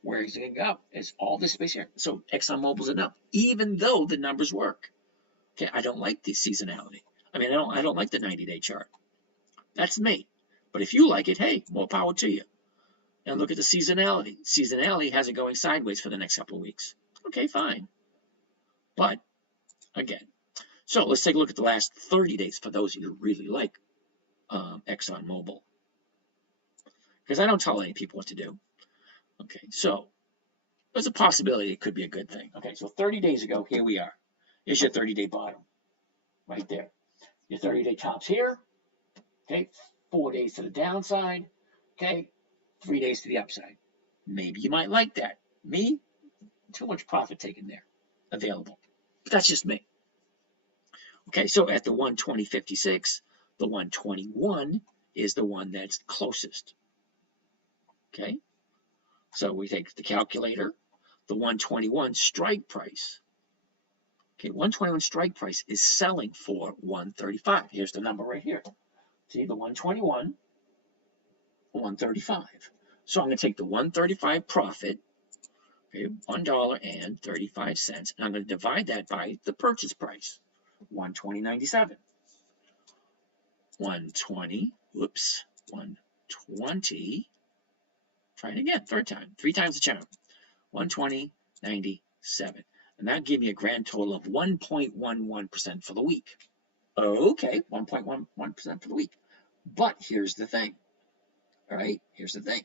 Where is it going to go? It's all this space here. So ExxonMobil's enough, even though the numbers work. Okay, I don't like the seasonality. I mean, I don't like the 90-day chart. That's me. But if you like it, hey, more power to you. And look at the seasonality. Seasonality has it going sideways for the next couple of weeks. Okay, fine. But again, so let's take a look at the last 30 days for those of you who really like ExxonMobil. Because I don't tell any people what to do. Okay, so there's a possibility it could be a good thing. Okay, so 30 days ago, here we are. Here's your 30-day bottom, right there. Your 30-day top's here. Okay, 4 days to the downside. Okay, 3 days to the upside. Maybe you might like that. Me, too much profit taken there available. But that's just me. Okay, so at the 120.56, the 121 is the one that's closest. Okay, so we take the calculator, the 121 strike price. Okay, 121 strike price is selling for 135. Here's the number right here. See the 121, 135. So I'm going to take the 135 profit, okay, $1.35, and I'm going to divide that by the purchase price, 120.97. 120, whoops, 120. Try it again, third time, 3 times the charm. 120.97. And that'll give me a grand total of 1.11% for the week. Okay, 1.11% for the week. But here's the thing. All right, here's the thing.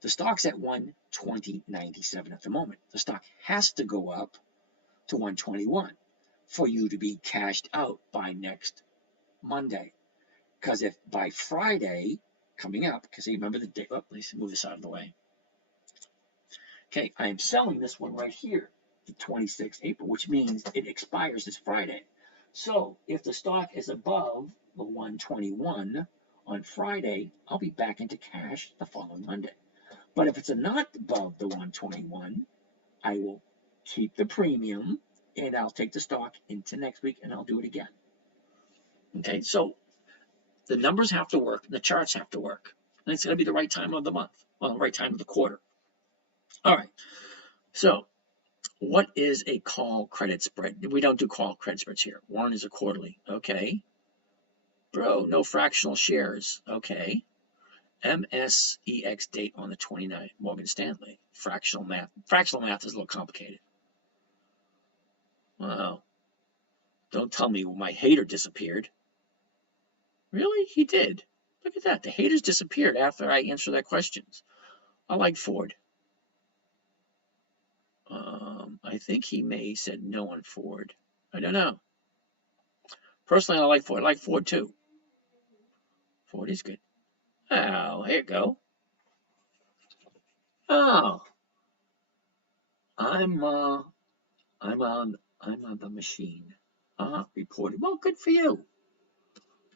The stock's at 120.97 at the moment. The stock has to go up to 121 for you to be cashed out by next Monday. Because if by Friday coming up, because you remember the date, let's move this out of the way. Okay, I am selling this one right here, the 26th April, which means it expires this Friday. So if the stock is above the 121 on Friday, I'll be back into cash the following Monday. But if it's not above the 121, I will keep the premium and I'll take the stock into next week and I'll do it again. Okay, so the numbers have to work, the charts have to work. And it's going to be the right time of the month, well, the right time of the quarter. All right, so what is a call credit spread? We don't do call credit spreads here. One is a quarterly, okay. Bro, no fractional shares, okay. MSEX date on the 29th, Morgan Stanley. Fractional math is a little complicated. Wow. Don't tell me my hater disappeared. Really? He did. Look at that. The haters disappeared after I answered their questions. I like Ford. I think he may have said no on Ford. I don't know. Personally, I like Ford. I like Ford too. Ford is good. Oh, here you go. Oh, I'm on the machine. Reported. Well, good for you.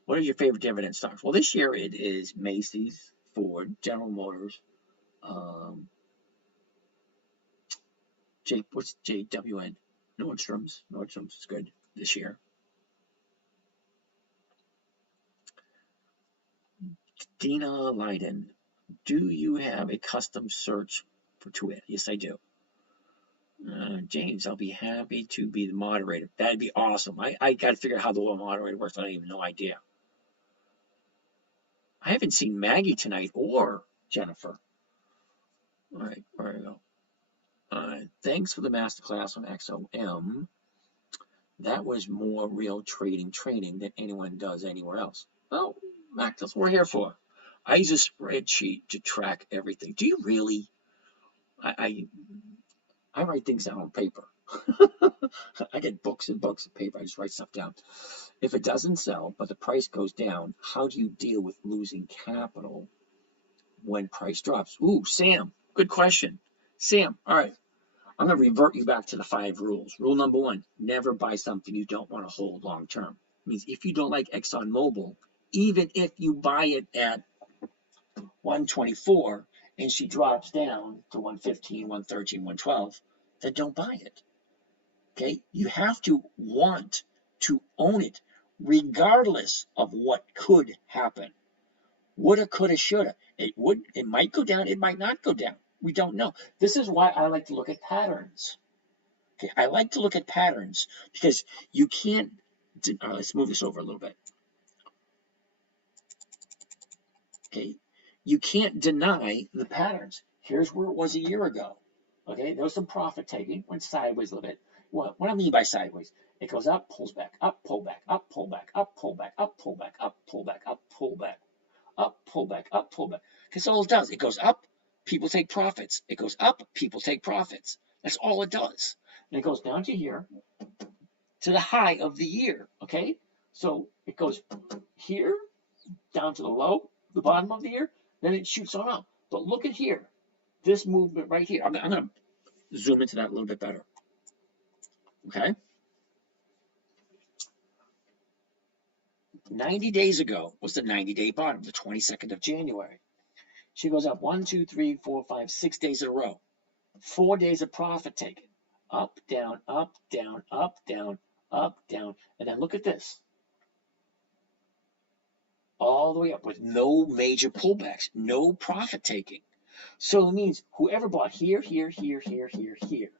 What are your favorite dividend stocks? Well, this year it is Macy's, Ford, General Motors, what's JWN? Nordstrom's. Nordstrom's is good this year. Dina Leiden, do you have a custom search for Twitter? Yes, I do. James, I'll be happy to be the moderator. That'd be awesome. I got to figure out how the little moderator works. I don't even no idea. I haven't seen Maggie tonight or Jennifer. All right, where do I go? Thanks for the masterclass on XOM. That was more real trading training than anyone does anywhere else. Well, Mac, that's what we're here for. I use a spreadsheet to track everything. Do you really? I write things down on paper. I get books and books of paper. I just write stuff down. If it doesn't sell, but the price goes down, how do you deal with losing capital when price drops? Ooh, Sam, good question. Sam, all right. I'm going to revert you back to the 5 rules. Rule number 1, never buy something you don't want to hold long term. It means if you don't like ExxonMobil, even if you buy it at 124 and she drops down to 115, 113, 112, then don't buy it. Okay? You have to want to own it, regardless of what could happen. Woulda, coulda, shoulda. It might go down, it might not go down. We don't know. This is why I like to look at patterns. Okay, I like to look at patterns because you can't. Let's move this over a little bit. Okay, you can't deny the patterns. Here's where it was a year ago. Okay, there was some profit taking, went sideways a little bit. What I mean by sideways, it goes up, pulls back, up, pull back, up, pull back, up, pull back, up, pull back, up, pull back, up, pull back, up, pull back, up, pull back. Because all it does, it goes up. People take profits. It goes up, people take profits. That's all it does. And it goes down to here, to the high of the year, okay? So it goes here, down to the low, the bottom of the year, then it shoots on up. But look at here, this movement right here. I'm going to zoom into that a little bit better, okay? 90 days ago was the 90-day bottom, the 22nd of January. She goes up 1, 2, 3, 4, 5, 6 days in a row. 4 days of profit taken. Up, down, up, down, up, down, up, down, and then look at this. All the way up with no major pullbacks, no profit taking. So it means whoever bought here, here, here, here, here, here,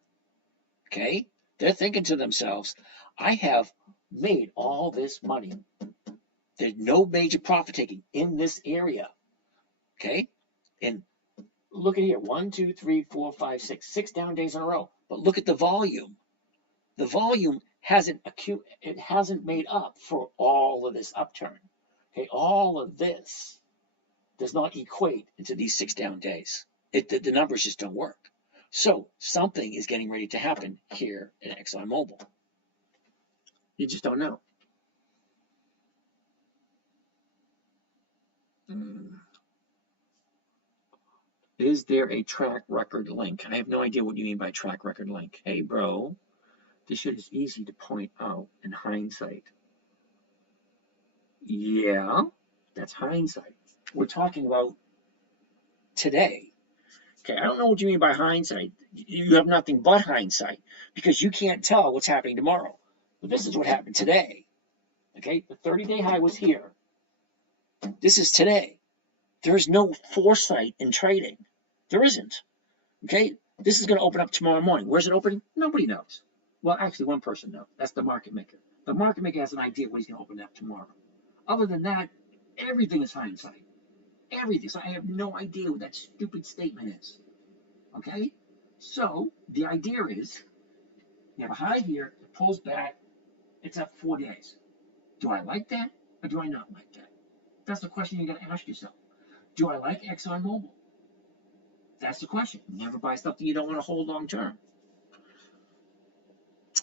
okay, they're thinking to themselves, I have made all this money. There's no major profit taking in this area, okay? And look at here, 1, 2, 3, 4, 5, 6 down days in a row. But look at the volume. The volume hasn't made up for all of this upturn. Okay, all of this does not equate into these 6 down days. The numbers just don't work. So something is getting ready to happen here in ExxonMobil. You just don't know. Is there a track record link? I have no idea what you mean by track record link. Hey, bro, this shit is easy to point out in hindsight. Yeah, that's hindsight. We're talking about today. Okay, I don't know what you mean by hindsight. You have nothing but hindsight because you can't tell what's happening tomorrow. But this is what happened today. Okay, the 30-day high was here. This is today. There is no foresight in trading. There isn't. Okay, this is going to open up tomorrow morning. Where's it opening? Nobody knows. Well, actually, one person knows. That's the market maker. The market maker has an idea what he's going to open up tomorrow. Other than that, everything is hindsight. Everything. So I have no idea what that stupid statement is. Okay? So the idea is you have a high here, it pulls back, it's up 4 days. Do I like that or do I not like that? That's the question you got to ask yourself. Do I like ExxonMobil? That's the question. Never buy something you don't want to hold long term.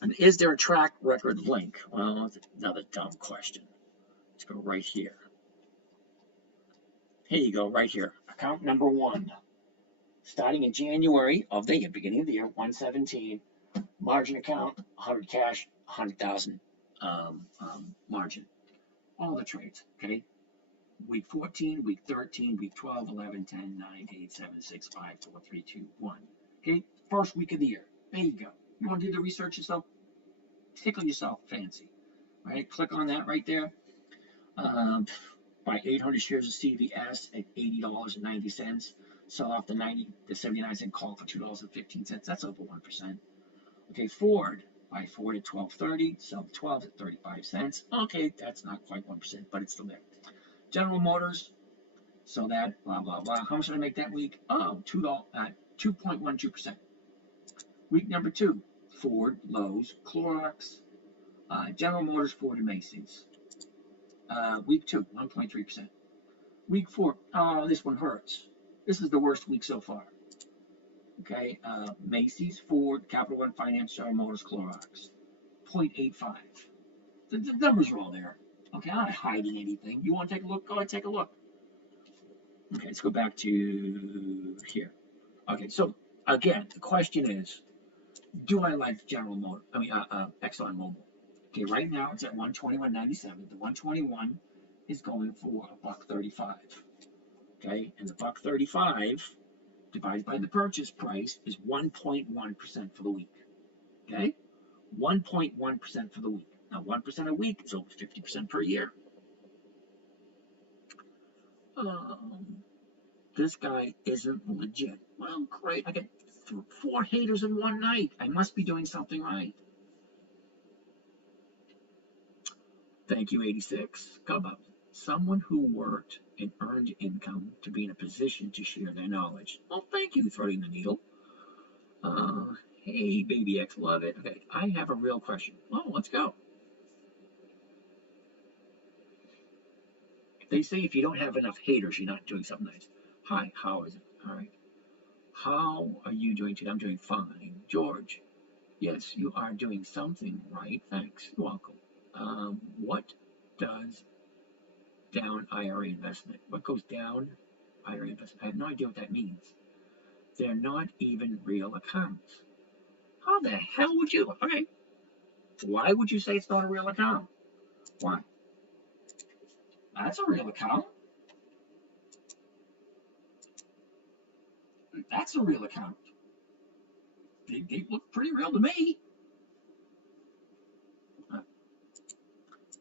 And is there a track record link? Well, that's another dumb question. Let's go right here. Here you go, right here. Account number 1. Starting in January of the year, beginning of the year, 117. Margin account, 100 cash, 100,000 margin. All the trades, okay? Week 14, week 13, week 12, 11, 10, 9, 8, 7, 6, 5, 4, 3, 2, 1. Okay? First week of the year. There you go. You want to do the research yourself? Tickle yourself fancy. Right? Click on that right there. Buy 800 shares of CVS at $80.90. Sell off the 79-cent call for $2.15. That's over 1%. Okay, Ford. Buy Ford at $12.30. Sell the 12 at 35 cents. Okay, that's not quite 1%, but it's still there. General Motors, so that blah blah blah. How much did I make that week? Oh, 2.12%. Week number 2, Ford, Lowe's, Clorox, General Motors, Ford, and Macy's. Week 2, 1.3%. Week 4, oh, this one hurts. This is the worst week so far. Okay, Macy's, Ford, Capital One Finance, General Motors, Clorox, 0.85. The numbers are all there. Okay, I'm not hiding anything. You want to take a look? Go ahead, take a look. Okay, let's go back to here. Okay, so again, the question is, do I like ExxonMobil? Okay, right now it's at 121.97. The 121 is going for $1.35. Okay, and the $1.35 divided by the purchase price is 1.1% for the week. Okay, 1.1% for the week. Now, 1% a week is over 50% per year. This guy isn't legit. Well, great. I get 4 haters in one night. I must be doing something right. Thank you, 86. How about someone who worked and earned income to be in a position to share their knowledge? Well, thank you, Threading the Needle. Hey, Baby X, love it. Okay, I have a real question. Oh, let's go. They say if you don't have enough haters, you're not doing something nice. Hi, how is it? All right. How are you doing today? I'm doing fine. George, yes, you are doing something right. Thanks. You're welcome. What does down IRA investment? What goes down IRA investment? I have no idea what that means. They're not even real accounts. How the hell would you? Okay. Why would you say it's not a real account? Why? That's a real account. That's a real account. They look pretty real to me.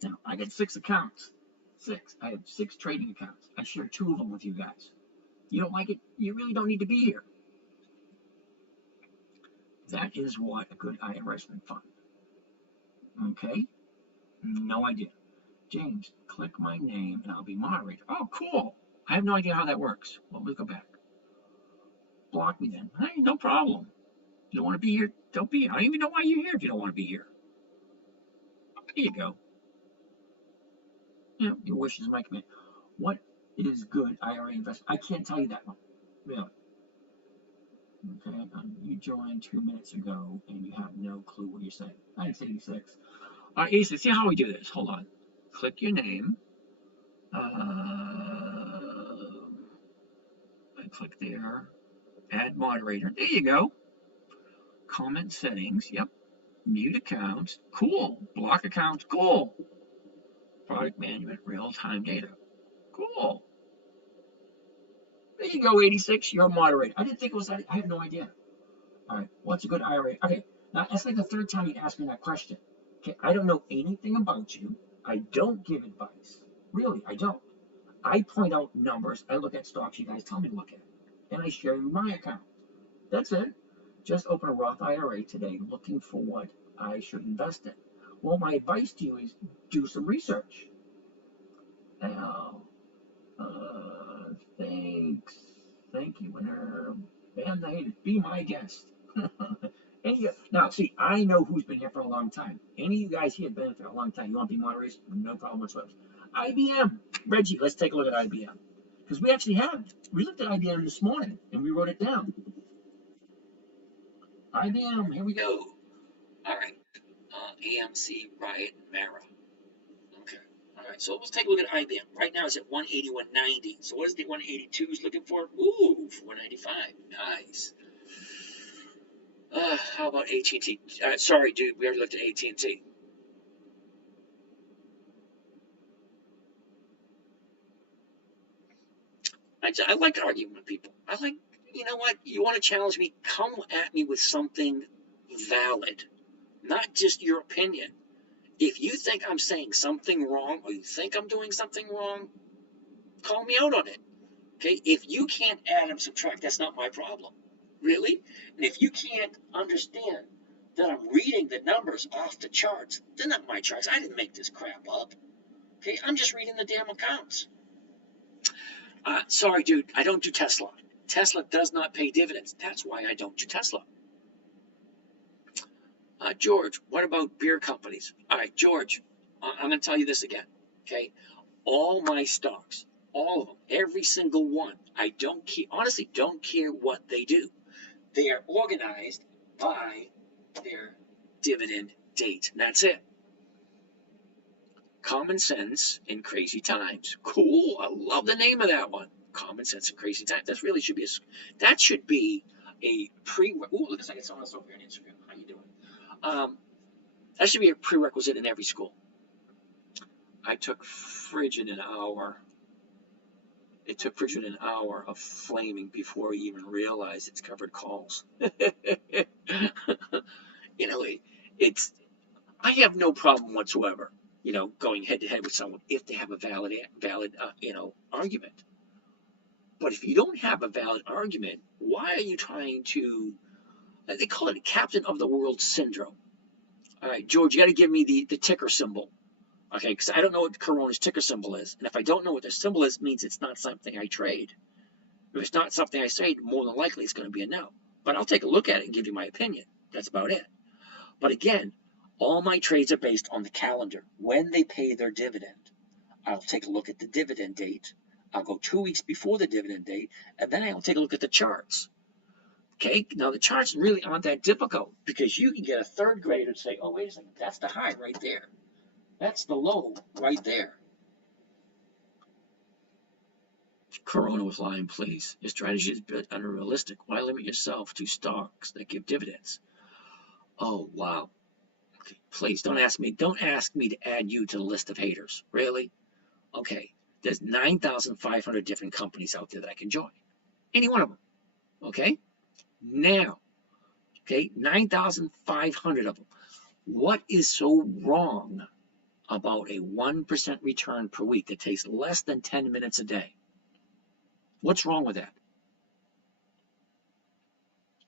Now, I got 6 accounts. 6. I have 6 trading accounts. I share 2 of them with you guys. You don't like it? You really don't need to be here. That is what a good IRA fund. Okay? No idea. James, click my name and I'll be moderator. Oh, cool. I have no idea how that works. Well, let's go back. Block me then. Hey, no problem. You don't want to be here? Don't be here. I don't even know why you're here if you don't want to be here. There you go. Yeah, your wish is my command. What is good IRA investment? I can't tell you that one. Really. Okay, you joined 2 minutes ago and you have no clue what you're saying. 1986. All right, Ace, see how we do this. Hold on. Click your name. I click there. Add moderator. There you go. Comment settings. Yep. Mute accounts. Cool. Block accounts. Cool. Product management. Real-time data. Cool. There you go, 86. You're a moderator. I didn't think it was that. I have no idea. All right. What's a good IRA? Okay. Now, that's like the 3rd time you asked me that question. Okay. I don't know anything about you. I don't give advice. Really, I don't. I point out numbers. I look at stocks you guys tell me to look at. And I share my account. That's it. Just open a Roth IRA today looking for what I should invest in. Well, my advice to you is do some research. Thanks. Thank you. Man, the haters. Be my guest. Now, see, I know who's been here for a long time. Any of you guys here have been here for a long time. You want to be moderators? No problem whatsoever. IBM. Reggie, let's take a look at IBM. Because we looked at IBM this morning and we wrote it down. IBM, here we go. All right. AMC, Riot, Mara. Okay. All right. So let's take a look at IBM. Right now it's at 181.90. So what is the 182s looking for? Ooh, 495. Nice. How about AT&T? Sorry, dude. We already looked at AT&T. I like arguing with people. I like, you know what? You want to challenge me? Come at me with something valid, not just your opinion. If you think I'm saying something wrong or you think I'm doing something wrong, call me out on it. Okay? If you can't add and subtract, that's not my problem. Really? And if you can't understand that I'm reading the numbers off the charts, they're not my charts. I didn't make this crap up. Okay? I'm just reading the damn accounts. Sorry, dude, I don't do Tesla. Tesla does not pay dividends. That's why I don't do Tesla. George, what about beer companies? All right, George, I'm going to tell you this again, okay? All my stocks, all of them, every single one, I honestly don't care what they do. They are organized by their dividend date, and that's it. Common Sense in Crazy Times. Cool. I love the name of that one. Common Sense in Crazy Times. That really should be a Ooh, looks like it's on us over here on Instagram. How you doing? That should be a prerequisite in every school. I took Frigid an hour. It took Frigid an hour of flaming before he even realized it's covered calls. You know, I have no problem whatsoever, going head to head with someone if they have a valid argument. But if you don't have a valid argument, why are you trying to? They call it Captain of the World syndrome. All right, George, you got to give me the ticker symbol, okay? Because I don't know what Corona's ticker symbol is, and if I don't know what the symbol is, it means it's not something I trade. If it's not something I trade, more than likely it's going to be a no. But I'll take a look at it and give you my opinion. That's about it. But again, all my trades are based on the calendar, when they pay their dividend. I'll take a look at the dividend date. I'll go 2 weeks before the dividend date, and then I'll take a look at the charts. Okay, now the charts really aren't that difficult because you can get a third grader to say, oh, wait a second, that's the high right there. That's the low right there. Corona was lying, please. Your strategy is a bit unrealistic. Why limit yourself to stocks that give dividends? Oh, wow. Okay, please don't ask me to add you to the list of haters. Really? Okay. There's 9,500 different companies out there that I can join. Any one of them. Okay? Now. Okay? 9,500 of them. What is so wrong about a 1% return per week that takes less than 10 minutes a day. What's wrong with that?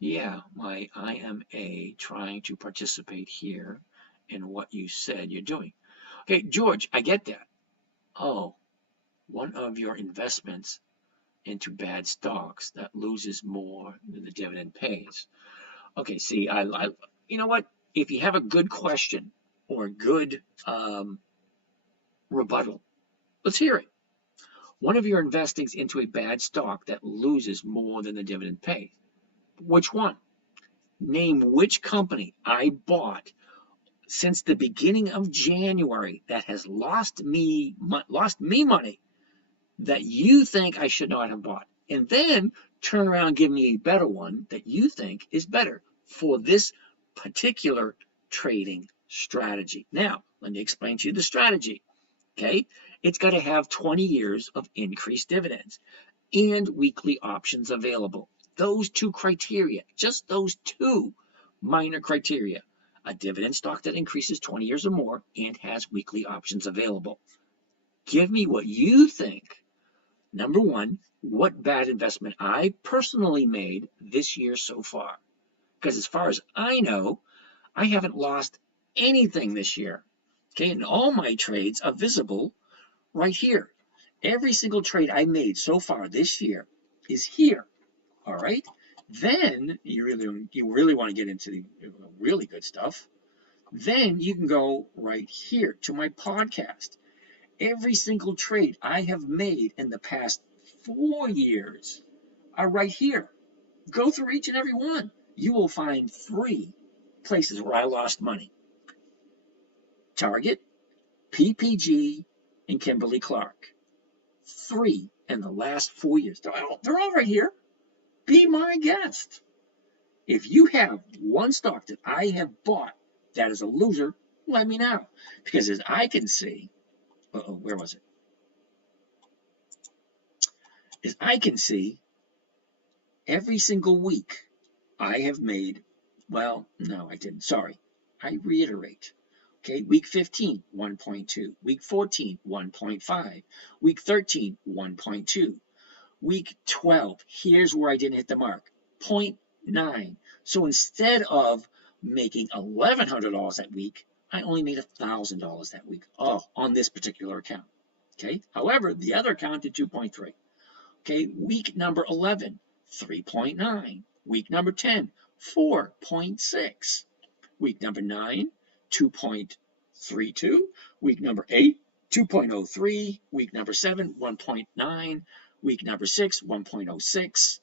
Yeah, my IMA trying to participate here in what you said you're doing. Okay, George, I get that. Oh, one of your investments into bad stocks that loses more than the dividend pays. Okay, see, you know what? If you have a good question or a good rebuttal, let's hear it. One of your investings into a bad stock that loses more than the dividend pays. Which one? Name which company I bought since the beginning of January that has lost me money that you think I should not have bought. And then turn around and give me a better one that you think is better for this particular trading strategy. Now, let me explain to you the strategy. Okay? It's got to have 20 years of increased dividends and weekly options available. Those two criteria, just those two minor criteria. A dividend stock that increases 20 years or more and has weekly options available. Give me what you think. Number one, what bad investment I personally made this year so far. Because as far as I know, I haven't lost anything this year. Okay, and all my trades are visible right here. Every single trade I made so far this year is here. All right. Then you really want to get into the really good stuff. Then you can go right here to my podcast. Every single trade I have made in the past 4 years are right here. Go through each and every one. You will find 3 places where I lost money. Target, PPG, and Kimberly-Clark. 3 in the last 4 years. They're all right here. Be my guest. If you have one stock that I have bought that is a loser, let me know. Because as I can see, where was it? As I can see, every single week I have made, well, no, I didn't. Sorry. I reiterate. Okay, week 15, 1.2. Week 14, 1.5. Week 13, 1.2. Week 12, here's where I didn't hit the mark, 0.9. So instead of making $1,100 that week, I only made $1,000 that week. Oh, on this particular account. Okay. However, the other account did 2.3. Okay. Week number 11, 3.9. Week number 10, 4.6. Week number 9, 2.32. Week number 8, 2.03. Week number 7, 1.9. Week number 6, 1.06.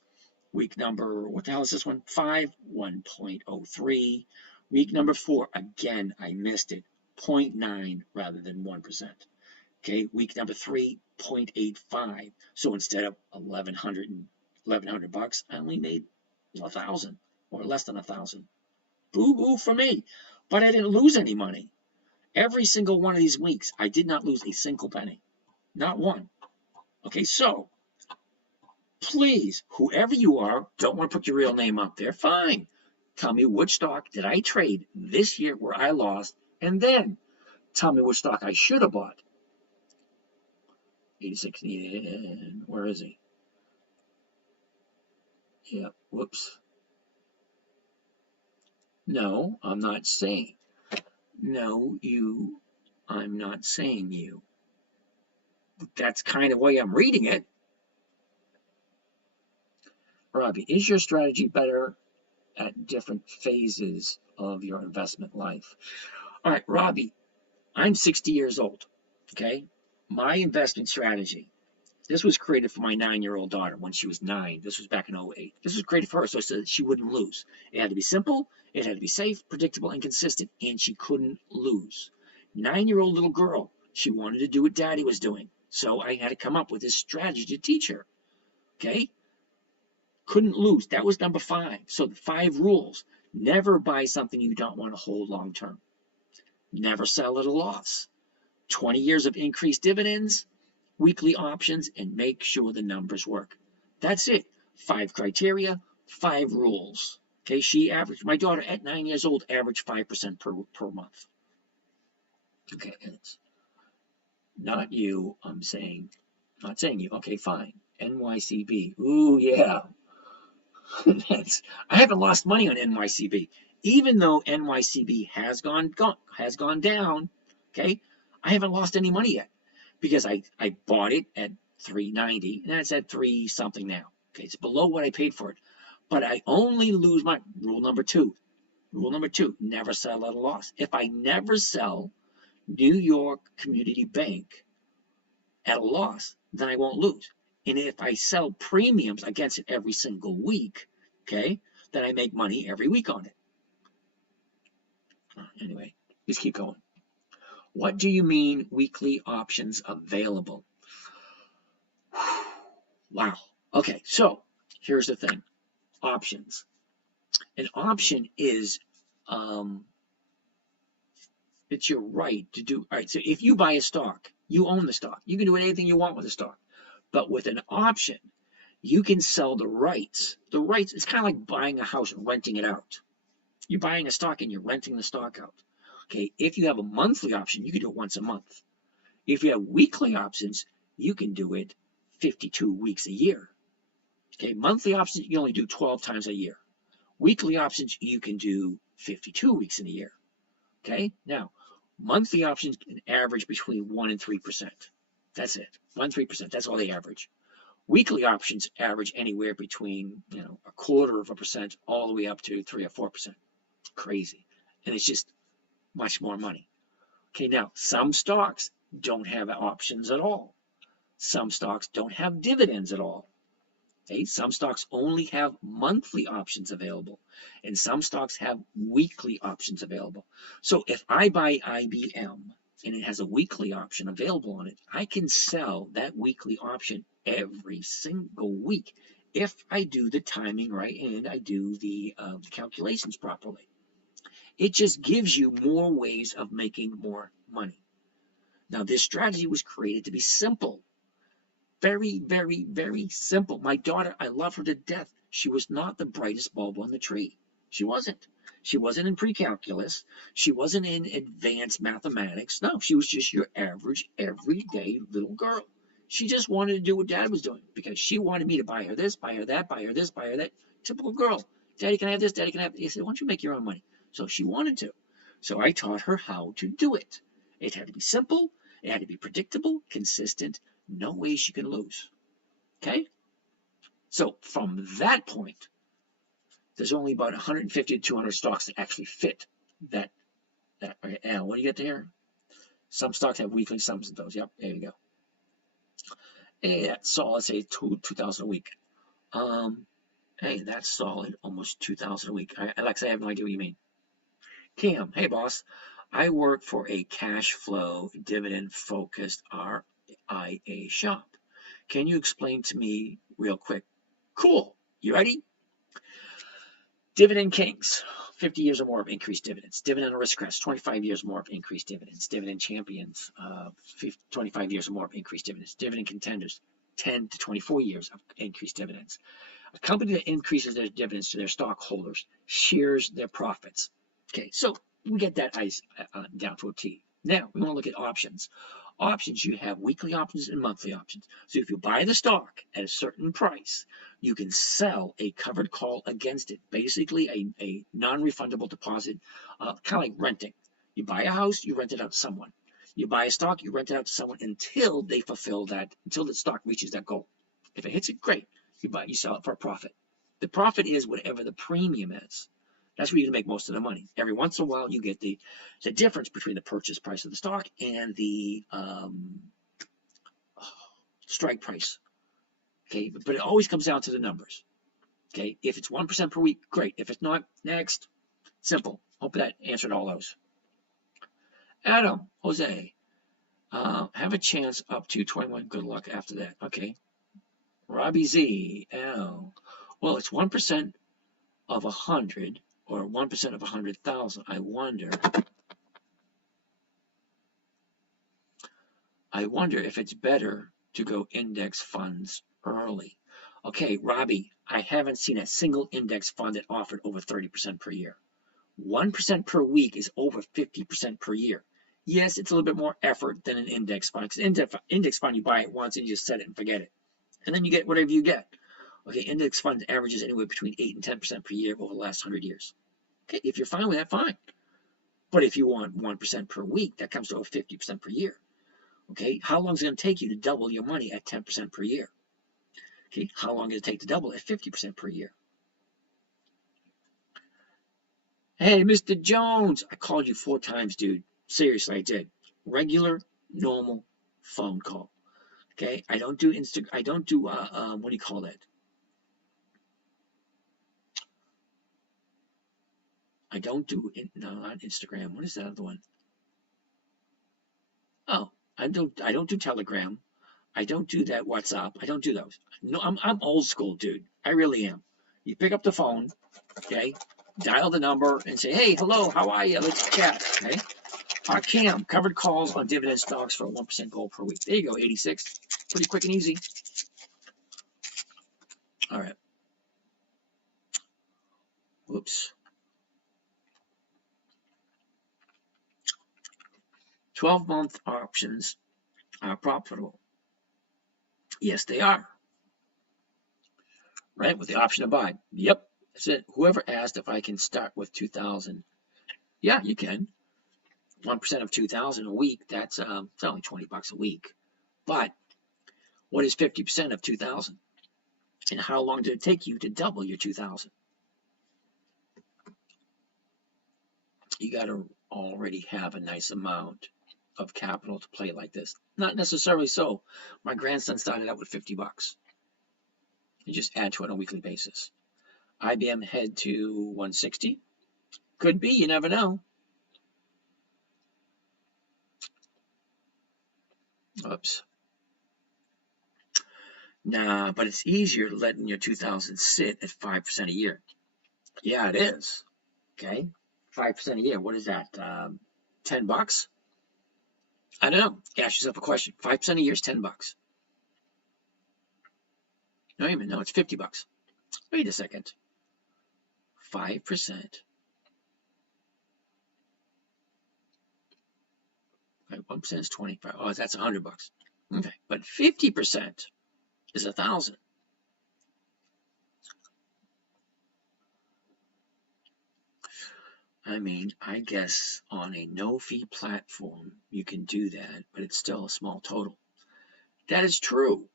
Week number, what the hell is this one? 5, 1.03. Week number 4, again, I missed it, 0.9 rather than 1%. Okay, week number 3, 0.85. So instead of $1,100 bucks, I only made 1,000 or less than 1,000. Boo-boo for me. But I didn't lose any money. Every single one of these weeks, I did not lose a single penny. Not one. Okay, so please, whoever you are, don't want to put your real name up there, fine. Tell me which stock did I trade this year where I lost, and then tell me which stock I should have bought. 86, where is he? Yeah, whoops. No, I'm not saying. No, you, I'm not saying you. That's kind of the way I'm reading it. Robbie, is your strategy better at different phases of your investment life? All right, Robbie, I'm 60 years old, okay? My investment strategy, this was created for my 9-year-old daughter when she was 9. This was back in 2008. This was created for her so that she wouldn't lose. It had to be simple, it had to be safe, predictable, and consistent, and she couldn't lose. 9-year-old little girl, she wanted to do what Daddy was doing, so I had to come up with this strategy to teach her, okay? Couldn't lose. That was number 5. So the 5 rules. Never buy something you don't want to hold long term. Never sell at a loss. 20 years of increased dividends, weekly options, and make sure the numbers work. That's it. 5 criteria, 5 rules. Okay, she averaged, my daughter at 9 years old, averaged 5% per month. Okay, Not you, I'm saying. Not saying you. Okay, fine. NYCB. Ooh, yeah. I haven't lost money on NYCB. Even though NYCB has gone down, okay? I haven't lost any money yet because I bought it at 390 and it's at 3 something now. Okay, it's below what I paid for it. But I only lose my rule number 2. Rule number 2, never sell at a loss. If I never sell New York Community Bank at a loss, then I won't lose. And if I sell premiums against it every single week, okay, then I make money every week on it. Anyway, let's keep going. What do you mean weekly options available? Wow. Okay, so here's the thing. Options. An option is it's your right to do. All right, so if you buy a stock, you own the stock. You can do anything you want with the stock. But with an option, you can sell the rights. The rights, it's kind of like buying a house and renting it out. You're buying a stock and you're renting the stock out. Okay, if you have a monthly option, you can do it once a month. If you have weekly options, you can do it 52 weeks a year. Okay, monthly options, you can only do 12 times a year. Weekly options, you can do 52 weeks in a year. Okay, now, monthly options can average between 1% and 3%. That's it, 1% 3%, that's all they average. Weekly options average anywhere between 0.25% all the way up to 3 or 4%. Crazy. And it's just much more money. Okay, now some stocks don't have options at all. Some stocks don't have dividends at all. Okay, some stocks only have monthly options available, and some stocks have weekly options available. So if I buy IBM and it has a weekly option available on it, I can sell that weekly option every single week if I do the timing right and I do the calculations properly. It just gives you more ways of making more money. Now, this strategy was created to be simple. Very, very, very simple. My daughter, I love her to death. She was not the brightest bulb on the tree. She wasn't. She wasn't in pre-calculus. She wasn't in advanced mathematics. No, she was just your average, everyday little girl. She just wanted to do what Dad was doing because she wanted me to buy her this, buy her that, buy her this, buy her that. Typical girl. Daddy, can I have this? Daddy, can I have that? He said, why don't you make your own money? So she wanted to. So I taught her how to do it. It had to be simple. It had to be predictable, consistent. No way she can lose. Okay? So from that point, there's only about 150 to 200 stocks that actually fit that. Okay, what do you get there? Some stocks have weekly, some don't. Yep, there you go. Hey, that's solid. Say 2,000 a week. Hey, that's solid. Almost 2,000 a week. Alexa, I have no idea what you mean. Cam, hey boss. I work for a cash flow dividend focused RIA shop. Can you explain to me real quick? Cool. You ready? Dividend Kings, 50 years or more of increased dividends. Dividend Aristocrats, 25 years or more of increased dividends. Dividend Champions, 25 years or more of increased dividends. Dividend Contenders, 10 to 24 years of increased dividends. A company that increases their dividends to their stockholders shares their profits. Okay, so we get that down to a T. Now, we want to look at options. Options, you have weekly options and monthly options. So if you buy the stock at a certain price, you can sell a covered call against it. Basically, a non-refundable deposit, kind of like renting. You buy a house, you rent it out to someone. You buy a stock, you rent it out to someone until they fulfill that, until the stock reaches that goal. If it hits it, great. You sell it for a profit. The profit is whatever the premium is. That's where you can make most of the money. Every once in a while, you get the difference between the purchase price of the stock and the strike price. Okay, but it always comes down to the numbers. Okay, if it's 1% per week, great. If it's not, next. Simple. Hope that answered all those. Adam, Jose, have a chance up to 21. Good luck after that. Okay. Robbie Z, L. Well, it's 1% of 100 or 1% of 100,000. I wonder if it's better to go index funds early. Okay, Robbie, I haven't seen a single index fund that offered over 30% per year. 1% per week is over 50% per year. Yes, it's a little bit more effort than an index fund. Because index fund, you buy it once and you just set it and forget it. And then you get whatever you get. Okay, index fund averages anywhere between 8 and 10% per year over the last 100 years. Okay, if you're fine with that, fine. But if you want 1% per week, that comes to over 50% per year. Okay, how long is it going to take you to double your money at 10% per year? Okay, how long does it take to double at 50% per year? Hey, Mr. Jones, I called you 4 times, dude. Seriously, I did. Regular, normal phone call. Okay, I don't do I don't do what do you call that? I don't do no, not Instagram. What is that other one? Oh, I don't do Telegram. I don't do that WhatsApp. I don't do those. No, I'm old school, dude. I really am. You pick up the phone, okay, dial the number and say, hey, hello, how are you? Let's chat. Okay. Cam, covered calls on dividend stocks for 1% goal per week. There you go, 86. Pretty quick and easy. All right. Whoops. 12-month options are profitable. Yes, they are. Right, with the option to buy. Yep, that's it. Whoever asked if I can start with 2,000. Yeah, you can. 1% of 2,000 a week, that's only $20 a week. But what is 50% of 2,000? And how long did it take you to double your 2,000? You got to already have a nice amount of capital to play like this. Not necessarily so. My grandson started out with $50. You just add to it on a weekly basis. IBM head to 160. Could be, you never know. Oops. Nah, but it's easier letting your 2,000 sit at 5% a year. Yeah, it is. Okay, 5% a year. What is that? $10? I don't know. Ask yourself a question. 5% a year is $10. No, even no, it's $50. Wait a second. 5%. Right, 1% is 25. Oh, that's $100. Okay, but 50% is 1,000. I mean, I guess on a no-fee platform, you can do that, but it's still a small total. That is true.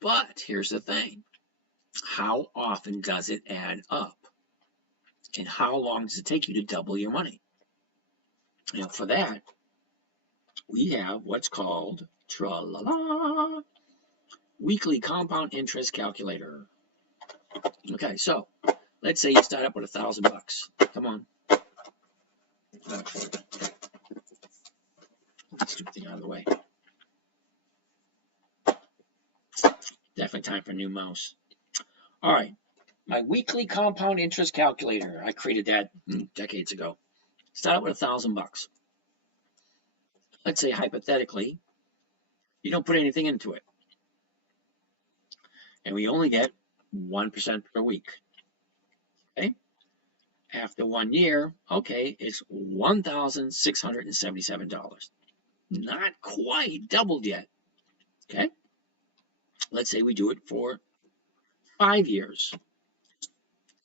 But here's the thing. How often does it add up? And how long does it take you to double your money? Now, for that, we have what's called tra-la-la, weekly compound interest calculator. Okay, so let's say you start up with $1,000. Come on. Let's do the thing out of the way. Definitely time for a new mouse. All right, my weekly compound interest calculator. I created that decades ago. Start out with $1,000. Let's say hypothetically, you don't put anything into it, and we only get 1% per week. Okay. After 1 year, okay, it's $1,677. Not quite doubled yet. Okay. Let's say we do it for 5 years.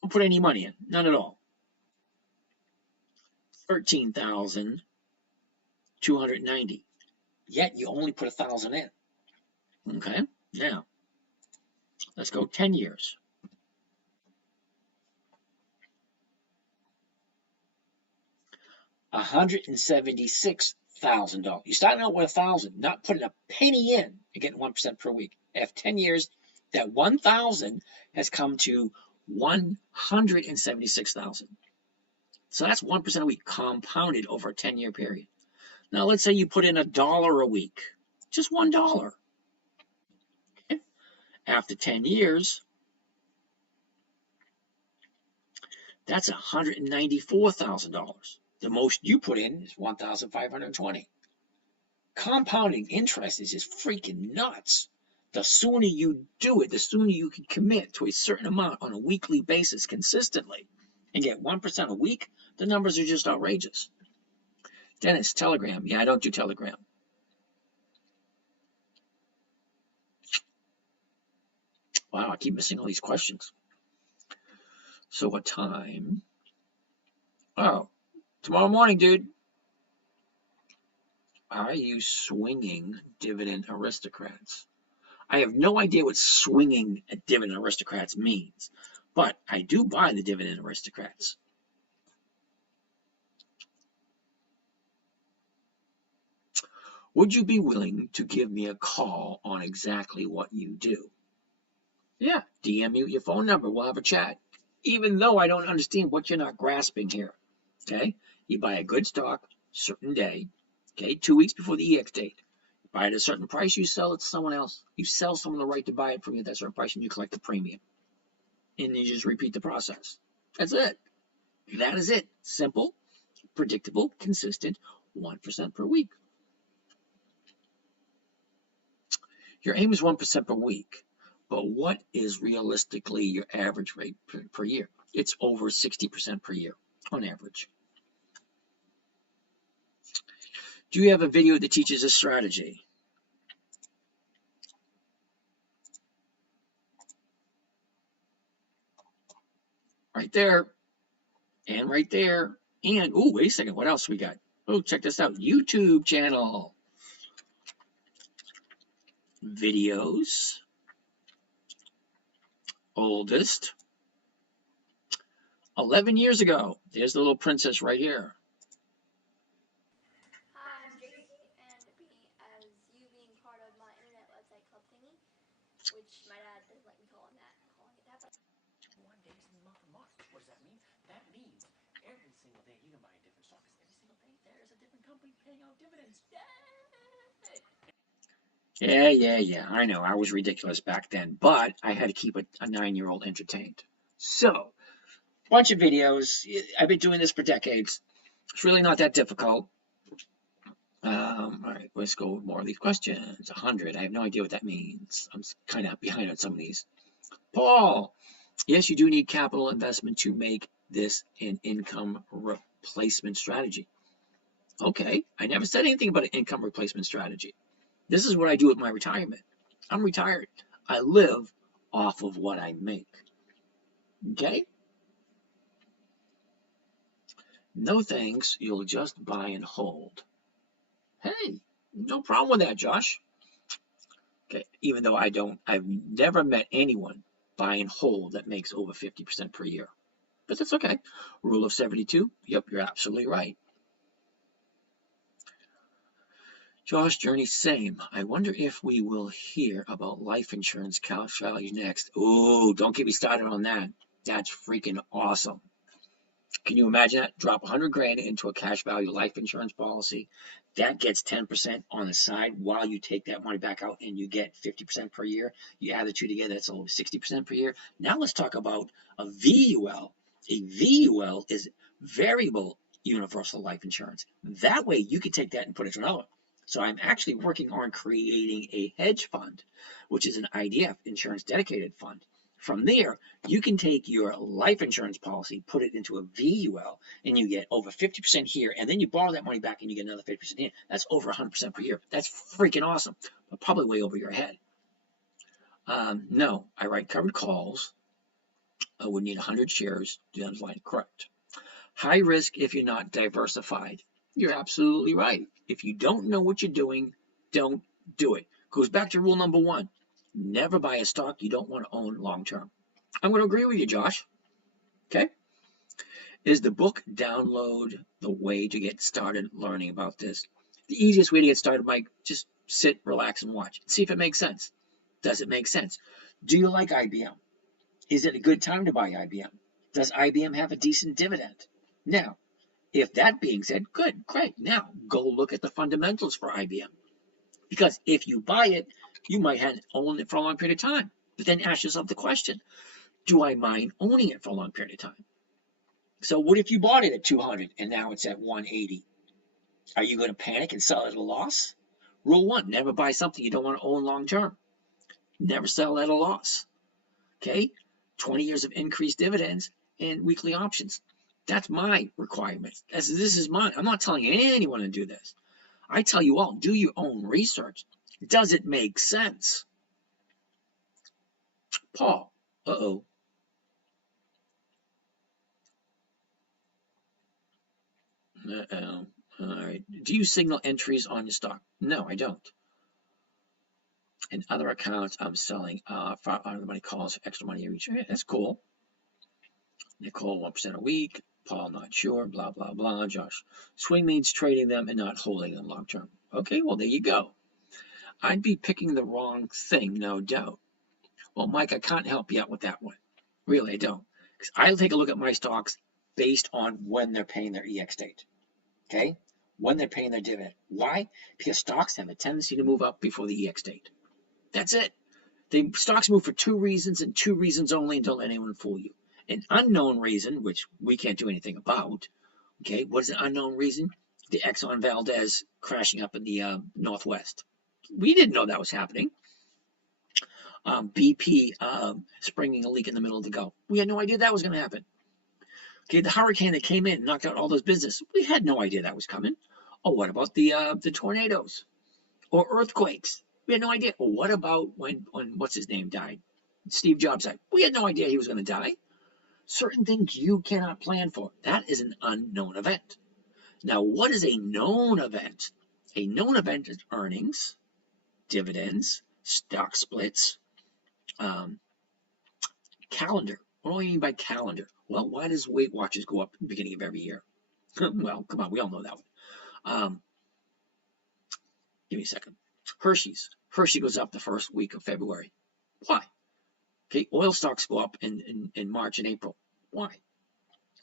Don't put any money in, none at all. 13,290. Yet you only put 1,000 in. Okay. Now, let's go 10 years. $176,000. You're starting out with 1,000, not putting a penny in. You're getting 1% per week. After 10 years, that 1,000 has come to 176,000. So that's 1% a week compounded over a 10-year period. Now let's say you put in $1 a week, just $1. Okay. After 10 years, that's $194,000. The most you put in is $1,520. Compounding interest is just freaking nuts. The sooner you do it, the sooner you can commit to a certain amount on a weekly basis consistently and get 1% a week, the numbers are just outrageous. Dennis, Telegram. Yeah, I don't do Telegram. Wow, I keep missing all these questions. So what time? Oh, tomorrow morning, dude. Are you swinging dividend aristocrats? I have no idea what swinging dividend aristocrats means, but I do buy the dividend aristocrats. Would you be willing to give me a call on exactly what you do? Yeah, DM me your phone number. We'll have a chat. Even though I don't understand what you're not grasping here. Okay? You buy a good stock, certain day, okay, 2 weeks before the EX date. You buy it at a certain price, you sell it to someone else. You sell someone the right to buy it from you at that certain price, and you collect the premium. And you just repeat the process. That's it. That is it. Simple, predictable, consistent, 1% per week. Your aim is 1% per week, but what is realistically your average rate per year? It's over 60% per year on average. Do you have a video that teaches this strategy? Right there, and right there, and oh, wait a second, what else we got? Oh, check this out, YouTube channel. Videos, oldest, 11 years ago. There's the little princess right here. Hi, I'm Tracy, and me as you being part of my internet website club thingy, which my dad doesn't like me calling it that, but 1 day is in the month of March. What does that mean? That means every single day you can buy a different stock. Every single day there is a different company paying out dividends. Yay! Yeah, I know, I was ridiculous back then, but I had to keep a 9-year-old entertained. So, bunch of videos. I've been doing this for decades. It's really not that difficult. All right, let's go with more of these questions. 100. I have no idea what that means. I'm kind of behind on some of these. Paul, yes, you do need capital investment to make this an income replacement strategy. Okay, I never said anything about an income replacement strategy. This is what I do with my retirement. I'm retired. I live off of what I make. Okay? No thanks, you'll just buy and hold. Hey, no problem with that, Josh. Okay, even though I've never met anyone buy and hold that makes over 50% per year. But that's okay. Rule of 72, yep, you're absolutely right. Josh, Journey, same. I wonder if we will hear about life insurance cash value next. Oh, don't get me started on that. That's freaking awesome. Can you imagine that? Drop 100 grand into a cash value life insurance policy. That gets 10% on the side while you take that money back out and you get 50% per year. You add the two together, that's over 60% per year. Now let's talk about a VUL. A VUL is variable universal life insurance. That way you can take that and put it to another. So I'm actually working on creating a hedge fund, which is an IDF, insurance dedicated fund. From there, you can take your life insurance policy, put it into a VUL, and you get over 50% here, and then you borrow that money back and you get another 50% here. That's over 100% per year. That's freaking awesome, but probably way over your head. No, I write covered calls. I would need 100 shares to the underlying. Correct. High risk if you're not diversified. You're absolutely right. If you don't know what you're doing, don't do it. Goes back to rule number 1. Never buy a stock you don't want to own long term. I'm going to agree with you, Josh. Okay? Is the book download the way to get started learning about this? The easiest way to get started, Mike, just sit, relax, and watch. See if it makes sense. Does it make sense? Do you like IBM? Is it a good time to buy IBM? Does IBM have a decent dividend? Now, if that being said, good, great. Now, go look at the fundamentals for IBM. Because if you buy it, you might have owned it for a long period of time. But then ask yourself the question, do I mind owning it for a long period of time? So what if you bought it at 200 and now it's at 180? Are you going to panic and sell it at a loss? Rule 1, never buy something you don't want to own long term. Never sell at a loss. Okay? 20 years of increased dividends and weekly options. That's my requirement. This is mine. I'm not telling anyone to do this. I tell you all, do your own research. Does it make sense? Paul, uh-oh. Uh-oh. All right. Do you signal entries on your stock? No, I don't. In other accounts, I'm selling for the money calls, extra money every year. That's cool. Nicole, 1% a week. Paul, not sure. Blah, blah, blah. Josh, swing means trading them and not holding them long term. Okay, well, there you go. I'd be picking the wrong thing, no doubt. Well, Mike, I can't help you out with that one. Really, I don't. Because I'll take a look at my stocks based on when they're paying their EX date. Okay? When they're paying their dividend. Why? Because stocks have a tendency to move up before the EX date. That's it. The stocks move for 2 reasons and 2 reasons only, and don't let anyone fool you. An unknown reason, which we can't do anything about. Okay, what is an unknown reason? The Exxon Valdez crashing up in the Northwest. We didn't know that was happening. BP springing a leak in the middle of the Gulf. We had no idea that was going to happen. Okay, the hurricane that came in and knocked out all those business. We had no idea that was coming. Oh, what about the tornadoes or earthquakes? We had no idea. Well, what about when what's his name died? Steve Jobs died. We had no idea he was going to die. Certain things you cannot plan for. That is an unknown event. Now, what is a known event? A known event is earnings, dividends, stock splits, calendar. What do I mean by calendar? Well, why does Weight Watchers go up at the beginning of every year? Well, come on, we all know that one. Give me a second. Hershey's. Hershey goes up the first week of February. Why? Okay, oil stocks go up in March and April. Why?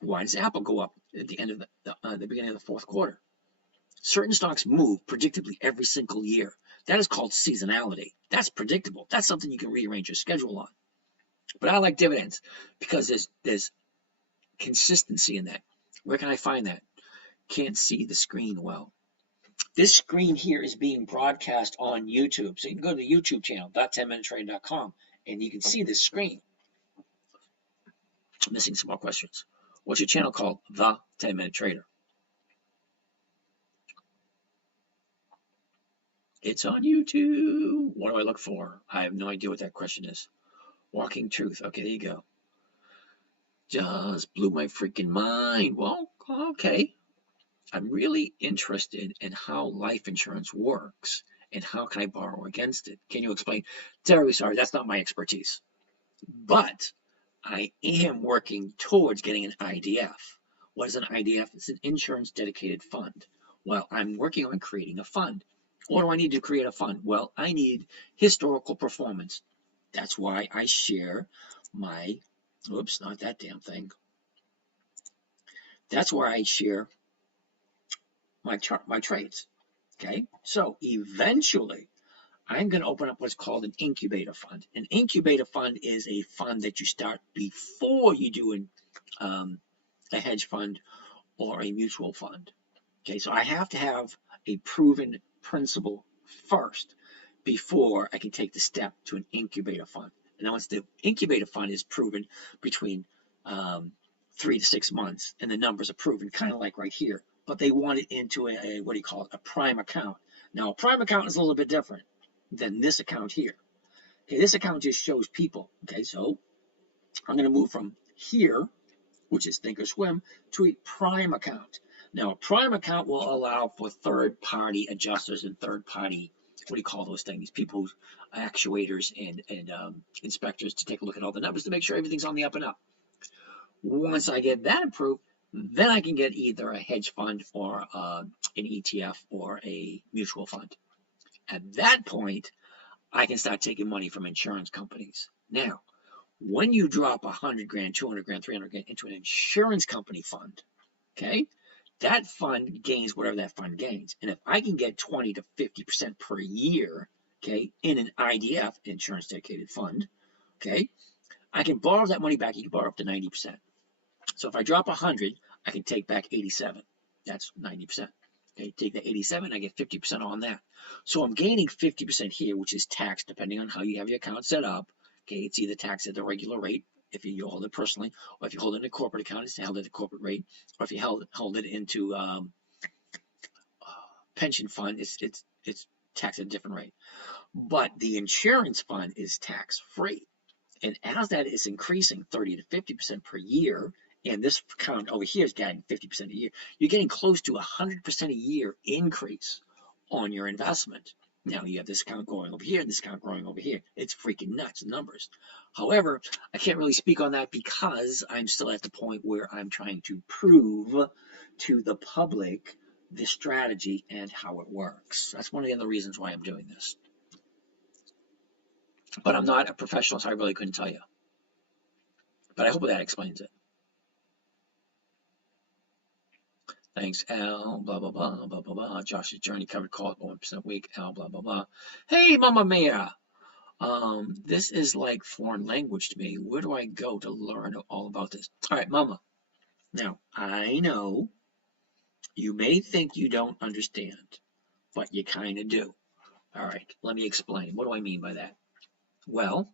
Why does Apple go up at the end of the beginning of the fourth quarter? Certain stocks move predictably every single year. That is called seasonality. That's predictable. That's something you can rearrange your schedule on. But I like dividends because there's consistency in that. Where can I find that? Can't see the screen well. This screen here is being broadcast on YouTube. So you can go to the YouTube channel, .10minutetrader.com, and you can see this screen. I'm missing some more questions. What's your channel called? The 10-Minute Trader. It's on YouTube. What do I look for? I have no idea what that question is. Walking Truth. Okay, there you go. Just blew my freaking mind. Well, okay. I'm really interested in how life insurance works and how can I borrow against it. Can you explain? Terribly sorry, that's not my expertise. But I am working towards getting an IDF. What is an IDF? It's an insurance dedicated fund. Well, I'm working on creating a fund. What do I need to create a fund? Well, I need historical performance. That's why I share my, oops, not that damn thing. That's why I share my trades. Okay, so eventually I'm going to open up what's called an incubator fund. An incubator fund is a fund that you start before you do a hedge fund or a mutual fund. Okay, so I have to have a proven principle first before I can take the step to an incubator fund. And then once the incubator fund is proven between 3 to 6 months and the numbers are proven, kind of like right here, but they want it into a what do you call it, a prime account. Now, a prime account is a little bit different than this account here. Okay, this account just shows people. Okay, so I'm going to move from here, which is Thinkorswim, to a prime account. Now, a prime account will allow for third-party adjusters and third-party, what do you call those things? People, actuators and inspectors to take a look at all the numbers to make sure everything's on the up and up. Once I get that approved, then I can get either a hedge fund or an ETF or a mutual fund. At that point, I can start taking money from insurance companies. Now, when you drop 100 grand, 200 grand, 300 grand into an insurance company fund, okay, that fund gains whatever that fund gains. And if I can get 20 to 50% per year, okay, in an IDF, insurance dedicated fund, okay, I can borrow that money back. You can borrow up to 90%. So if I drop 100, I can take back 87. That's 90%. Okay, take the 87, I get 50% on that. So I'm gaining 50% here, which is taxed depending on how you have your account set up. Okay, it's either taxed at the regular rate, if you hold it personally, or if you hold it in a corporate account, it's held at a corporate rate, or if you hold it into pension fund, it's taxed at a different rate. But the insurance fund is tax free. And as that is increasing 30 to 50% per year, and this account over here is getting 50% a year, you're getting close to 100% a year increase on your investment. Now you have this account going over here, this account growing over here. It's freaking nuts, numbers. However, I can't really speak on that because I'm still at the point where I'm trying to prove to the public the strategy and how it works. That's one of the other reasons why I'm doing this. But I'm not a professional, so I really couldn't tell you. But I hope that explains it. Thanks, Al, blah, blah, blah, blah, blah, blah. Josh's journey covered call at 1% a week, Al, blah, blah, blah. Hey, Mama Mia. This is like foreign language to me. Where do I go to learn all about this? All right, Mama. Now, I know you may think you don't understand, but you kind of do. All right, let me explain. What do I mean by that? Well,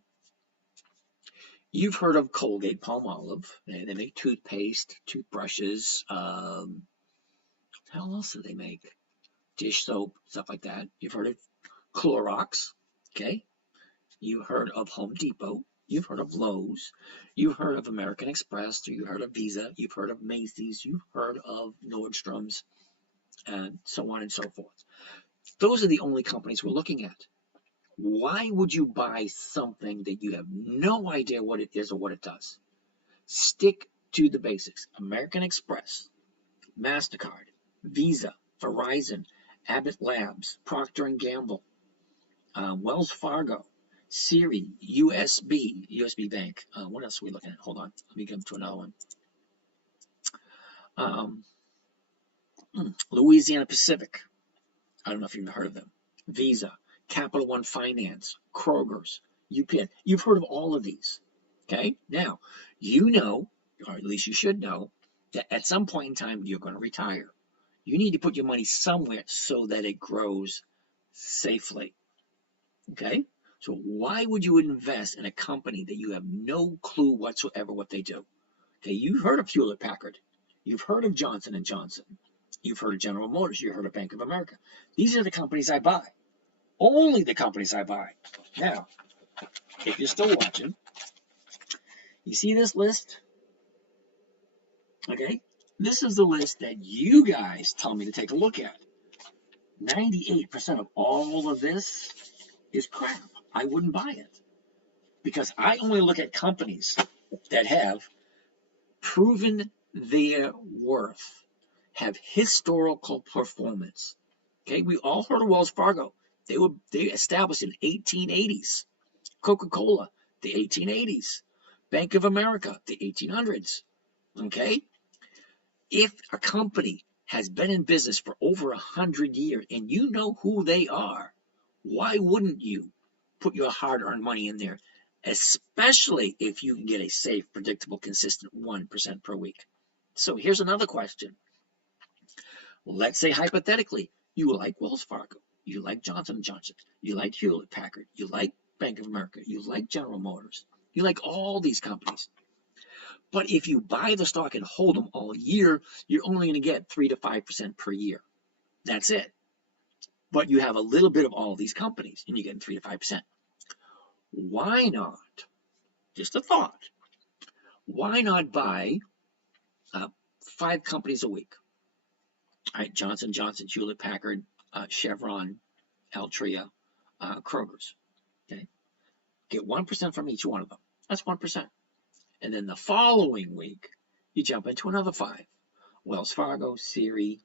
you've heard of Colgate Palmolive. They make toothpaste, toothbrushes. How else do they make? Dish soap, stuff like that. You've heard of Clorox, okay? You've heard of Home Depot. You've heard of Lowe's. You've heard of American Express. You've heard of Visa. You've heard of Macy's. You've heard of Nordstrom's, and so on and so forth. Those are the only companies we're looking at. Why would you buy something that you have no idea what it is or what it does? Stick to the basics. American Express, MasterCard, Visa, Verizon, Abbott Labs, Procter & Gamble, Wells Fargo, Siri, USB Bank. What else are we looking at? Hold on. Let me get to another one. Louisiana Pacific. I don't know if you've heard of them. Visa, Capital One Finance, Kroger's, UPS. You've heard of all of these. Okay? Now, you know, or at least you should know, that at some point in time you're going to retire. You need to put your money somewhere so that it grows safely. Okay? So why would you invest in a company that you have no clue whatsoever what they do? Okay, you've heard of Hewlett Packard. You've heard of Johnson & Johnson. You've heard of General Motors. You've heard of Bank of America. These are the companies I buy. Only the companies I buy. Now, if you're still watching, you see this list? Okay? This is the list that you guys tell me to take a look at. 98% of all of this is crap. I wouldn't buy it. Because I only look at companies that have proven their worth, have historical performance. Okay, we all heard of Wells Fargo. They established in 1880s. Coca-Cola, the 1880s. Bank of America, the 1800s. Okay? If a company has been in business for over 100 years and you know who they are, why wouldn't you put your hard-earned money in there, especially if you can get a safe, predictable, consistent 1% per week? So here's another question. Let's say hypothetically, you like Wells Fargo, you like Johnson & Johnson, you like Hewlett Packard, you like Bank of America, you like General Motors, you like all these companies. But if you buy the stock and hold them all year, you're only going to get 3 to 5% per year. That's it. But you have a little bit of all these companies and you're getting 3 to 5%. Why not? Just a thought. Why not buy 5 companies a week? All right, Johnson & Johnson, Hewlett Packard, Chevron, Altria, Kroger's. Okay, get 1% from each one of them. That's 1%. And then the following week, you jump into another 5. Wells Fargo, Siri,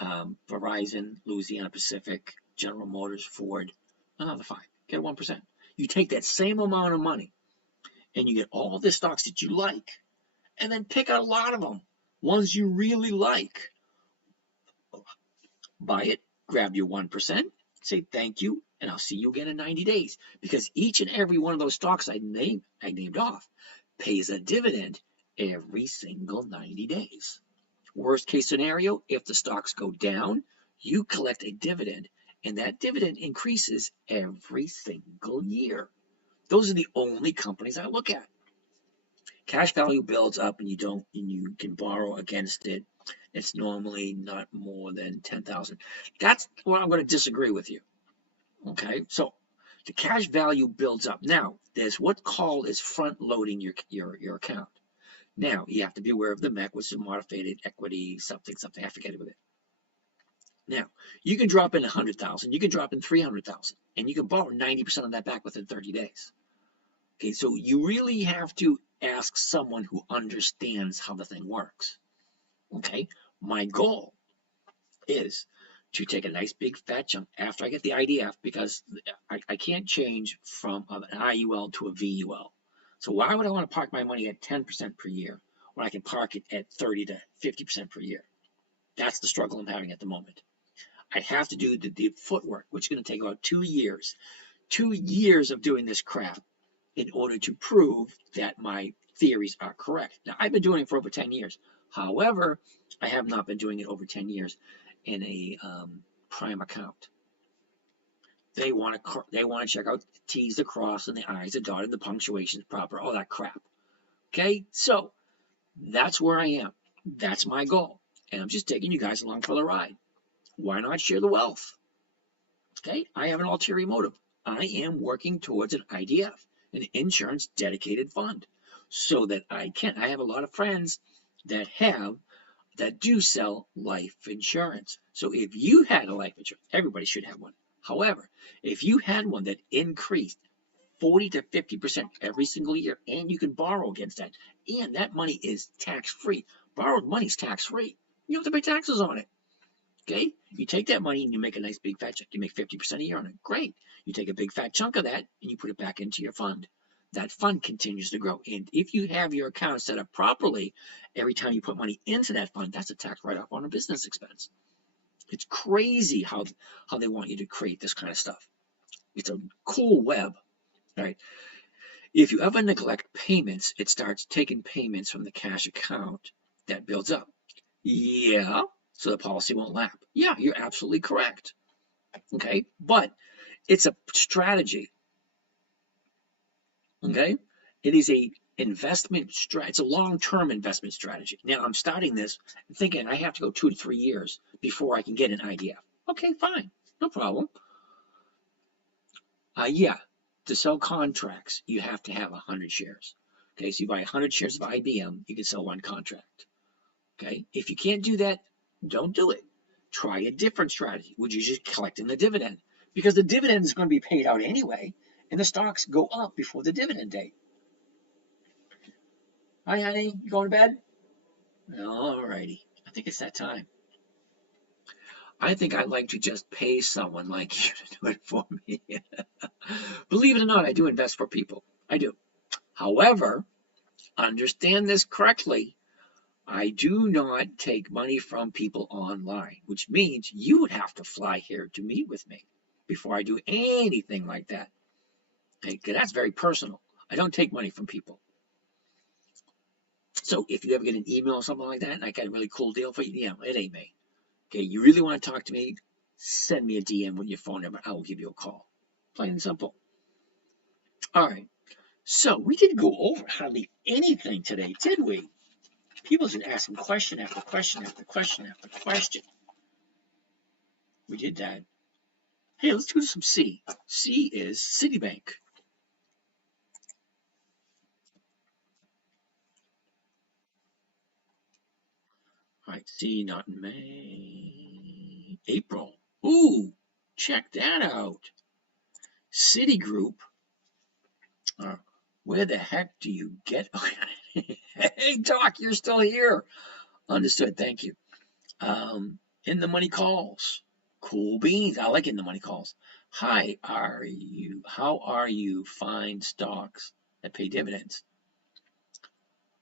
Verizon, Louisiana Pacific, General Motors, Ford, another 5. Get 1%. You take that same amount of money and you get all the stocks that you like and then pick out a lot of them, ones you really like. Buy it, grab your 1%, say thank you, and I'll see you again in 90 days. Because each and every one of those stocks I named off pays a dividend every single 90 days. Worst case scenario, if the stocks go down, you collect a dividend, and that dividend increases every single year. Those are the only companies I look at. Cash value builds up and you can borrow against it. It's normally not more than 10,000. That's where I'm going to disagree with you. Okay, so the cash value builds up. Now, there's what's called is front loading your account. Now, you have to be aware of the MEC, which is modified equity, something, I forget what it. Now, you can drop in 100,000, you can drop in 300,000, and you can borrow 90% of that back within 30 days. Okay, so you really have to ask someone who understands how the thing works. Okay, my goal is to take a nice big fat chunk after I get the IDF, because I can't change from an IUL to a VUL. So why would I want to park my money at 10% per year when I can park it at 30 to 50% per year? That's the struggle I'm having at the moment. I have to do the footwork, which is going to take about 2 years. 2 years of doing this crap in order to prove that my theories are correct. Now, I've been doing it for over 10 years. However, I have not been doing it over 10 years in a prime account. They want to check out the T's, the cross, and the I's, the dotted, the punctuation's proper, all that crap. Okay, so that's where I am. That's my goal, and I'm just taking you guys along for the ride. Why not share the wealth? Okay, I have an ulterior motive. I am working towards an IDF, an insurance dedicated fund, so that I have a lot of friends that do sell life insurance. So if you had a life insurance, everybody should have one. However, if you had one that increased 40 to 50% every single year, and you can borrow against that, and that money is tax-free. Borrowed money is tax-free. You don't have to pay taxes on it. Okay? You take that money and you make a nice big fat chunk. You make 50% a year on it. Great. You take a big fat chunk of that and you put it back into your fund. That fund continues to grow. And if you have your account set up properly, every time you put money into that fund, that's a tax write-off on a business expense. It's crazy how they want you to create this kind of stuff. It's a cool web, right? If you ever neglect payments, it starts taking payments from the cash account that builds up. Yeah, so the policy won't lapse. Yeah, you're absolutely correct. Okay, but it's a strategy. Okay, it is a investment strategy. It's a long-term investment strategy. Now I'm starting this thinking I have to go 2 to 3 years before I can get an IDF. Okay, fine, no problem. Yeah, to sell contracts, you have to have 100 shares. Okay, so you buy 100 shares of IBM, you can sell 1 contract. Okay, if you can't do that, don't do it. Try a different strategy, which is just collecting the dividend, because the dividend is going to be paid out anyway, and the stocks go up before the dividend date. Hi, honey, you going to bed? All righty, I think it's that time. I think I'd like to just pay someone like you to do it for me. Believe it or not, I do invest for people. I do. However, understand this correctly. I do not take money from people online, which means you would have to fly here to meet with me before I do anything like that. Okay, that's very personal. I don't take money from people. So if you ever get an email or something like that, and I got a really cool deal for you, yeah, it ain't me. Okay, you really want to talk to me, send me a DM with your phone number. I will give you a call. Plain and simple. All right. So we didn't go over hardly anything today, did we? People just asking question after question after question after question. We did that. Hey, let's do some C. C is Citibank. All right, C not in May. April. Ooh, check that out. Citigroup. Where the heck do you get? Hey, Doc, you're still here. Understood. Thank you. In the money calls. Cool beans. I like in the money calls. Hi, how are you? Find stocks that pay dividends.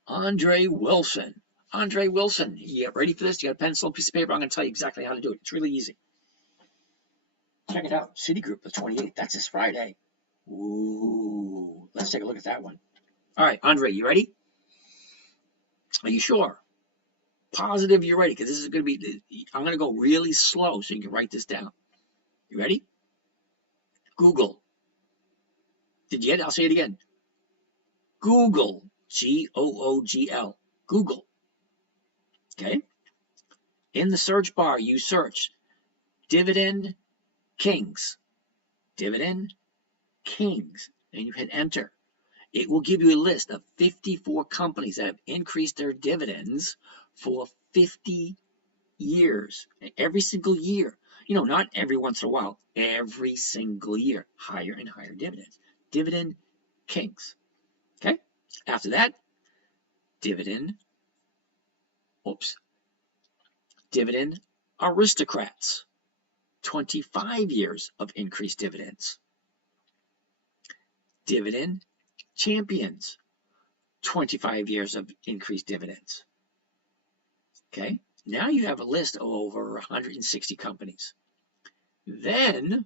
Andre Wilson. Andre Wilson, you ready for this? You got a pencil, piece of paper? I'm going to tell you exactly how to do it. It's really easy. Check it out. Citigroup, the 28th. That's this Friday. Ooh, let's take a look at that one. All right, Andre, you ready? Are you sure? Positive you're ready, because this is going to be, I'm going to go really slow so you can write this down. You ready? Google. Did you get it? I'll say it again. Google G-O-O-G-L, Google. Okay? In the search bar, you search Dividend Kings. Dividend Kings. And you hit enter. It will give you a list of 54 companies that have increased their dividends for 50 years. Every single year. You know, not every once in a while. Every single year. Higher and higher dividends. Dividend Kings. Okay? After that, Dividend Aristocrats. 25 years of increased dividends. Dividend Champions. 25 years of increased dividends. Okay? Now you have a list of over 160 companies. Then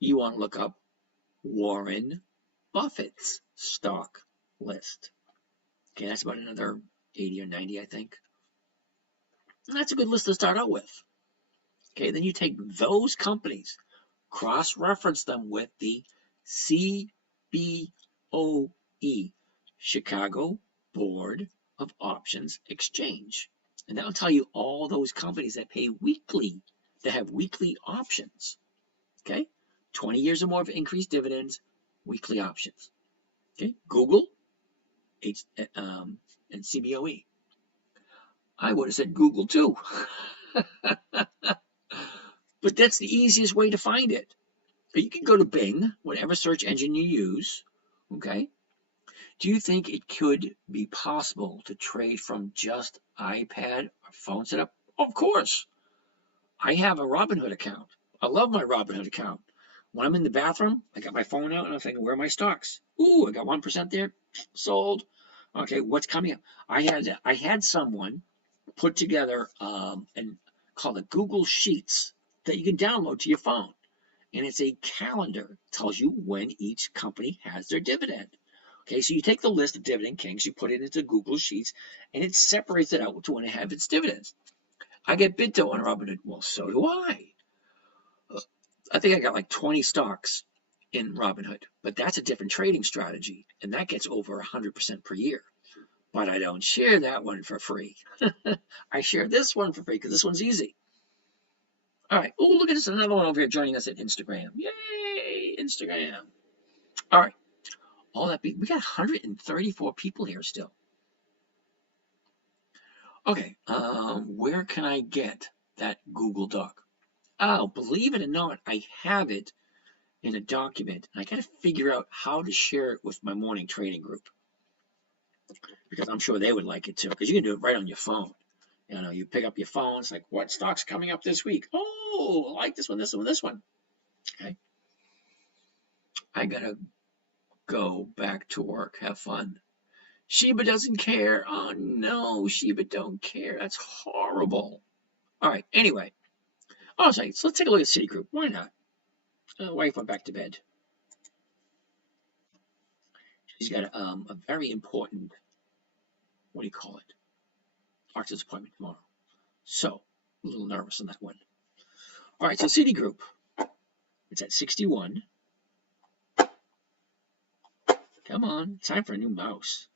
you want to look up Warren Buffett's stock list. Okay, that's about another 80 or 90, I think. And that's a good list to start out with. Okay, then you take those companies, cross-reference them with the CBOE, Chicago Board of Options Exchange. And that'll tell you all those companies that pay weekly, that have weekly options. Okay, 20 years or more of increased dividends, weekly options. Okay, Google and CBOE. I would have said Google too. But that's the easiest way to find it. You can go to Bing, whatever search engine you use. Okay. Do you think it could be possible to trade from just iPad or phone setup? Of course. I have a Robinhood account. I love my Robinhood account. When I'm in the bathroom, I got my phone out and I'm thinking, where are my stocks? Ooh, I got 1% there. Sold. Okay, what's coming up? I had someone put together and called it Google Sheets that you can download to your phone. And it's a calendar. It tells you when each company has their dividend. Okay, so you take the list of Dividend Kings, you put it into Google Sheets, and it separates it out to when it has its dividends. I get Bidto on Robinhood. Well, so do I. I think I got like 20 stocks in Robinhood, but that's a different trading strategy, and that gets over 100% per year. But I don't share that one for free. I share this one for free because this one's easy. All right. Oh, look at this. Another one over here joining us at Instagram. Yay, Instagram. All right. All that we got 134 people here still. Okay. Where can I get that Google Doc? Oh, believe it or not, I have it in a document. I got to figure out how to share it with my morning trading group because I'm sure they would like it too. Because you can do it right on your phone. You know, you pick up your phone. It's like, what stock's coming up this week? Oh, I like this one, this one, this one. Okay. I gotta go back to work. Have fun. Sheba doesn't care. Oh no, Sheba don't care. That's horrible. All right. Anyway. Oh, so let's take a look at Citigroup. Why not? Wife went back to bed. She's got a very important, what do you call it? Doctor's appointment tomorrow. So, a little nervous on that one. All right, so Citigroup. It's at 61. Come on, time for a new mouse.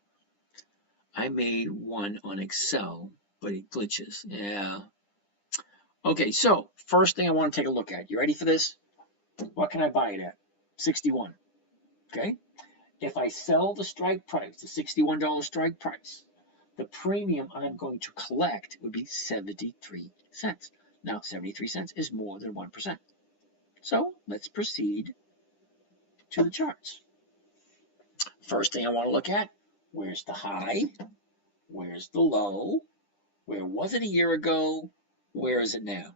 I made one on Excel, but it glitches. Yeah. Okay, so first thing I want to take a look at. You ready for this? What can I buy it at? 61. Okay? If I sell the strike price, the $61 strike price, the premium I'm going to collect would be 73 cents. Now, 73 cents is more than 1%. So let's proceed to the charts. First thing I want to look at, where's the high? Where's the low? Where was it a year ago? Where is it now?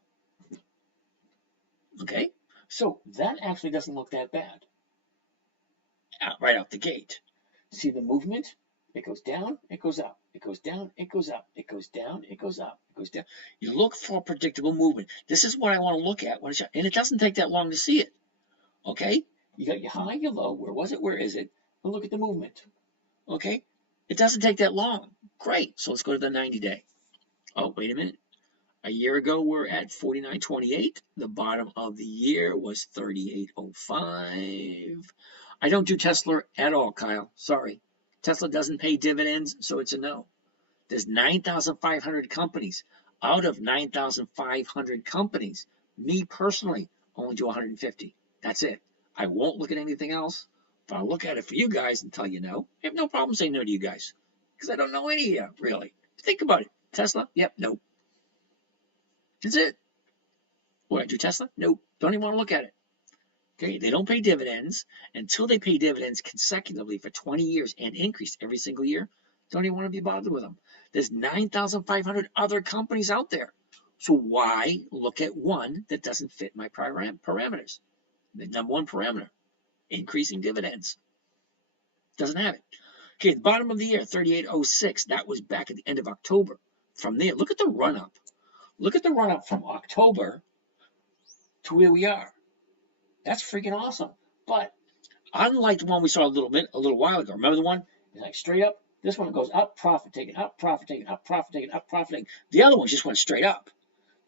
Okay, so that actually doesn't look that bad. Right out the gate. See the movement? It goes down, it goes up, it goes down, it goes up, it goes down, it goes up, it goes down. You look for predictable movement. This is what I want to look at, and it doesn't take that long to see it. Okay, you got your high, your low. Where was it? Where is it? And look at the movement. Okay, it doesn't take that long. Great. So let's go to the 90-day. Oh, wait a minute. A year ago, we're at 49.28. The bottom of the year was 38.05. I don't do Tesla at all, Kyle. Sorry. Tesla doesn't pay dividends, so it's a no. There's 9,500 companies. Out of 9,500 companies, me personally only do 150. That's it. I won't look at anything else. If I look at it for you guys and tell you no, I have no problem saying no to you guys because I don't know any of you, really. Think about it. Tesla? Yep, no. That's it. Would I do Tesla? Nope. Don't even want to look at it. Okay, they don't pay dividends until they pay dividends consecutively for 20 years and increase every single year. Don't even want to be bothered with them. There's 9,500 other companies out there. So why look at one that doesn't fit my parameters? The number one parameter, increasing dividends. Doesn't have it. Okay, the bottom of the year, 38.06. That was back at the end of October. From there, look at the run up. Look at the run up from October to where we are. That's freaking awesome. But unlike the one we saw a little while ago, remember the one? It's like straight up. This one goes up, profit taken, up, profit taken, up, profit taken, up, profit taken. The other one just went straight up.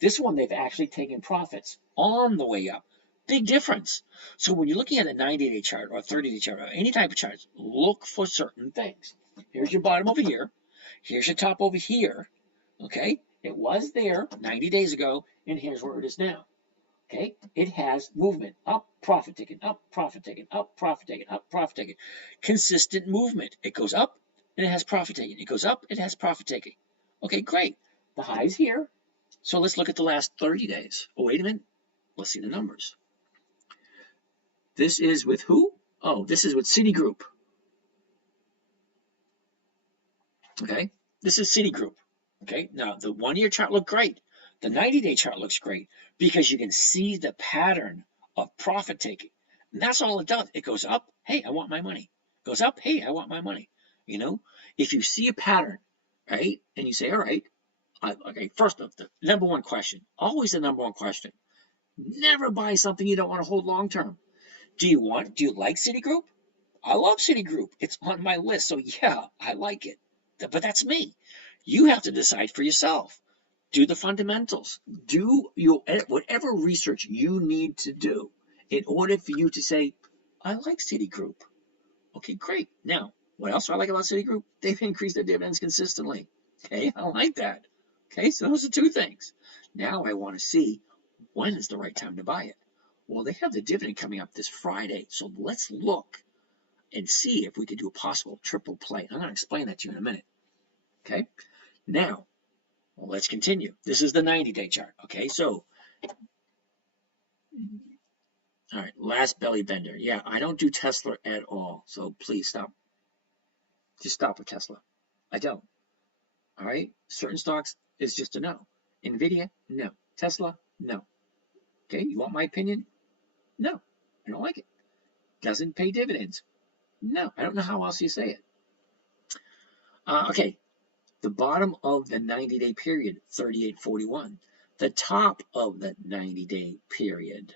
This one, they've actually taken profits on the way up. Big difference. So when you're looking at a 90-day chart or a 30-day chart or any type of chart, look for certain things. Here's your bottom over here. Here's your top over here. Okay? It was there 90 days ago, and here's where it is now. Okay, it has movement, up, profit taken, up, profit taken, up, profit taken, up, profit taken. Consistent movement. It goes up and it has profit taken. It goes up, it has profit taking. Okay, great. The high's here. So let's look at the last 30 days. Oh, wait a minute. Let's see the numbers. This is with who? Oh, this is with Citigroup. Okay, this is Citigroup. Okay, now the 1-year chart looked great. The 90-day chart looks great because you can see the pattern of profit taking. And that's all it does. It goes up, hey, I want my money. It goes up, hey, I want my money. You know, if you see a pattern, right, and you say, all right, okay, first off, the number one question, always the number one question, never buy something you don't want to hold long term. Do you like Citigroup? I love Citigroup. It's on my list, so yeah, I like it. But that's me. You have to decide for yourself. Do the fundamentals. Do whatever research you need to do in order for you to say, I like Citigroup. Okay, great. Now, what else do I like about Citigroup? They've increased their dividends consistently. Okay, I like that. Okay, so those are two things. Now I want to see when is the right time to buy it. Well, they have the dividend coming up this Friday, so let's look and see if we could do a possible triple play. I'm going to explain that to you in a minute. Okay, now, well, let's continue. This is the 90-day chart. Okay, so, all right, last belly bender. Yeah, I don't do Tesla at all, so please stop. Just stop with Tesla. I don't. All right, certain stocks is just a no. NVIDIA, no. Tesla, no. Okay, you want my opinion? No, I don't like it. Doesn't pay dividends. No, I don't know how else you say it. Okay, the bottom of the 90-day period, 38.41. The top of the 90-day period,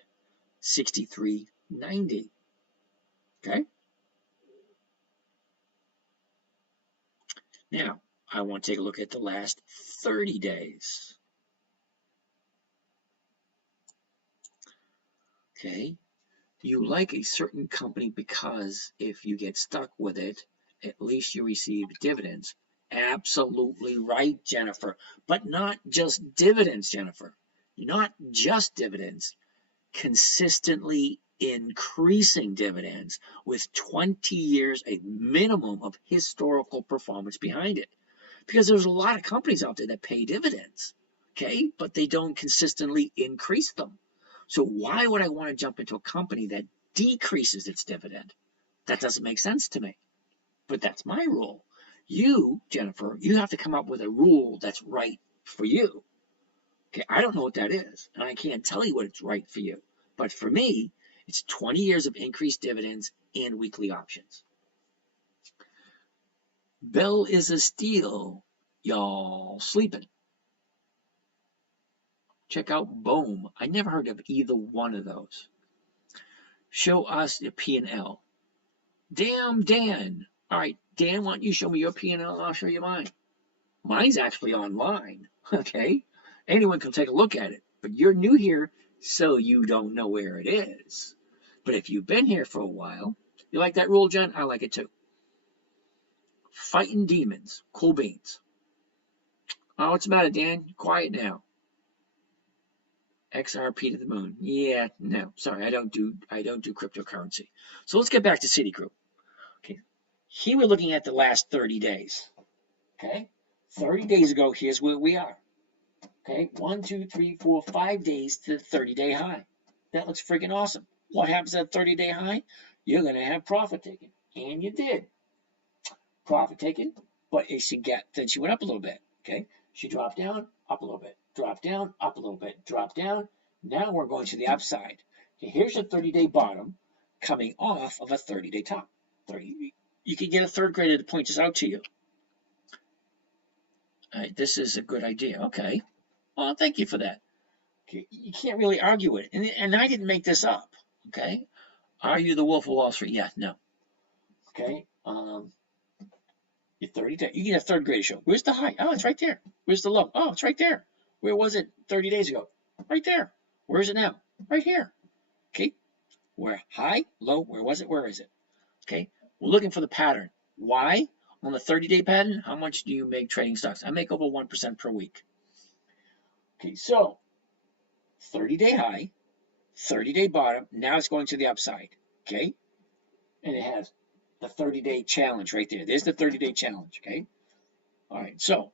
63.90. Okay? Now, I want to take a look at the last 30 days. Okay? You like a certain company because if you get stuck with it, at least you receive dividends. Absolutely right, Jennifer. But not just dividends, Jennifer. Not just dividends. Consistently increasing dividends with 20 years, a minimum of historical performance behind it. Because there's a lot of companies out there that pay dividends, okay? But they don't consistently increase them. So why would I want to jump into a company that decreases its dividend? That doesn't make sense to me. But that's my rule. You, Jennifer, you have to come up with a rule that's right for you. Okay, I don't know what that is, and I can't tell you what it's right for you. But for me, it's 20 years of increased dividends and weekly options. Bell is a steal, y'all sleeping. Check out Bohm. I never heard of either one of those. Show us the P&L. Damn, Dan. All right, Dan, why don't you show me your P&L and I'll show you mine. Mine's actually online, okay? Anyone can take a look at it, but you're new here, so you don't know where it is. But if you've been here for a while, you like that rule, Jen? I like it too. Fighting demons. Cool beans. Oh, what's the matter, Dan? Quiet now. XRP to the moon. Yeah, no, sorry, I don't do cryptocurrency. So let's get back to Citigroup. Okay, here we're looking at the last 30 days. Okay, 30 days ago, here's where we are. Okay, 1, 2, 3, 4, 5 days to the 30-day high. That looks freaking awesome. What happens at 30-day high? You're gonna have profit taken, and you did. Profit taken, but then she went up a little bit. Okay, she dropped down, up a little bit, dropped down, up a little bit, dropped down. Now we're going to the upside. Okay, here's a 30-day bottom coming off of a 30-day top. You can get a third grader to point this out to you. All right, this is a good idea. Okay, well, thank you for that. Okay, you can't really argue it, and I didn't make this up. Okay, are you the Wolf of Wall Street? Yeah, no. Okay, your 30 day, you get a third grade show. Where's the high? Oh, it's right there. Where's the low? Oh, it's right there. Where was it 30 days ago? Right there. Where is it now? Right here. Okay. Where high, low, where was it? Where is it? Okay. We're looking for the pattern. Why? On the 30-day pattern, how much do you make trading stocks? I make over 1% per week. Okay, so 30-day high, 30-day bottom. Now it's going to the upside. Okay. And it has the 30-day challenge right there. There's the 30-day challenge, okay? All right, so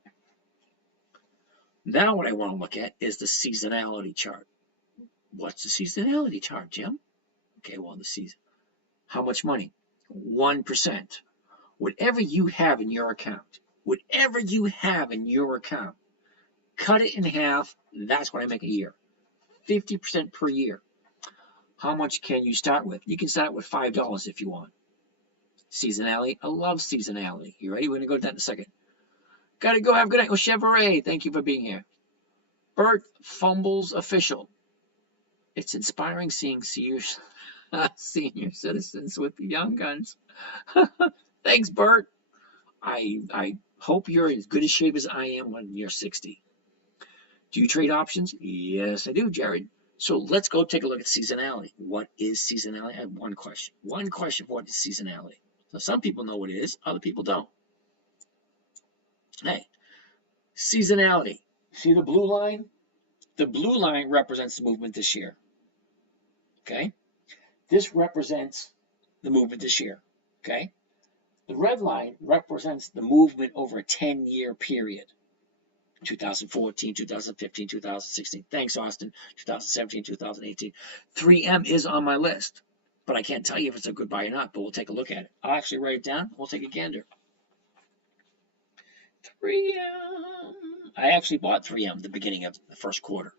now what I want to look at is the seasonality chart. What's the seasonality chart, Jim? Okay, well, the season. How much money? 1%. Whatever you have in your account, cut it in half. That's what I make a year. 50% per year. How much can you start with? You can start with $5 if you want. Seasonality. I love seasonality. You ready? We're going to go to that in a second. Gotta go. Have a good night. Chevrolet, thank you for being here. Bert Fumbles Official. It's inspiring seeing senior citizens with young guns. Thanks, Bert. I hope you're in as good a shape as I am when you're 60. Do you trade options? Yes, I do, Jared. So let's go take a look at seasonality. What is seasonality? I have one question. One question for what is seasonality? So some people know what it is, other people don't. Hey, seasonality. See the blue line? The blue line represents the movement this year. Okay? This represents the movement this year. Okay? The red line represents the movement over a 10-year period. 2014, 2015, 2016. Thanks, Austin. 2017, 2018. 3M is on my list. But I can't tell you if it's a good buy or not, but we'll take a look at it. I'll actually write it down. We'll take a gander. 3M. I actually bought 3M at the beginning of the first quarter.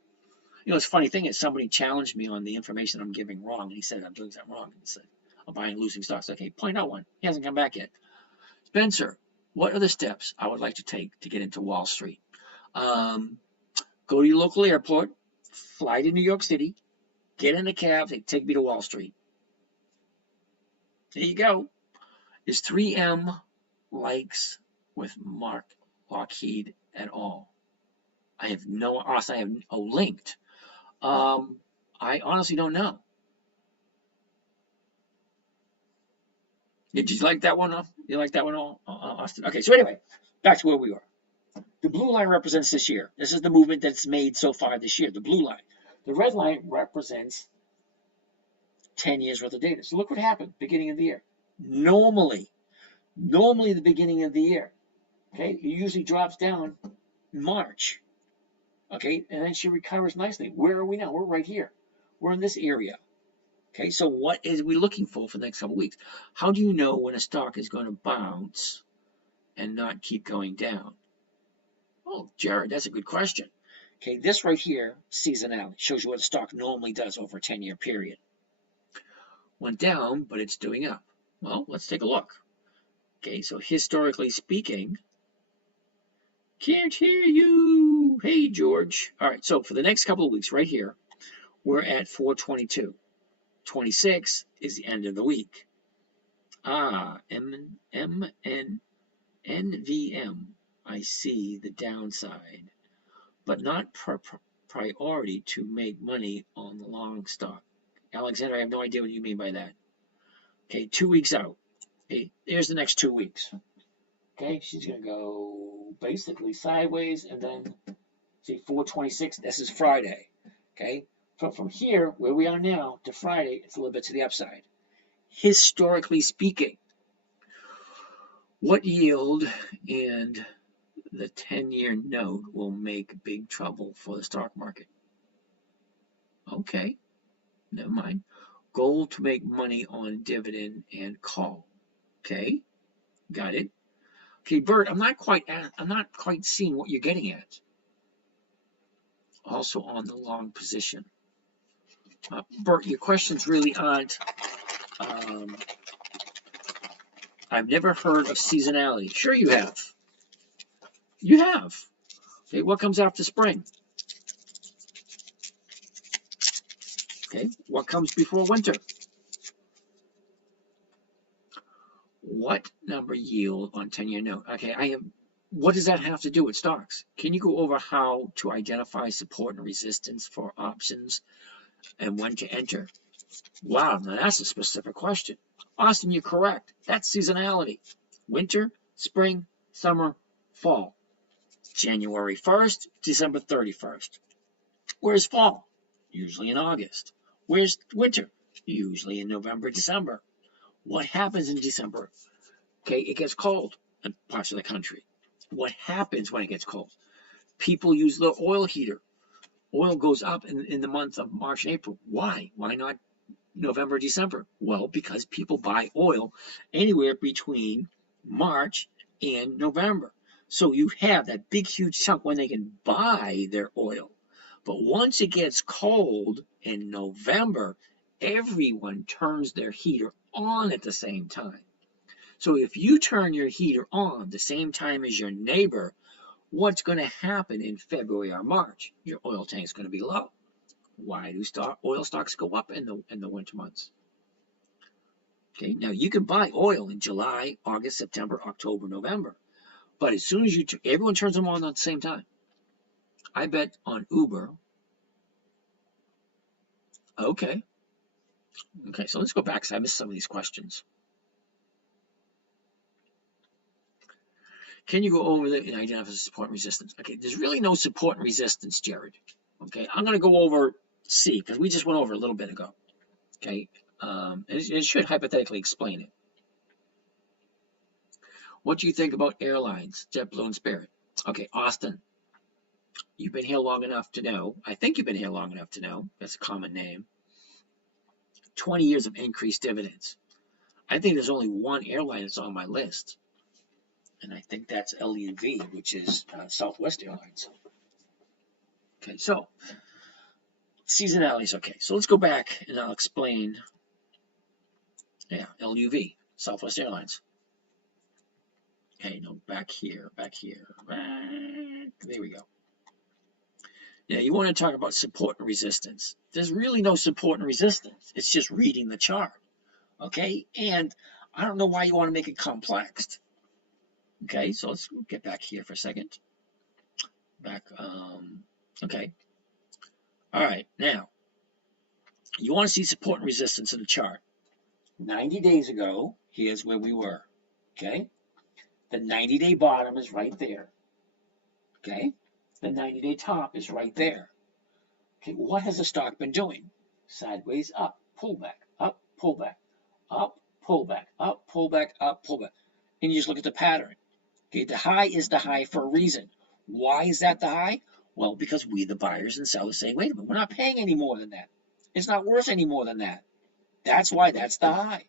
You know, it's a funny thing is somebody challenged me on the information I'm giving wrong. And he said, I'm doing something wrong. He said, I'm buying losing stocks. Okay, point out one. He hasn't come back yet. Spencer, what are the steps I would like to take to get into Wall Street? Go to your local airport, fly to New York City, get in a cab, take me to Wall Street. There you go. Is 3M likes with Mark Lockheed at all? I have no linked. I honestly don't know. Did you like that one? You like that one, Austin? Okay, so anyway, back to where we were. The blue line represents this year. This is the movement that's made so far this year, the blue line. The red line represents 10 years worth of data. So look what happened beginning of the year. Normally the beginning of the year, okay, it usually drops down in March, okay, and then she recovers nicely. Where are we now? We're right here. We're in this area. Okay, so what is we looking for the next couple of weeks? How do you know when a stock is going to bounce and not keep going down? Oh, Jared, that's a good question. Okay, this right here, seasonality, shows you what a stock normally does over a 10-year period. Went down, but it's doing up. Well, let's take a look. Okay, so historically speaking, can't hear you. Hey, George. All right, so for the next couple of weeks right here, we're at 422. 26 is the end of the week. NVM. I see the downside, but not priority to make money on the long stock. Alexander, I have no idea what you mean by that. Okay, 2 weeks out. Okay, here's the next 2 weeks. Okay, she's going to go basically sideways, and then see 426. This is Friday. Okay, from here where we are now to Friday, it's a little bit to the upside. Historically speaking, what yield and the 10-year note will make big trouble for the stock market? Okay, never mind. Gold to make money on dividend and call. Okay, got it. Okay, Bert, I'm not quite seeing what you're getting at. Also on the long position. Bert, your questions really aren't. I've never heard of seasonality. Sure you have. You have. Okay, what comes after spring? Okay, what comes before winter? What number yield on 10-year note? Okay, what does that have to do with stocks? Can you go over how to identify support and resistance for options and when to enter? Wow, now that's a specific question. Austin, you're correct. That's seasonality. Winter, spring, summer, fall. January 1st, December 31st. Where's fall? Usually in August. Where's winter? Usually in November, December. What happens in December? Okay, it gets cold in parts of the country. What happens when it gets cold? People use the oil heater. Oil goes up in the month of March and April. Why? Why not November, December? Well, because people buy oil anywhere between March and November. So you have that big, huge chunk when they can buy their oil. But once it gets cold in November, everyone turns their heater on at the same time. So if you turn your heater on the same time as your neighbor, what's going to happen in February or March? Your oil tank is going to be low. Why do oil stocks go up in the winter months? Okay, now you can buy oil in July, August, September, October, November, but as soon as everyone turns them on at the same time. I bet on Uber. Okay, so let's go back because I missed some of these questions. Can you go over the identify support and resistance? Okay, there's really no support and resistance, Jared. Okay, I'm going to go over C because we just went over a little bit ago. Okay, it should hypothetically explain it. What do you think about airlines, JetBlue and Spirit? Okay, Austin, you've been here long enough to know. I think you've been here long enough to know. That's a common name. 20 years of increased dividends. I think there's only one airline that's on my list. And I think that's LUV, which is Southwest Airlines. Okay, so seasonality is okay. So let's go back and I'll explain. Yeah, LUV, Southwest Airlines. Okay, no, back here. There we go. Now, you want to talk about support and resistance. There's really no support and resistance. It's just reading the chart. Okay, and I don't know why you want to make it complex. Okay, so let's get back here for a second. Okay. All right, now, you want to see support and resistance in the chart. 90 days ago, here's where we were. Okay, the 90-day bottom is right there. Okay, the 90-day top is right there. Okay, what has the stock been doing? Sideways up, pullback, up, pullback, up, pullback, up, pullback, up, pullback. And you just look at the pattern. Okay, the high is the high for a reason. Why is that the high? Well, because we, the buyers and sellers, say, wait a minute, we're not paying any more than that. It's not worth any more than that. That's why that's the high.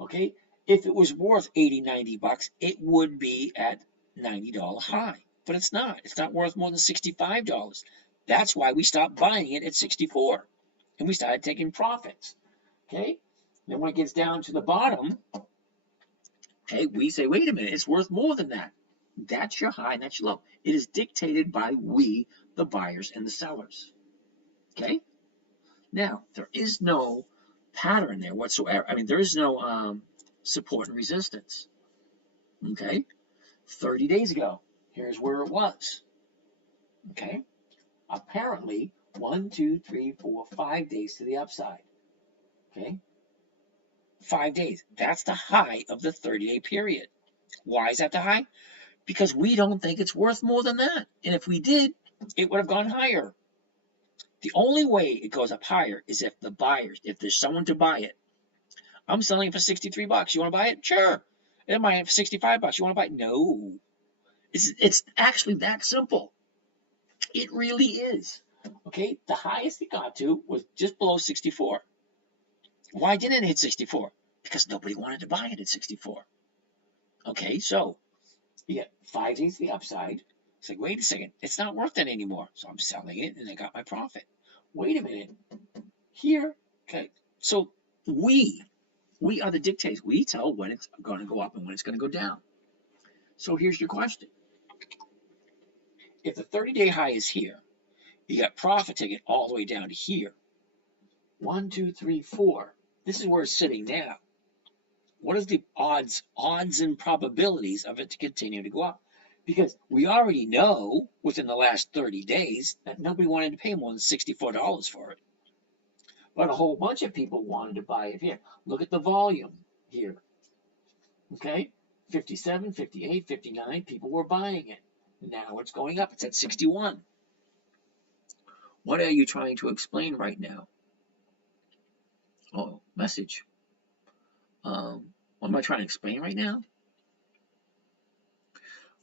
Okay, if it was worth 80, 90 bucks, it would be at $90 high. But it's not. It's not worth more than $65. That's why we stopped buying it at 64. And we started taking profits. Okay, then when it gets down to the bottom, okay, we say, wait a minute, it's worth more than that. That's your high, that's your low. It is dictated by we, the buyers and the sellers. Okay? Now, there is no pattern there whatsoever. I mean, there is no support and resistance. Okay? 30 days ago, here's where it was. Okay? Apparently, 1, 2, 3, 4, 5 days to the upside. Okay? 5 days. That's the high of the 30-day period. Why is that the high? Because we don't think it's worth more than that. And if we did, it would have gone higher. The only way it goes up higher is if the buyers, if there's someone to buy it. I'm selling it for 63 bucks. You want to buy it? Sure. I'm buying it for 65 bucks. You want to buy it? No. It's actually that simple. It really is. Okay, the highest it got to was just below 64. Why didn't it hit 64? Because nobody wanted to buy it at 64. Okay, so you get 5 days to the upside. It's like, wait a second, it's not worth it anymore. So I'm selling it and I got my profit. Wait a minute. Here, okay, so we are the dictators. We tell when it's going to go up and when it's going to go down. So here's your question. If the 30-day high is here, you got profit taking all the way down to here. 1, 2, 3, 4. This is where it's sitting now. What is the odds and probabilities of it to continue to go up? Because we already know within the last 30 days that nobody wanted to pay more than $64 for it. But a whole bunch of people wanted to buy it here. Look at the volume here. Okay? 57, 58, 59, people were buying it. Now it's going up. It's at 61. What are you trying to explain right now? Oh, message. What am I trying to explain right now?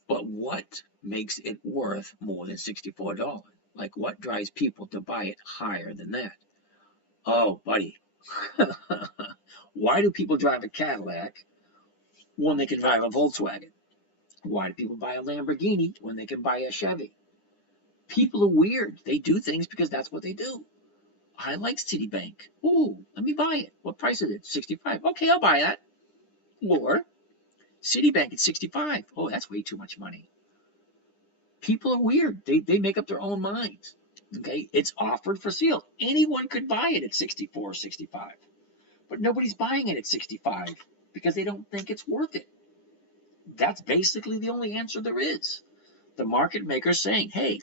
But what makes it worth more than $64? Like, what drives people to buy it higher than that? Oh, buddy. Why do people drive a Cadillac when they can drive a Volkswagen? Why do people buy a Lamborghini when they can buy a Chevy? People are weird. They do things because that's what they do. I like Citibank. Ooh, let me buy it. What price is it? 65. Okay, I'll buy that. Or Citibank at 65. Oh, that's way too much money. People are weird. They make up their own minds. Okay, it's offered for sale. Anyone could buy it at 64 or 65. But nobody's buying it at 65 because they don't think it's worth it. That's basically the only answer there is. The market maker's saying, hey,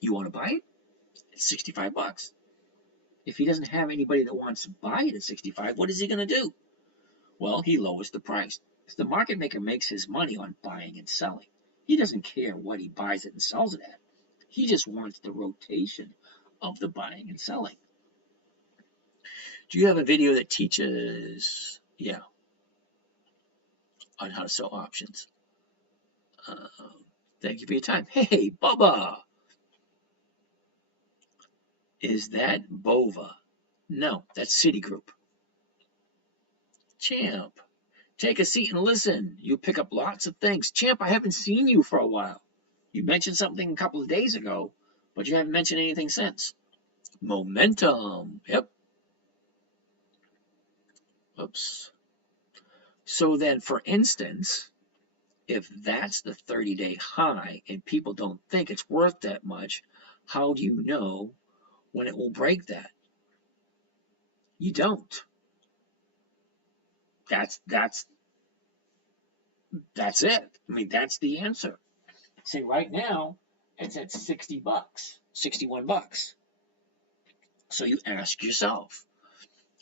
you want to buy it? It's 65 bucks. If he doesn't have anybody that wants to buy it at 65, what is he going to do? Well, he lowers the price. The market maker makes his money on buying and selling. He doesn't care what he buys it and sells it at. He just wants the rotation of the buying and selling. Do you have a video that teaches, on how to sell options? Thank you for your time. Hey, Bubba. Is that Bova? No, that's Citigroup. Champ, take a seat and listen. You pick up lots of things. Champ, I haven't seen you for a while. You mentioned something a couple of days ago, but you haven't mentioned anything since. Momentum. Yep. Oops. So then, for instance, if that's the 30-day high and people don't think it's worth that much, how do you know when it will break that? You don't. That's it. I mean, that's the answer. See, right now, it's at 60 bucks, 61 bucks. So you ask yourself,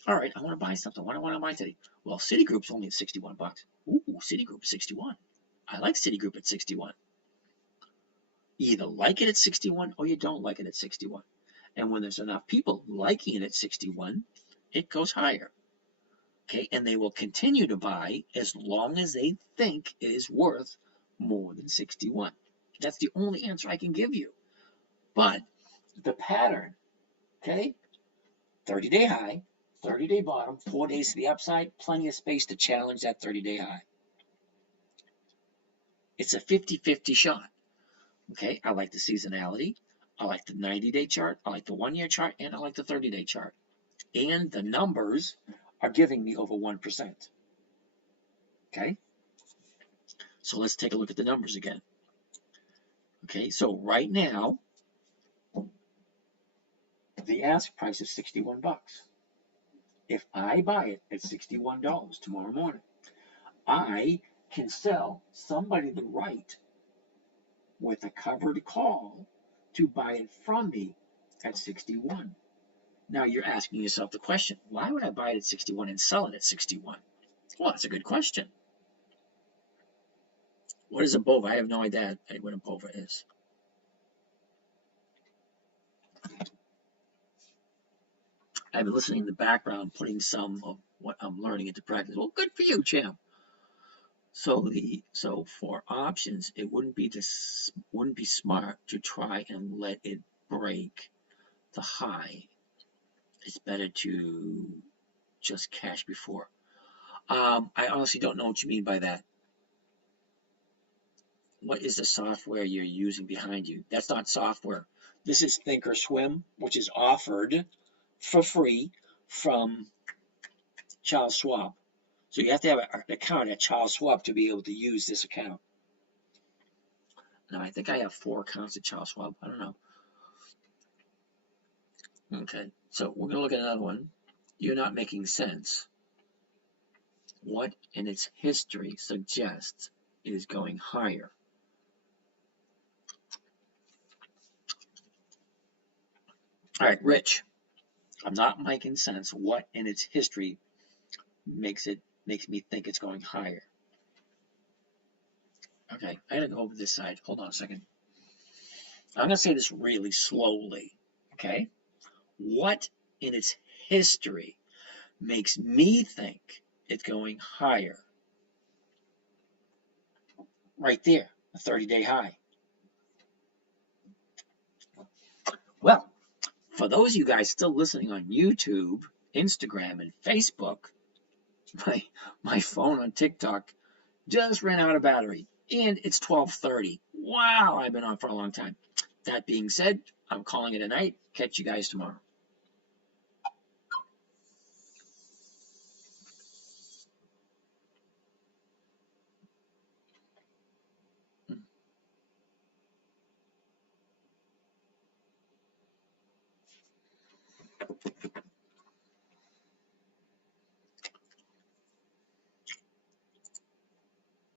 all right, I want to buy something. What do I want to buy today? Well, Citigroup's only at 61 bucks. Ooh, Citigroup 61. I like Citigroup at 61. You either like it at 61 or you don't like it at 61. And when there's enough people liking it at 61, it goes higher. Okay, and they will continue to buy as long as they think it is worth more than 61. That's the only answer I can give you. But the pattern, okay, 30-day high, 30-day bottom, 4 days to the upside, plenty of space to challenge that 30-day high. It's a 50-50 shot. Okay, I like the seasonality. I like the 90-day chart. I like the 1-year chart, and I like the 30-day chart. And the numbers are giving me over 1%. Okay, so let's take a look at the numbers again. Okay, so right now, the ask price is 61 bucks. If I buy it at $61 tomorrow morning, I can sell somebody the right with a covered call to buy it from me at 61. Now you're asking yourself the question, why would I buy it at 61 and sell it at 61? Well, that's a good question. What is a BOVA? I have no idea what a BOVA is. I've been listening in the background, putting some of what I'm learning into practice. Well, good for you, champ. So for options, it wouldn't be smart to try and let it break the high. It's better to just cash before. I honestly don't know what you mean by that. What is the software you're using behind you? That's not software. This is Thinkorswim, which is offered for free from Charles Schwab. So you have to have an account at Charles Schwab to be able to use this account. Now, I think I have 4 accounts at Charles Schwab. I don't know. Okay, so we're going to look at another one. You're not making sense. What in its history suggests it is going higher? All right, Rich. I'm not making sense. What in its history makes me think it's going higher? Okay, I gotta go over this side. Hold on a second. I'm gonna say this really slowly. Okay, what in its history makes me think it's going higher? Right there, a 30-day high. Well, for those of you guys still listening on YouTube, Instagram, and Facebook, my phone on TikTok just ran out of battery, and it's 12:30. Wow, I've been on for a long time. That being said, I'm calling it a night. Catch you guys tomorrow.